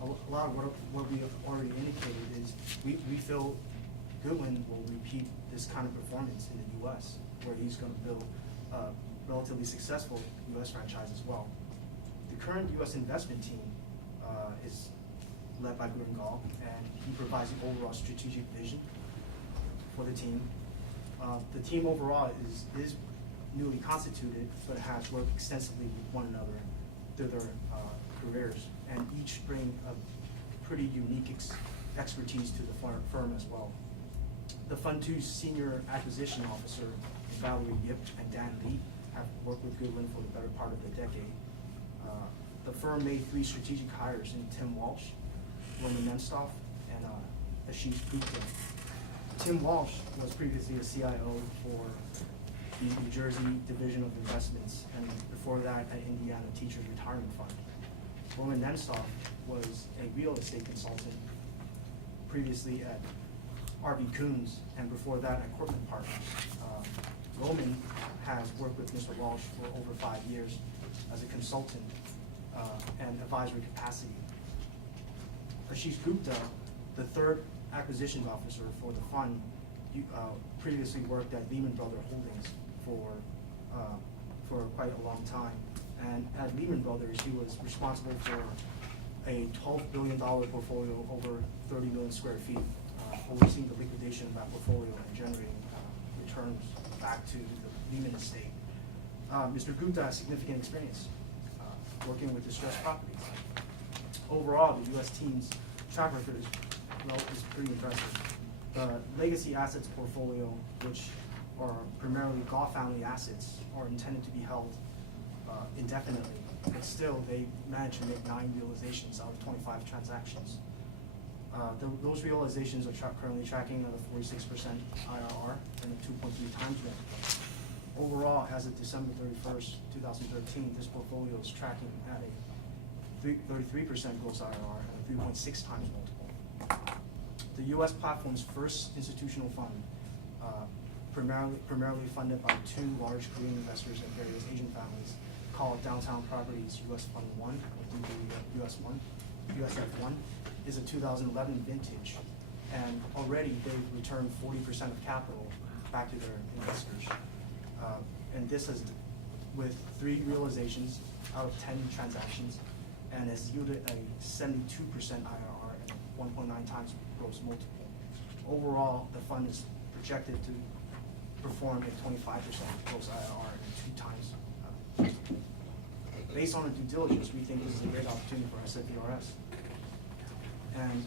a lot of what we have already indicated is we feel Goodwin will repeat this kind of performance in the U.S., where he's going to build a relatively successful U.S. franchise as well. The current U.S. investment team is led by Goodwin Gall, and he provides the overall strategic vision for the team. The team overall is newly constituted, but has worked extensively with one another through their careers, and each bring a pretty unique expertise to the firm as well. The Fund 2's Senior Acquisition Officer, Valerie Yip and Dan Lee, have worked with Goodwin for the better part of the decade. The firm made 3 strategic hires in Tim Walsh, Roman Nenstoff, and Ashish Gupta. Tim Walsh was previously a CIO for the New Jersey Division of Investments, and before that at Indiana Teachers Retirement Fund. Roman Nenstoff was a real estate consultant previously at R.B. Coons, and before that at Cortland Partners. Roman has worked with Mr. Walsh for over 5 years as a consultant and advisory capacity. Ashish Gupta, the 3rd acquisitions officer for the fund, previously worked at Lehman Brothers Holdings for quite a long time. And at Lehman Brothers, he was responsible for a $12 billion portfolio over 30 million square feet, overseeing the liquidation of that portfolio and generating returns back to the Lehman estate. Mr. Gupta has significant experience working with distressed properties. Overall, the U.S. team's track record is pretty impressive. The legacy assets portfolio, which are primarily Gall family assets, are intended to be held indefinitely, but still they managed to make 9 realizations out of 25 transactions. Those realizations are currently tracking at a 46% IRR and a 2.3 times multiple. Overall, as of December 31st, 2013, this portfolio is tracking at a 33% gross IRR and a 3.6 times multiple. The U.S. platform's first institutional fund, primarily funded by 2 large Korean investors and various Asian families, called Downtown Properties U.S. Fund 1, or USF1, is a 2011 vintage, and already they've returned 40% of capital back to their investors. And this is with 3 realizations out of 10 transactions, and has yielded a 72% IRR and 1.9 times gross multiple. Overall, the fund is projected to perform at 25% gross IRR and 2 times. Based on the due diligence, we think this is a great opportunity for SFERS. And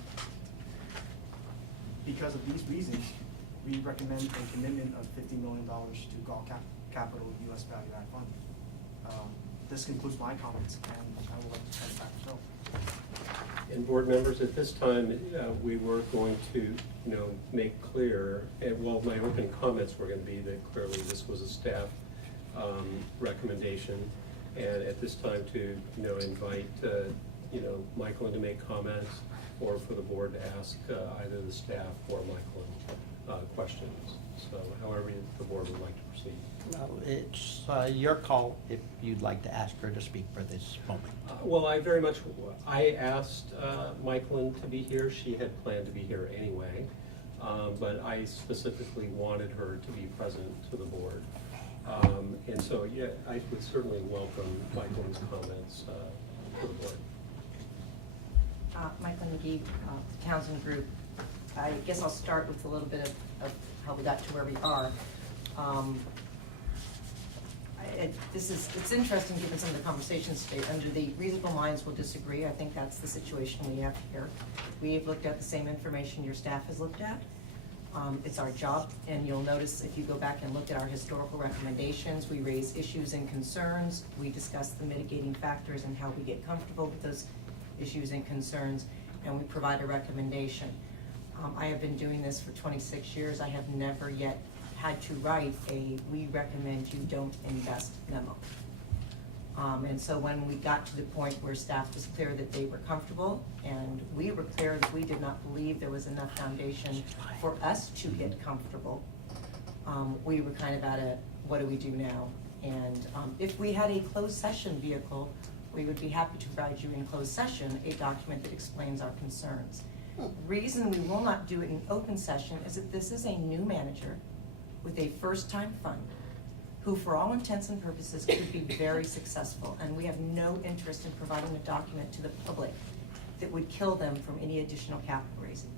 because of these reasons, we recommend a commitment of $50 million to Gall Capital U.S. Value Add Fund. This concludes my comments, and I would like to turn it back to Phil. And board members, at this time, we were going to, make clear, and my opening comments were going to be that clearly this was a staff recommendation, and at this time to, invite you know, Michael to make comments, or for the board to ask either the staff or Michael questions. So however the board would like to proceed. Well, it's your call if you'd like to ask her to speak for this moment. Well, I asked Michaelin to be here. She had planned to be here anyway, but I specifically wanted her to be present to the board. And so, yeah, I would certainly welcome Michaelin's comments to the board. Michael McGee, Townsend Group. I guess I'll start with a little bit of how we got to where we are. It's interesting given some of the conversations today. Under the reasonable minds will disagree. I think that's the situation we have here. We have looked at the same information your staff has looked at. It's our job, and you'll notice if you go back and look at our historical recommendations, we raise issues and concerns. We discuss the mitigating factors and how we get comfortable with those issues and concerns, and we provide a recommendation. I have been doing this for 26 years. I have never yet had to write a "we recommend you don't invest" memo. And so when we got to the point where staff was clear that they were comfortable, and we were clear that we did not believe there was enough foundation for us to get comfortable, we were kind of at a, what do we do now? And if we had a closed session vehicle, we would be happy to provide you in closed session a document that explains our concerns. Reason we will not do it in open session is that this is a new manager with a first-time fund who, for all intents and purposes, could be very successful, and we have no interest in providing a document to the public that would kill them from any additional capital raising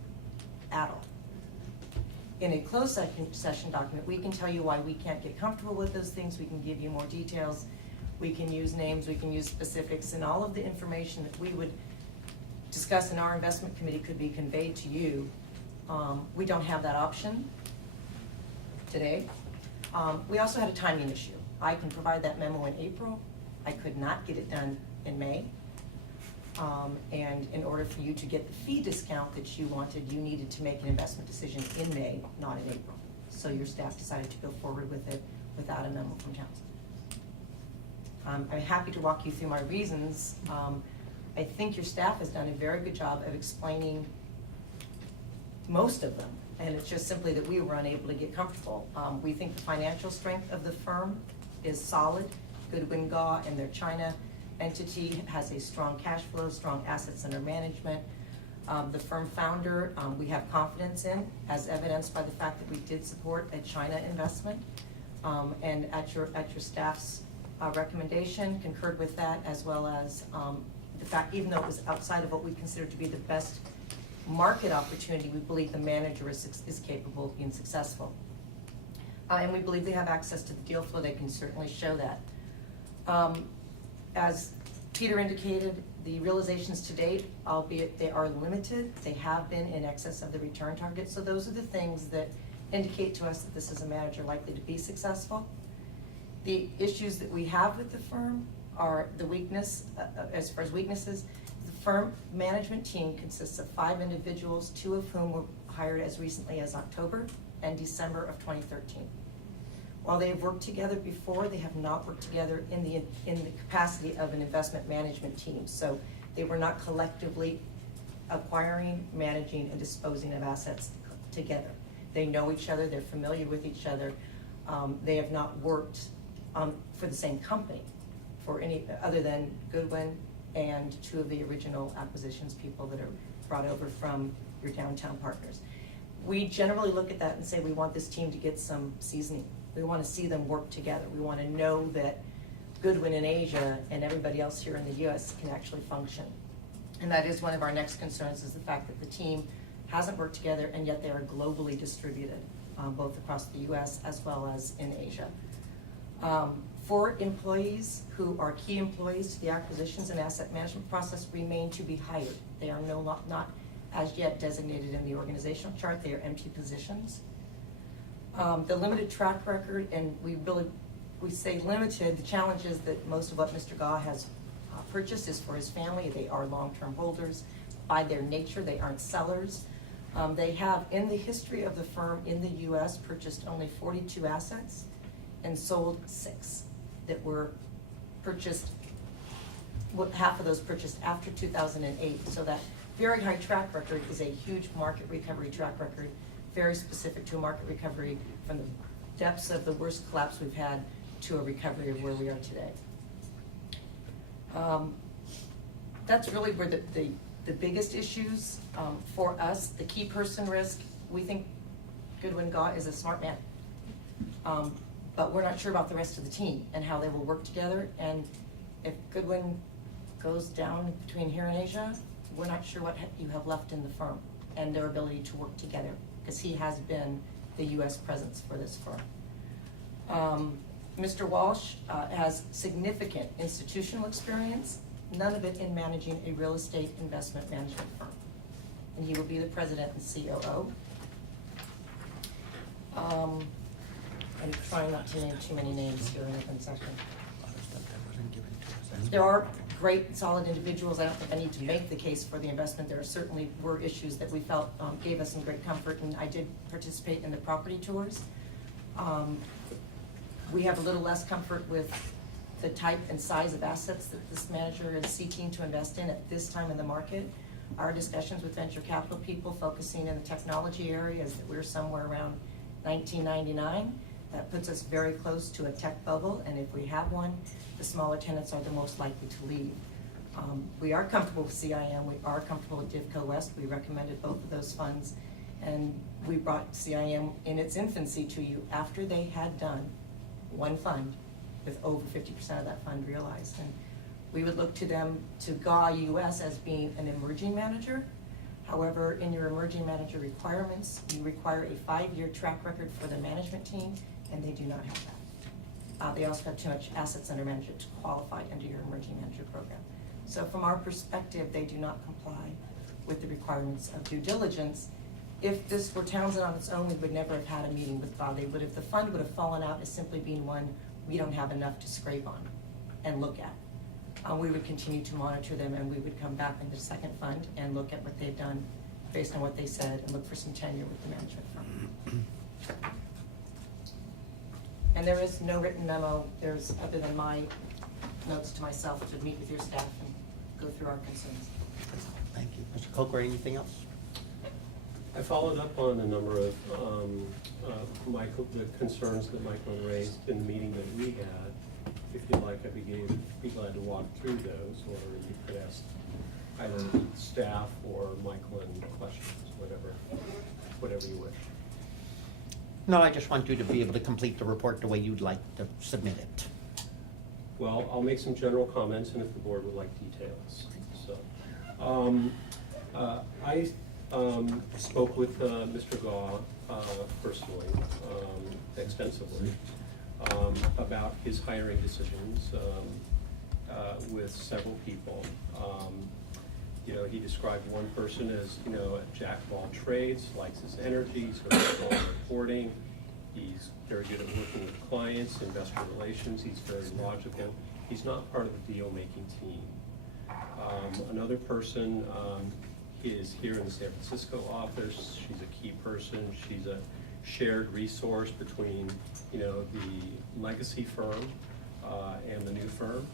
at all. In a closed session document, we can tell you why we can't get comfortable with those things. We can give you more details. We can use names. We can use specifics, and all of the information that we would discuss in our investment committee could be conveyed to you. We don't have that option today. We also had a timing issue. I can provide that memo in April. I could not get it done in May. And in order for you to get the fee discount that you wanted, you needed to make an investment decision in May, not in April. So your staff decided to go forward with it without a memo from Townsend. I'm happy to walk you through my reasons. I think your staff has done a very good job of explaining most of them. And it's just simply that we were unable to get comfortable. We think the financial strength of the firm is solid. Goodwin Gaw and their China entity has a strong cash flow, strong assets under management. The firm founder, we have confidence in, as evidenced by the fact that we did support a China investment. And at your staff's recommendation, concurred with that, as well as the fact, even though it was outside of what we consider to be the best market opportunity, we believe the manager is capable of being successful. And we believe they have access to the deal flow. They can certainly show that. As Peter indicated, the realizations to date, albeit they are limited, they have been in excess of the return target. So those are the things that indicate to us that this is a manager likely to be successful. The issues that we have with the firm are the weakness, as far as weaknesses. The firm management team consists of 5 individuals, 2 of whom were hired as recently as October and December of 2013. While they have worked together before, they have not worked together in the capacity of an investment management team. So they were not collectively acquiring, managing, and disposing of assets together. They know each other, they're familiar with each other. They have not worked for the same company for any other than Goodwin and 2 of the original acquisitions people that are brought over from your downtown partners. We generally look at that and say we want this team to get some seasoning. We want to see them work together. We want to know that Goodwin in Asia and everybody else here in the U.S. can actually function. And that is one of our next concerns, is the fact that the team hasn't worked together, and yet they are globally distributed, both across the U.S. as well as in Asia. 4 employees who are key employees to the acquisitions and asset management process remain to be hired. They are not as yet designated in the organizational chart. They are empty positions. The limited track record, and we say limited, the challenge is that most of what Mr. Gaw has purchased is for his family. They are long-term holders. By their nature, they aren't sellers. They have, in the history of the firm in the U.S., purchased only 42 assets and sold 6 that were purchased half of those purchased after 2008. So that very high track record is a huge market recovery track record, very specific to a market recovery from the depths of the worst collapse we've had to a recovery of where we are today. That's really where the biggest issues for us. The key person risk, we think Goodwin Gaw is a smart man. But we're not sure about the rest of the team and how they will work together. And if Goodwin goes down between here and Asia, we're not sure what you have left in the firm and their ability to work together, because he has been the US presence for this firm. Mr. Walsh has significant institutional experience, none of it in managing a real estate investment management firm. And he will be the president and COO. I'm trying not to name too many names here in open session. There are great, solid individuals. I don't think I need to make the case for the investment. There certainly were issues that we felt gave us some great comfort, and I did participate in the property tours. We have a little less comfort with the type and size of assets that this manager is seeking to invest in at this time in the market. Our discussions with venture capital people focusing in the technology area is that we're somewhere around 1999. That puts us very close to a tech bubble, and if we have one, the smaller tenants are the most likely to leave. We are comfortable with CIM, we are comfortable with DivCo West. We recommended both of those funds, and we brought CIM in its infancy to you after they had done one fund with over 50% of that fund realized. And we would look to them, to GAW US, as being an emerging manager. However, in your emerging manager requirements, you require a 5-year track record for the management team, and they do not have that. They also have too much assets under management to qualify under your emerging manager program. So from our perspective, they do not comply with the requirements of due diligence. If this were Townsend on its own, we would never have had a meeting with GAW. They would have, the fund would have fallen out as simply being one we don't have enough to scrape on and look at. We would continue to monitor them, and we would come back in the second fund and look at what they've done based on what they said and look for some tenure with the management firm. And there is no written memo, there's, other than my notes to myself, to meet with your staff and go through our concerns. Thank you. Mr. Coker, anything else? I followed up on a number of the concerns that Michael raised in the meeting that we had. If you'd like, I'd be glad to walk through those, or you could ask either staff or Michael any questions, whatever you wish. No, I just want you to be able to complete the report the way you'd like to submit it. Well, I'll make some general comments, and if the board would like details. So, I spoke with Mr. Gaw personally, extensively, about his hiring decisions with several people. He described one person as, a jack of all trades, likes his energy, he's very strong at reporting, he's very good at working with clients, investor relations, he's very logical. He's not part of the deal-making team. Another person is here in the San Francisco office. She's a key person. She's a shared resource between, the legacy firm and the new firm.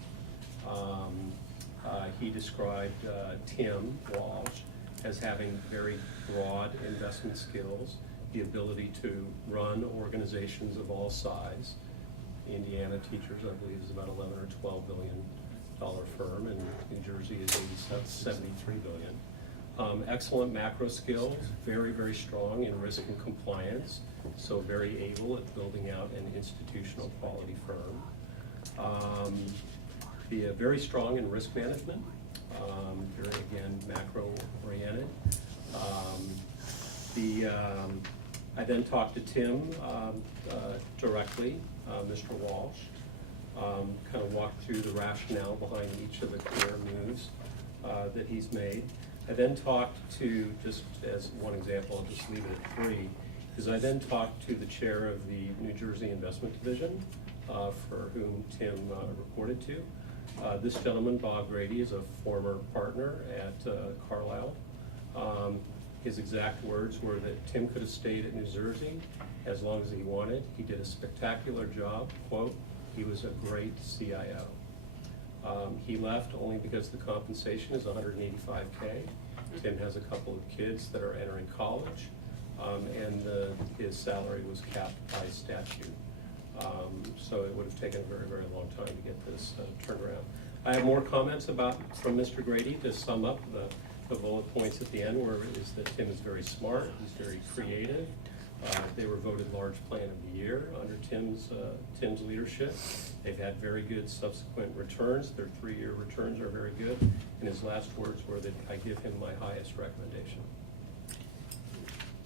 He described Tim Walsh as having very broad investment skills, the ability to run organizations of all size. Indiana Teachers, I believe, is about $11 or $12 billion firm, and New Jersey is $73 billion. Excellent macro skills, very, very strong in risk and compliance, so very able at building out an institutional quality firm. Very strong in risk management, very, again, macro-oriented. I then talked to Tim directly, Mr. Walsh, kind of walked through the rationale behind each of the career moves that he's made. I then talked to, just as one example, I'll just leave it at 3, is I then talked to the chair of the New Jersey Investment Division, for whom Tim reported to. This gentleman, Bob Grady, is a former partner at Carlyle. His exact words were that Tim could have stayed at New Jersey as long as he wanted. He did a spectacular job, quote, he was a great CIO. He left only because the compensation is $185K. Tim has a couple of kids that are entering college, and his salary was capped by statute. So it would have taken a very, very long time to get this turned around. I have more comments from Mr. Grady to sum up the bullet points at the end, where it is that Tim is very smart, he's very creative. They were voted large plan of the year under Tim's leadership. They've had very good subsequent returns. Their 3-year returns are very good. And his last words were that I give him my highest recommendation.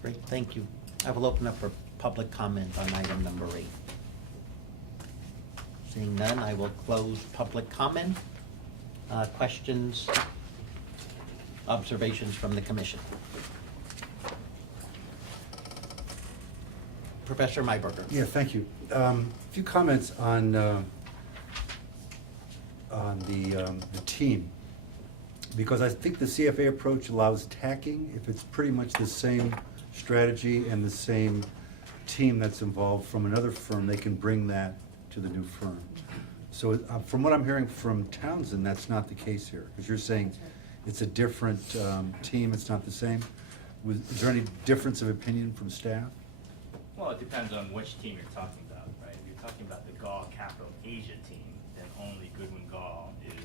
Great, thank you. I will open up for public comment on item number 8. Seeing none, I will close public comment. Questions, observations from the commission? Professor Mayberger. Yeah, thank you. A few comments on the team, because I think the CFA approach allows tacking. If it's pretty much the same strategy and the same team that's involved from another firm, they can bring that to the new firm. So from what I'm hearing from Townsend, that's not the case here, because you're saying it's a different team, it's not the same. Is there any difference of opinion from staff? Well, it depends on which team you're talking about, right? If you're talking about the Gall Capital Asia team, then only Goodwin Gall is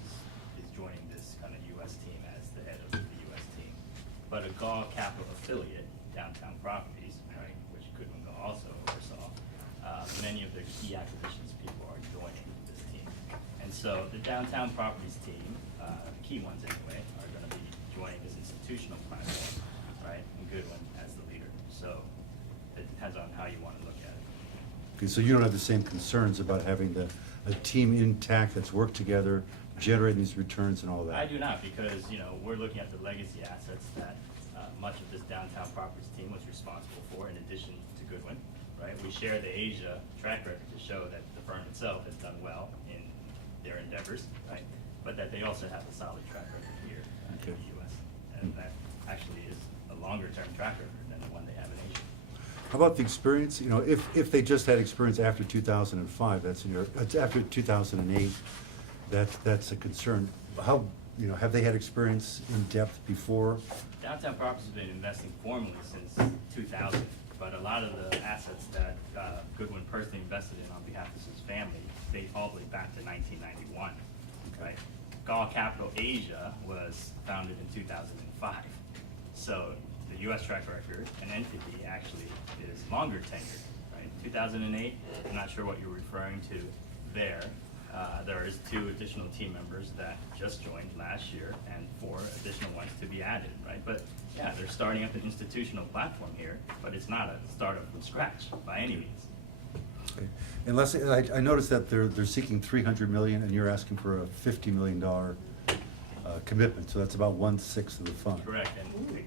joining this kind of U.S. team as the head of the U.S. team. But a Gall Capital affiliate, Downtown Properties, right, which Goodwin Gall also oversaw, many of the key acquisitions people are joining this team. And so the Downtown Properties team, the key ones anyway, are going to be joining this institutional platform, right, and Goodwin as the leader. So it depends on how you want to look at it. Okay, so you don't have the same concerns about having a team intact that's worked together, generating these returns and all that? I do not, because, we're looking at the legacy assets that much of this Downtown Properties team was responsible for, in addition to Goodwin, right? We share the Asia track record to show that the firm itself has done well in their endeavors, right? But that they also have a solid track record here in the U.S. And that actually is a longer-term track record than the one they have in Asia. How about the experience? If they just had experience after 2005, it's after 2008, that's a concern. How, have they had experience in depth before? Downtown Properties has been investing formally since 2000, but a lot of the assets that Goodwin personally invested in on behalf of his family date all the way back to 1991, right? Gall Capital Asia was founded in 2005. So the U.S. track record, an entity actually is longer tenured, right? 2008, I'm not sure what you're referring to there. There is 2 additional team members that just joined last year and 4 additional ones to be added, right? But yeah, they're starting up an institutional platform here, but it's not a startup from scratch by any means. Okay. And Leslie, I noticed that they're seeking $300 million and you're asking for a $50 million commitment, so that's about 1/6 of the fund. Correct, and we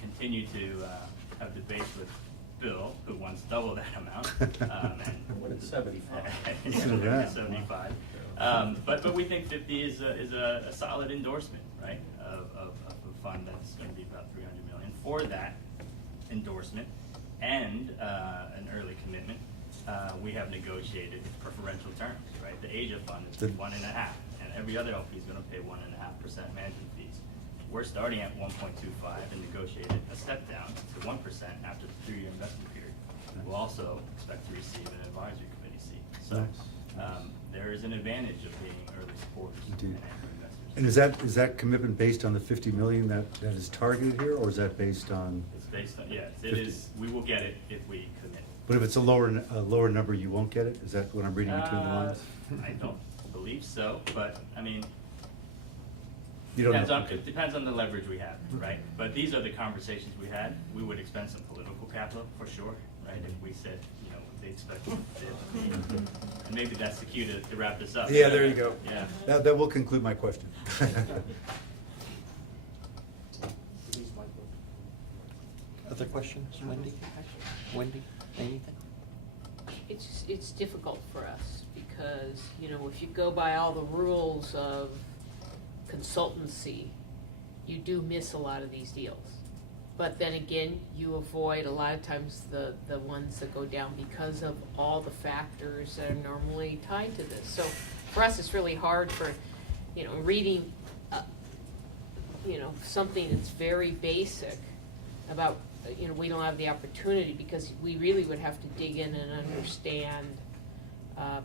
continue to have debates with Bill, who wants double that amount. When it's 75. Yeah, 75. But we think 50 is a solid endorsement, right, of a fund that's going to be about $300 million. For that endorsement and an early commitment, we have negotiated preferential terms, right? The Asia fund is 1.5%, and every other LP is going to pay 1.5% management fees. We're starting at 1.25 and negotiated a step down to 1% after the 3-year investment period. We'll also expect to receive an advisory committee seat. So there is an advantage of being early supporters and anchor investors. And is that commitment based on the $50 million that is targeted here, or is that based on? It's based on, yes, it is. We will get it if we commit. But if it's a lower number, you won't get it? Is that what I'm reading between the lines? I don't believe so, but I mean, You don't know. it depends on the leverage we have, right? But these are the conversations we had. We would expend some political capital for sure, right? If we said, they expect it. And maybe that's the cue to wrap this up. Yeah, there you go. Yeah. That will conclude my question. Other questions, Wendy? Wendy, anything? It's difficult for us because, if you go by all the rules of consultancy, you do miss a lot of these deals. But then again, you avoid a lot of times the ones that go down because of all the factors that are normally tied to this. So for us, it's really hard you know, reading, you know, something that's very basic about, you know, we don't have the opportunity because we really would have to dig in and understand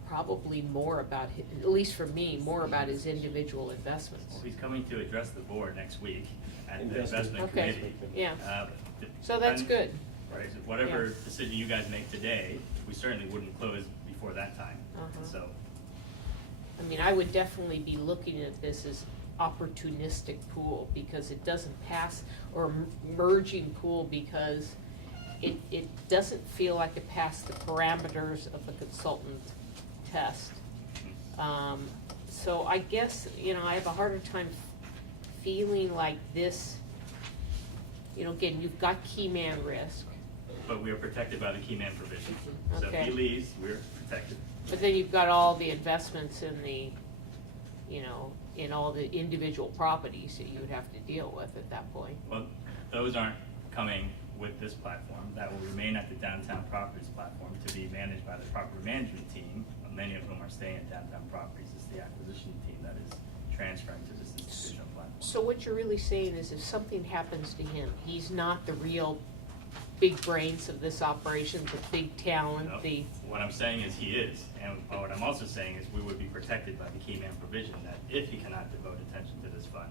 probably more about, at least for me, more about his individual investments. Well, he's coming to address the board next week at the Investment. investment Okay. committee. Yeah. It So that's depends- good. Right, so whatever Yeah. decision you guys make today, we certainly wouldn't close before that time, Uh-huh. so. I mean, I would definitely be looking at this as opportunistic pool because it doesn't pass, or merging pool because it doesn't feel like it passed the parameters of the consultant test. So I guess, you know, I have a harder time feeling like this, you know, again, you've got key man risk, But we are protected by the key man provision. So if Okay. he leaves, we're protected. but then you've got all the investments in the, you know, in all the individual properties that you would have to deal with at that point. Well, those aren't coming with this platform. That will remain at the downtown properties platform to be managed by the property management team. Many of whom are staying at downtown properties. It's the acquisition team that is transferring to this institutional platform. So what you're really saying is if something happens to him, he's not the real big brains of this operation, the big talent, No, the, what I'm saying is he is, and what I'm also saying is we would be protected by the key man provision that if he cannot devote attention to this fund,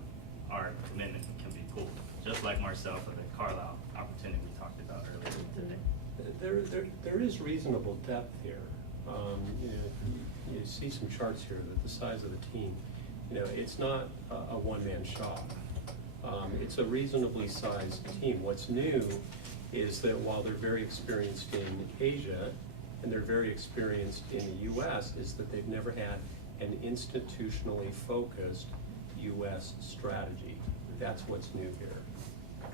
our commitment can be pulled, just like Marcel for the Carlisle opportunity we talked about earlier today. There is reasonable depth here. You know, you see some charts here that the size of the team, you know, it's not a one-man shop. It's a reasonably sized team. What's new is that while they're very experienced in Asia and they're very experienced in the US, is that they've never had an institutionally focused US strategy. That's what's new here.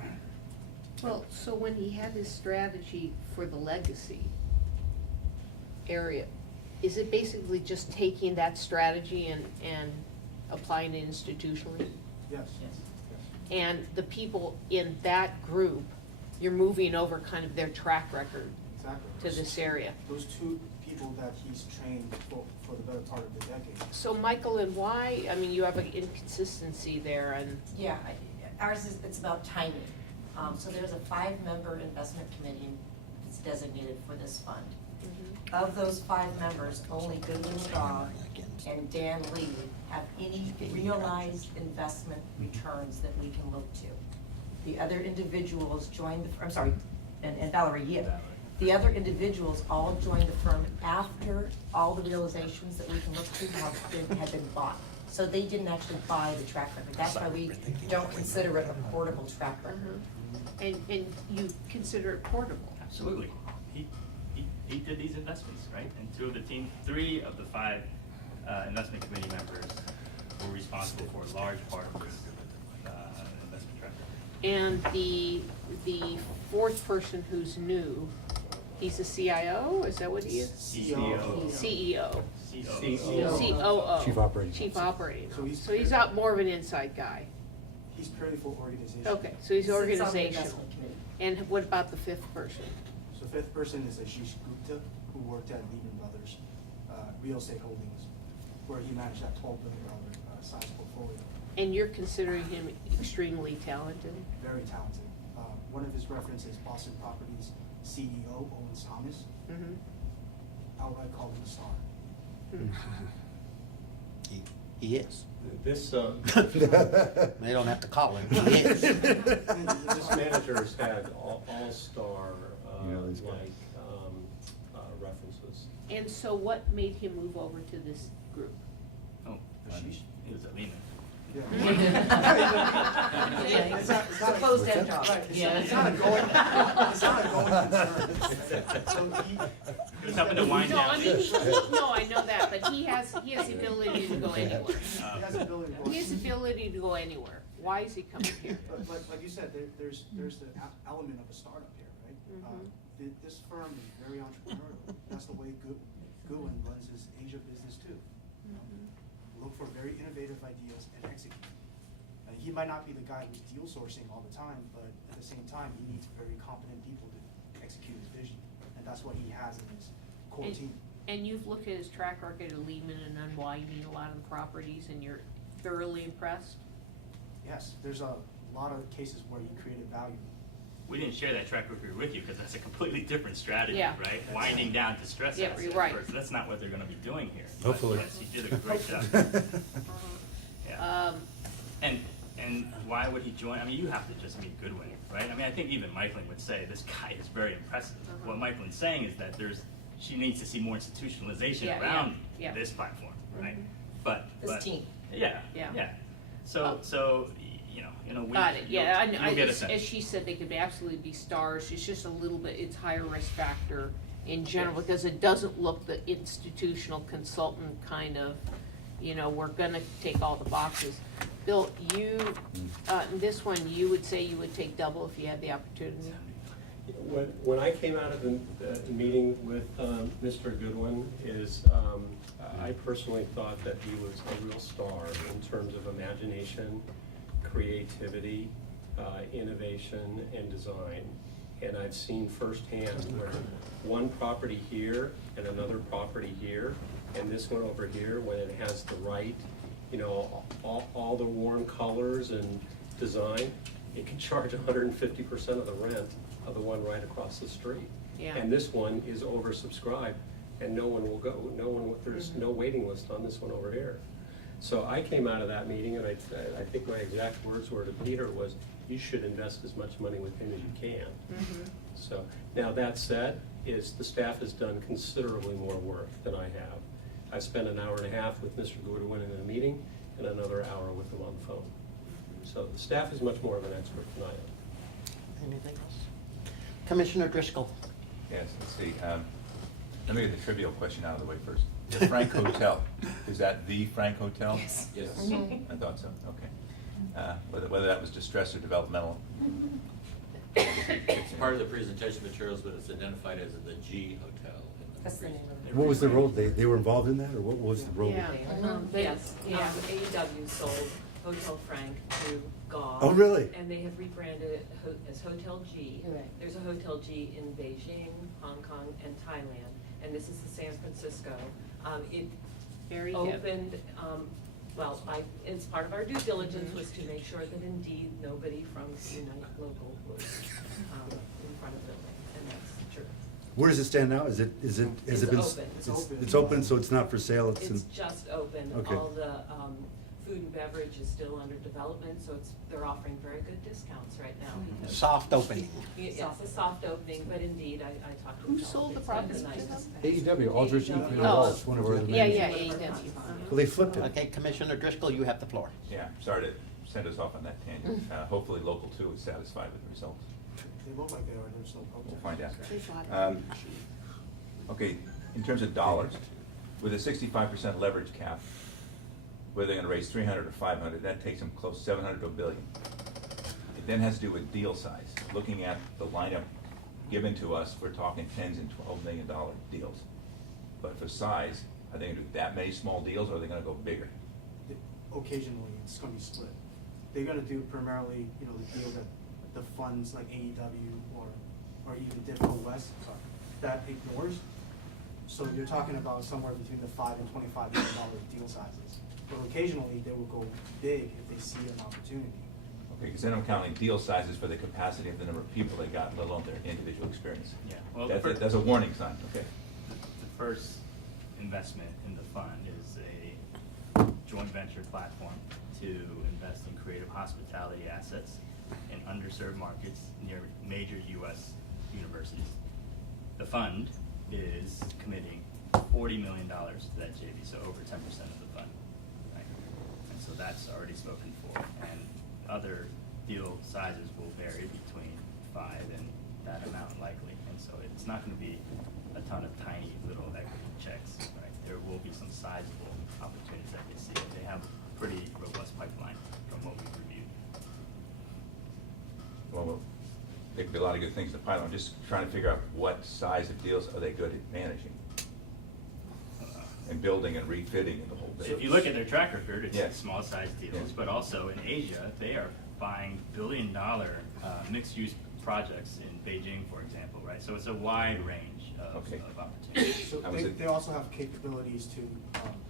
well, so when he had his strategy for the legacy area, is it basically just taking that strategy and applying it institutionally? Yes. And the people in that group, you're moving over kind of their track record Exactly. to this area. Those two people that he's trained for the better part of the decade. So Michael, and why, I mean, you have an inconsistency there and, Yeah, ours is, it's about timing. So there's a 5-member investment committee that's designated for this fund. Of those 5 members, only Goodwin Shaw and Dan Lee have any realized investment returns that we can look to. The other individuals joined the, I'm sorry, and Valerie Yip. The other individuals all joined the firm after all the realizations that we can look to had been bought. So they didn't actually buy the track record. That's why we don't consider it a portable track record. and you consider it portable. Absolutely. He did these investments, right? And 3 of the 5 investment committee members were responsible for a large part of this investment track record. And the 4th person who's new, he's a CIO, is that what he is? CEO. CEO. CEO. COO. Chief Operating Chief Officer. Operating So Officer. So he's not more of an inside guy. He's purely for organization. Okay, so he's Sits on the organizational. investment committee. And what about the 5th person? So 5th person is Ashish Gupta, who worked at Lehman Brothers Real Estate Holdings, where he managed that $12 billion size portfolio. And you're considering him extremely talented? Very talented. One of his references, Boston Properties CEO, Owens Thomas. Mhm. Outright called him a star. He is. This, They don't have to call him, he is. this manager's had all-star, You know these guys. references. And so what made him move over to this group? Oh, he was at Lehman. Yeah. Yeah, it's a closed-end job. Right, Yeah. it's not a going concern. So He was helping to wind No, down. I mean, no, I know that, but he has the ability to go anywhere. he has the ability to go. He has the ability to go anywhere. Why is he coming here? But like you said, there's the element of a startup here, right? This firm is very entrepreneurial. That's the way Goodwin runs his Asia business too. Look for very innovative ideas and execute. He might not be the guy who's deal sourcing all the time, but at the same time, he needs very competent people to execute his vision. And that's what he has in his core team. And you've looked at his track record of Lehman and unwinding a lot of the properties, and you're thoroughly impressed? Yes, there's a lot of cases where you created value. We didn't share that track record with you because that's a completely different strategy, Yeah. right? Winding down distress Yeah, assets. you're right. First. That's not what they're gonna be doing here. Hopefully. But yes, you did a great job. Yeah. And why would he join? I mean, you have to just meet Goodwin, right? I mean, I think even Michaeline would say this guy is very impressive. What Michaelin's saying is that she needs to see more institutionalization Yeah, around yeah. this platform, right? But This team. Yeah, Yeah. yeah. So you know, Got it, yeah, you'll get a as sense. she said, they could absolutely be stars, it's just a little bit, it's higher risk factor in general, Yes. because it doesn't look the institutional consultant kind of, we're gonna take all the boxes. Bill, this one, you would say you would take double if you had the opportunity? When I came out of the meeting with Mr. Goodwin, I personally thought that he was a real star in terms of imagination, creativity, innovation, and design. And I've seen firsthand where one property here and another property here, and this one over here, when it has the right, all the warm colors and design, it can charge 150% of the rent of the one right across the street. Yeah. And this one is oversubscribed, and no one will go. There's no waiting list on this one over here. So I came out of that meeting, and I think my exact words were to Peter was, you should invest as much money with him as you can. So, now that said, the staff has done considerably more work than I have. I've spent an hour and a half with Mr. Goodwin in a meeting, and another hour with him on the phone. So the staff is much more of an expert than I am. Anything else? Commissioner Driscoll. Yes, let's see. Let me get the trivial question out of the way first. The Frank Hotel, is that the Frank Hotel? Yes. Yes. I thought so, okay. Whether that was distressed or developmental. It's part of the presentation materials, but it's identified as the G Hotel. That's the name of it. What was the role? They were involved in that, or what was the role? Yeah. Yes, Yeah. AEW sold Hotel Frank to Gaw. Oh, really? And they have rebranded it as Hotel G. Right. There's a Hotel G in Beijing, Hong Kong, and Thailand, and this is the San Francisco. It Very hip. opened, it's part of our due diligence was to make sure that indeed nobody from Unite Local was in front of the building, and that's true. Where does it stand now? Has it It's been? open. It's open. It's open, so it's not for sale. It's just open. Okay. All the food and beverage is still under development, so they're offering very good discounts right now. because- Soft opening. It's a soft opening, but indeed, I talked to. Who Michelle. sold the It's property? nice. AEW, Aldrich AEW. Waltz, one of our other Yeah, managers. AEW. Well, they flipped it. Okay, Commissioner Driscoll, you have the floor. Yeah, sorry to send us off on that tangent. Hopefully local two is satisfied with the results. They look like they are, there's no We'll protest. find out. Okay, in terms of dollars, with a 65% leverage cap, whether they're gonna raise 300 or 500, that takes them close 700 to $1 billion. It then has to do with deal size. Looking at the lineup given to us, we're talking $10s and $12 million deals. But for size, are they gonna do that many small deals, or are they gonna go bigger? Occasionally, it's gonna be split. They're gonna do primarily, the deal that the funds like AEW or even Diffco West, that ignores. So you're talking about somewhere between the $5 and $25 million deal sizes. But occasionally, they will go big if they see an opportunity. Okay, because then I'm counting deal sizes for the capacity of the number of people they got, let alone their individual experience. Yeah, well, That's a warning sign, okay? The first investment in the fund is a joint venture platform to invest in creative hospitality assets in underserved markets near major U.S. universities. The fund is committing $40 million to that JV, so over 10% of the fund. Right? And so that's already spoken for. And other deal sizes will vary between 5 and that amount likely. And so it's not going to be a ton of tiny little equity checks. Right? There will be some sizable opportunities that they see. They have a pretty robust pipeline from what we've reviewed. Well, there could be a lot of good things in the pilot. I'm just trying to figure out what size of deals are they good at managing? And building and refitting and the whole So bit. if you look at their track record, it's Yeah. small size deals, Yeah. but also in Asia, they are buying billion-dollar mixed-use projects in Beijing, for example, right? So it's a wide range of opportunities. So I was they at- also have capabilities to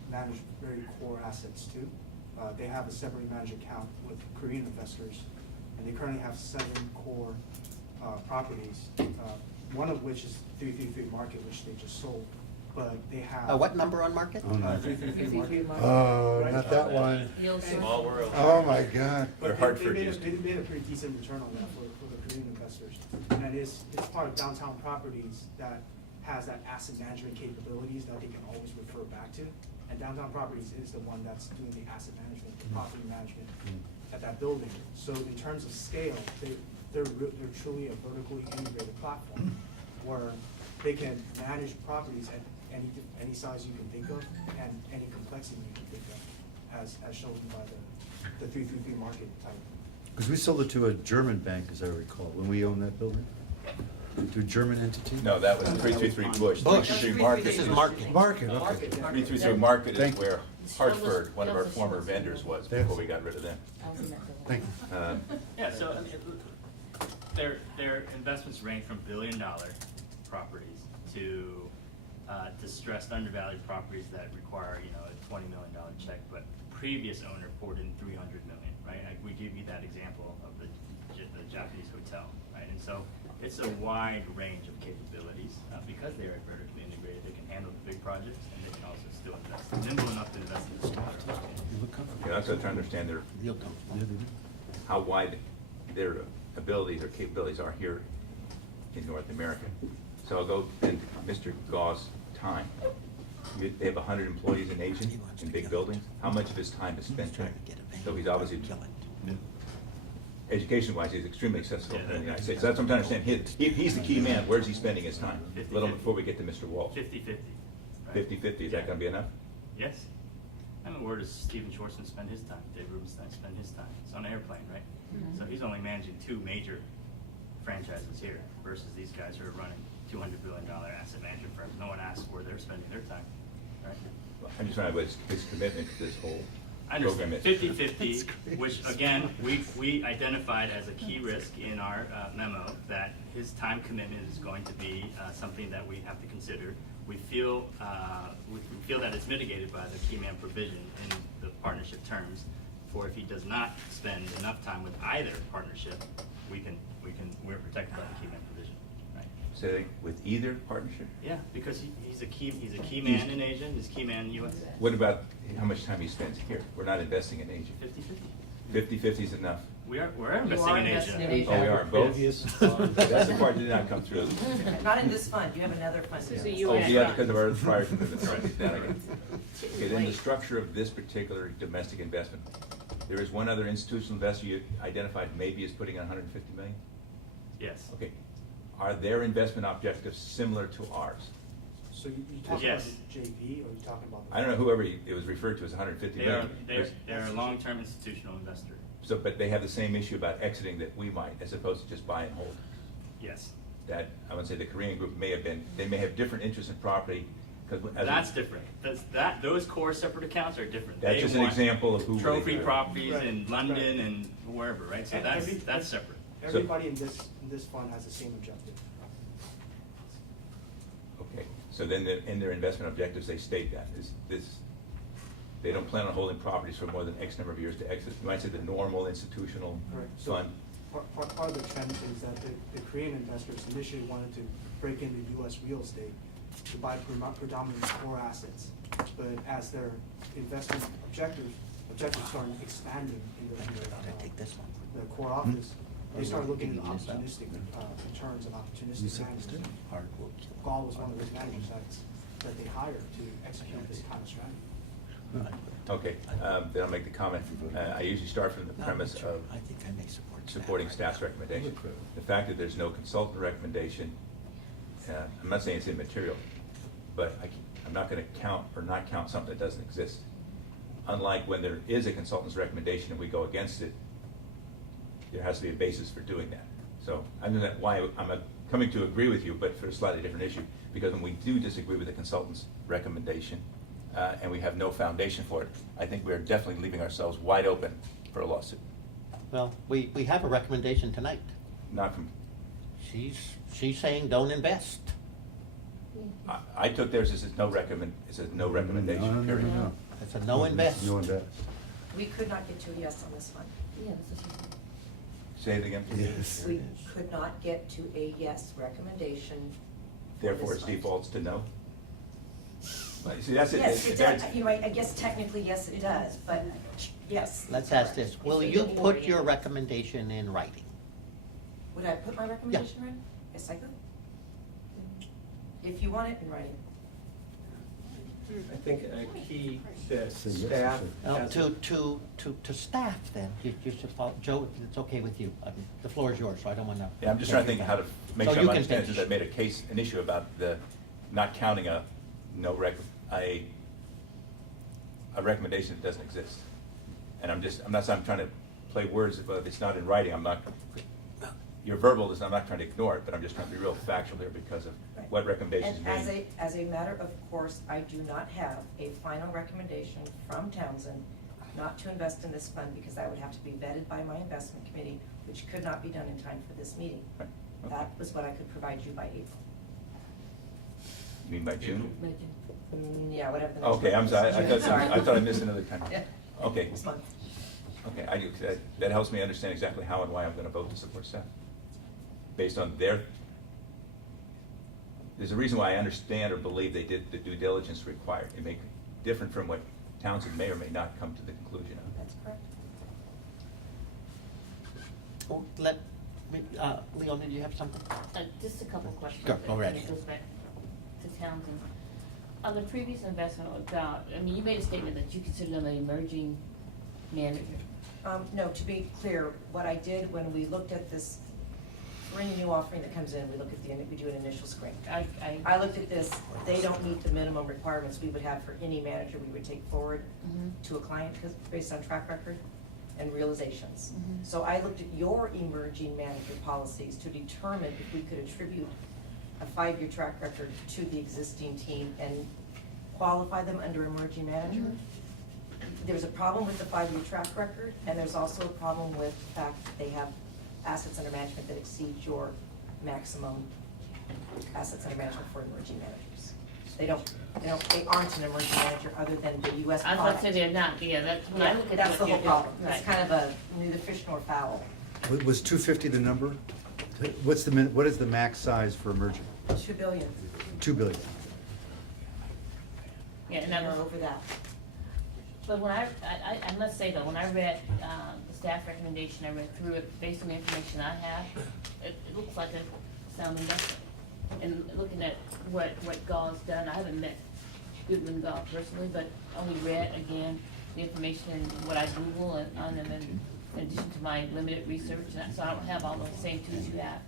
manage very core assets too. they have a separately managed account with Korean investors, and they currently have 7 core properties, one of which is 333 Market, which they just sold, but they have. What number on Market? Oh, no. 333 Market. Oh, Right. not that one. Small world. Oh, my God. But They're Hartford used to. they made a pretty decent return on that for the Korean investors. And it's part of Downtown Properties that has that asset management capabilities that they can always refer back to. And Downtown Properties is the one that's doing the asset management, the property management at that building. So in terms of scale, they're truly a vertically integrated platform where they can manage properties at any size you can think of and any complexity you can think of, as shown by the 333 Market type. Because we sold it to a German bank, as I recall, when we owned that building. To a German entity? No, that was 333 Bush. Bush. 333 Market. This is Market. Market, okay. 333 Market is Thank you. where Hartford, one of our former vendors, was before we got rid of them. Thank you. Yeah, so I mean, their investments range from billion-dollar properties to distressed, undervalued properties that require, a $20 million check, but previous owner poured in $300 million, right? Like, we give you that example of the Japanese hotel, right? And so it's a wide range of capabilities because they are vertically integrated. They can handle the big projects, and they can also still invest, nimble enough to invest in the smaller projects. Okay, I'm also trying to understand how wide their abilities or capabilities are here in North America. So I'll go into Mr. Gau's time. They have 100 employees in Asia, in big buildings. How much of his time is spent there? So he's obviously, education-wise, he's extremely successful in the United States. So that's what I'm trying to understand. He's the key man. Where's he spending his time? A little before we get to Mr. Walsh. 50-50. 50-50, is that gonna be enough? Yes. I mean, where does Stephen Schwarzman spend his time? Dave Rubenstein spend his time? It's on an airplane, right? So he's only managing 2 major franchises here versus these guys who are running $200 billion asset management firms. No one asks where they're spending their time, right? I'm just trying to, his commitment to this whole I program. understand. 50-50, which again, we identified as a key risk in our memo, that his time commitment is going to be something that we have to consider. We feel that it's mitigated by the key man provision in the partnership terms. For if he does not spend enough time with either partnership, we're protected by the key man provision, right? So with either partnership? Yeah, because he's a key man in Asia, and he's a key man in the US. What about how much time he spends here? We're not investing in Asia. 50-50. 50-50 is enough. We're investing in Asia. Oh, we are in both? That's the part that did not come through. Not in this fund, you have another fund. This is a Oh, US yeah, fund. because of our prior commitments. Okay, then the structure of this particular domestic investment. There is one other institutional investor you identified maybe is putting in 150 million? Yes. Okay. Are their investment objectives similar to ours? So you talking about Yes. the JV, or you talking about? I don't know whoever it was referred to as 150 million. They're a long-term institutional investor. So, but they have the same issue about exiting that we might, as opposed to just buy and hold. Yes. That, I would say the Korean group may have different interests in property, because. That's different. Those core separate accounts are different. That's They just an want example of who. Trophy properties Right, in London right. and wherever, right? So And that's separate. Everybody in this fund has the same objective. Okay, so then in their investment objectives, they state that, they don't plan on holding properties for more than X number of years to exit. You might say the normal institutional Correct. So fund. part of the trend is that the Korean investors initially wanted to break into U.S. real estate to buy predominantly core assets. But as their investment objectives started expanding in the core office, they started looking at opportunistic returns and opportunistic managers. Gall was one of those managers that they hired to execute this kind of strategy. Okay, then I'll make the comment. I usually start from the premise of supporting staff's recommendation. The fact that there's no consultant recommendation, I'm not saying it's immaterial, but I'm not going to count or not count something that doesn't exist. Unlike when there is a consultant's recommendation and we go against it, there has to be a basis for doing that. So I don't know why I'm coming to agree with you, but for a slightly different issue, because when we do disagree with the consultant's recommendation and we have no foundation for it, I think we're definitely leaving ourselves wide open for a lawsuit. Well, we have a recommendation tonight. Not from, She's saying don't invest. I took theirs as no recommendation, No. period. It's a no invest. No invest. We could not get to a yes on this one. Yeah, this is. Say it again. Yes. We could not get to a yes recommendation. for Therefore, this its fund. defaults to no? Well, see, that's it. Yes, it It's- does, you know, I guess technically, yes, it does, but yes. Let's ask this, will It's you a put board, your yeah. recommendation in writing? Would I put my recommendation in? Yes, I could. If you want it in writing. I think a key that Say yes, staff sure. has. To staff then, you should follow, Joe, it's okay with you, the floor is yours, so I don't wanna. Yeah, I'm just trying to think how to make So sure you I'm can understanding, finish. since I made a case, an issue about the not counting a recommendation that doesn't exist. And I'm trying to play words, but if it's not in writing, your verbal is, I'm not trying to ignore it, but I'm just trying to be real factual here because of what recommendations And made. as a matter of course, I do not have a final recommendation from Townsend not to invest in this fund because that would have to be vetted by my investment committee, which could not be done in time for this meeting. Right, okay. That was what I could provide you by April. You mean by June? Yeah, whatever the next. Okay, I'm sorry, June, sorry. I thought I missed another time. Yeah. Okay. This month. Okay, that helps me understand exactly how and why I'm gonna vote to support staff. Based on there's a reason why I understand or believe they did the due diligence required. It may be different from what Townsend may or may not come to the conclusion of. That's correct. Oh, Leon, did you have something? Just a couple of questions. Go, go right It ahead. goes back to Townsend. On the previous investment without, I mean, you made a statement that you consider them an emerging manager. No, to be clear, what I did when we looked at this, for any new offering that comes in, we look at we do an initial screen. I looked at this, they don't meet the minimum requirements we would have for any manager we would take forward to a client, because based on track record and realizations. So I looked at your emerging manager policies to determine if we could attribute a 5-year track record to the existing team and qualify them under emerging manager. There's a problem with the 5-year track record, and there's also a problem with the fact that they have assets under management that exceed your maximum assets under management for emerging managers. They aren't an emerging manager other than the US I product. thought they're not, yeah, that's when I look at That's the what whole you're problem. doing. It's Right. kind of a neither fish nor fowl. Was 250 the number? What is the max size for emerging? $2 billion. 2 billion. Yeah, and Never that was, over that. but when I must say though, when I read, the staff recommendation, I read through it, based on the information I have, it looks like a sound investment. And looking at what Gall's done, I haven't met Goodwin Gall personally, but only read again the information and what I Google on them in addition to my limited research, and so I don't have all the same tools you have.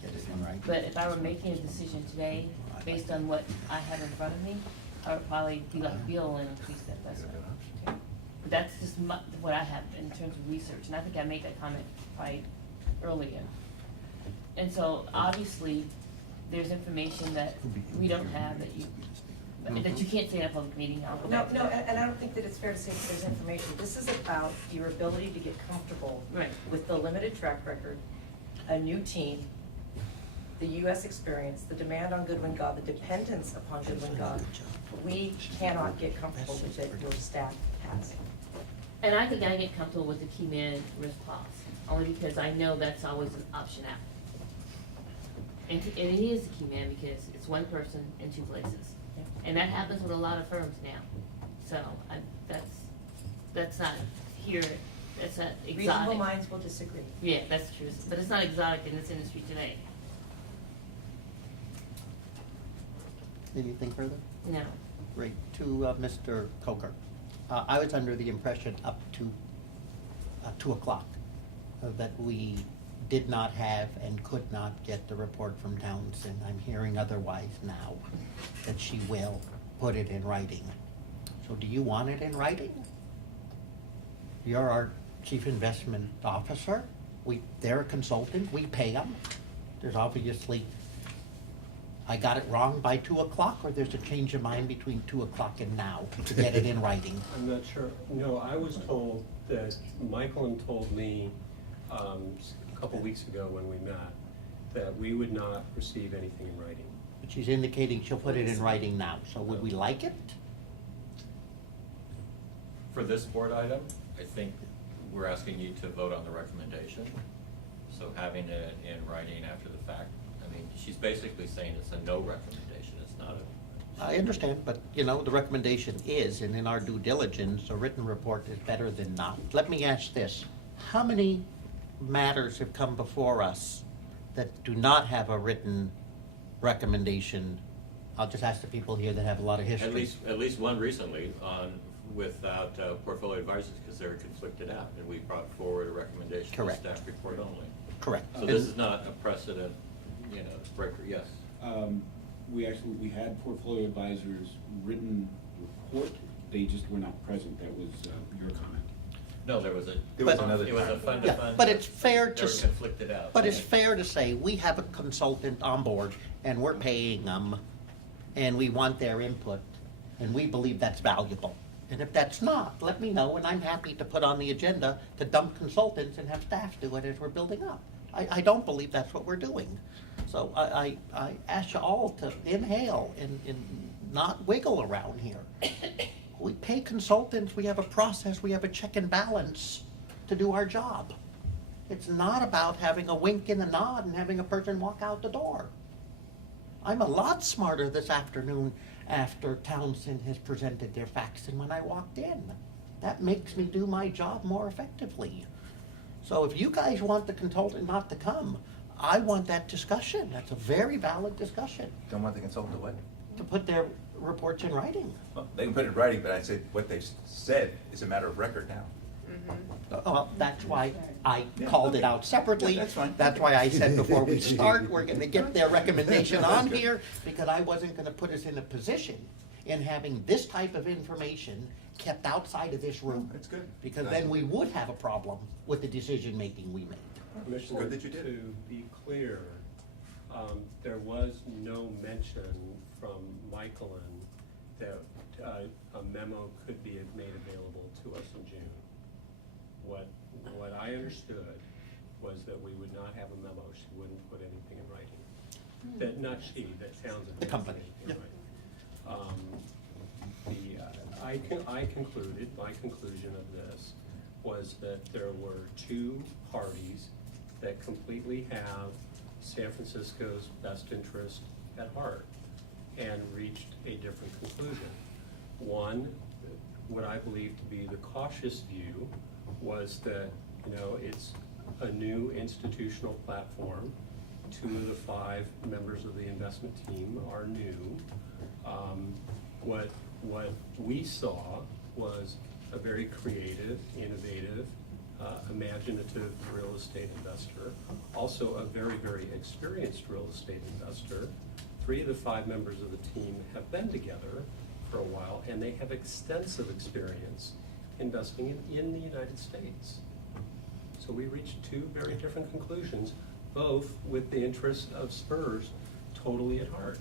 But if I were making a decision today, based on what I have in front of me, I would probably be like Bill and increase that investment. But that's just what I have in terms of research, and I think I made that comment right earlier. And so obviously, there's information that we don't have that you can't say in a public meeting. I'll go No, back to no, that. and I don't think that it's fair to say that there's information. This is about your ability to get comfortable Right. with the limited track record, a new team, the US experience, the demand on Goodwin Gall, the dependence upon Goodwin Gall. We cannot get comfortable with it, your staff has. And I think I get comfortable with the key man risk policy, only because I know that's always an option out. And it is a key man because it's one person in 2 places. And that happens with a lot of firms now. So that's not here, that's not exotic. Reasonable minds will disagree. Yeah, that's true, but it's not exotic in this industry today. Anything further? No. Great. To Mr. Coker, I was under the impression up to 2 o'clock that we did not have and could not get the report from Townsend. I'm hearing otherwise now, that she will put it in writing. So do you want it in writing? You're our chief investment officer. They're a consultant. We pay them. There's obviously, I got it wrong by 2 o'clock, or there's a change of mind between 2 o'clock and now to get it in writing? I'm not sure. No, I was told that Michael told me a couple weeks ago when we met that we would not receive anything in writing. But she's indicating she'll put it in writing now, so would we like it? For this board item, I think we're asking you to vote on the recommendation. So having it in writing after the fact, I mean, she's basically saying it's a no recommendation, it's not a. I understand, but, you know, the recommendation is, and in our due diligence, a written report is better than not. Let me ask this, how many matters have come before us that do not have a written recommendation? I'll just ask the people here that have a lot of history. At least one recently without portfolio advisors, because they were conflicted out, and we brought forward a recommendation of Correct. staff report only. Correct. So this is not a precedent, you know, breaker, yes. We had portfolio advisors' written report, they just were not present, that was your comment. No, there was It was a fund to Yeah, fund. but it's fair They to, were conflicted out. but it's fair to say, we have a consultant on board, and we're paying them, and we want their input, and we believe that's valuable. And if that's not, let me know, and I'm happy to put on the agenda to dump consultants and have staff do it as we're building up. I don't believe that's what we're doing. So I ask you all to inhale and not wiggle around here. We pay consultants, we have a process, we have a check and balance to do our job. It's not about having a wink and a nod and having a person walk out the door. I'm a lot smarter this afternoon after Townsend has presented their facts than when I walked in. That makes me do my job more effectively. So if you guys want the consultant not to come, I want that discussion. That's a very valid discussion, Don't want the consultant to what? to put their reports in writing. Well, they can put it in writing, but I'd say what they've said is a matter of record now. Well, that's why I called it out separately. Yeah, that's fine. That's why I said before we start, we're gonna get their recommendation on here, because I wasn't gonna put us in a position in having this type of information kept outside of this room. That's good. Because then we would have a problem with the decision-making we made. Commissioner, Good that you did. to be clear, there was no mention from Michaelin that a memo could be made available to us in June. What I understood was that we would not have a memo, she wouldn't put anything in writing. That, not she, that Townsend. The company, wouldn't put anything in writing. I concluded, my conclusion of this was that there were two parties that completely have San Francisco's best interest at heart and reached a different conclusion. One, what I believe to be the cautious view was that, you know, it's a new institutional platform. 2 of the 5 members of the investment team are new. What we saw was a very creative, innovative, imaginative real estate investor, also a very, very experienced real estate investor. 3 of the 5 members of the team have been together for a while, and they have extensive experience investing in the United States. So we reached 2 very different conclusions, both with the interests of SFERS totally at heart.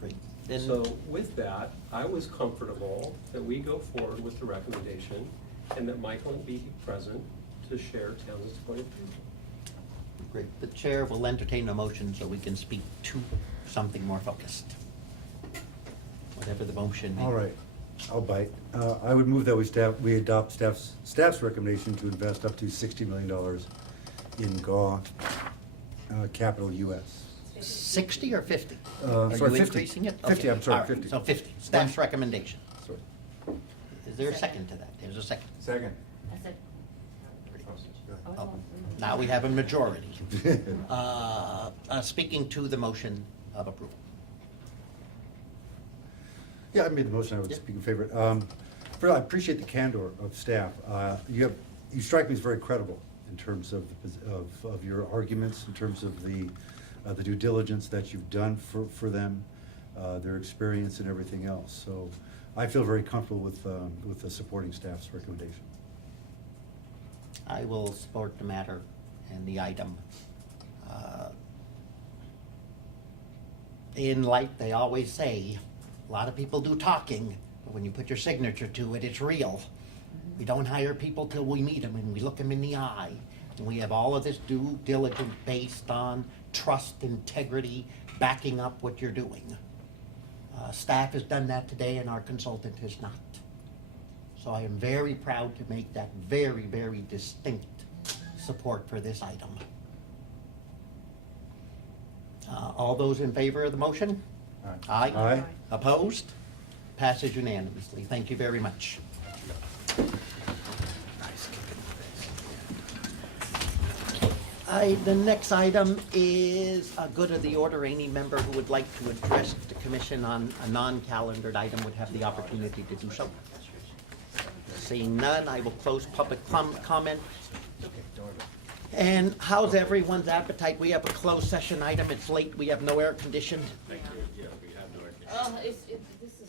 Great. So with that, I was comfortable that we go forward with the recommendation and that Michael be present to share Townsend's point of view. Great. The chair will entertain a motion so we can speak to something more focused. Whatever the motion may be. All right, I'll bite. I would move that we adopt staff's recommendation to invest up to $60 million in GAW Capital US. 60 or 50? Sorry, Are you 50. increasing it? 50, Okay. I'm sorry, All right. 50. So 50, staff's recommendation. Sorry. Is there a second to that? There's a second. Second. I said, Oh, now we have a majority. Speaking to the motion of approval. Yeah, I made the motion, I would Yeah. speak in favor. First of all, I appreciate the candor of staff. You strike me as very credible in terms of your arguments, in terms of the due diligence that you've done for them, their experience and everything else. So I feel very comfortable with the supporting staff's recommendation. I will support the matter and the item. In life, they always say, a lot of people do talking, but when you put your signature to it, it's real. We don't hire people till we meet them and we look them in the eye. And we have all of this due diligence based on trust, integrity, backing up what you're doing. Staff has done that today and our consultant has not. So I am very proud to make that very, very distinct support for this item. All those in favor of the motion? Aye. Aye. Opposed? Passes unanimously. Thank you very much. The next item is a good of the order. Any member who would like to address the commission on a non-calendared item would have the opportunity to do so. Seeing none, I will close public comment. And how's everyone's appetite? We have a closed session item. It's late. We have no air conditioning. Thank you. Yeah, we have no air conditioning. This is.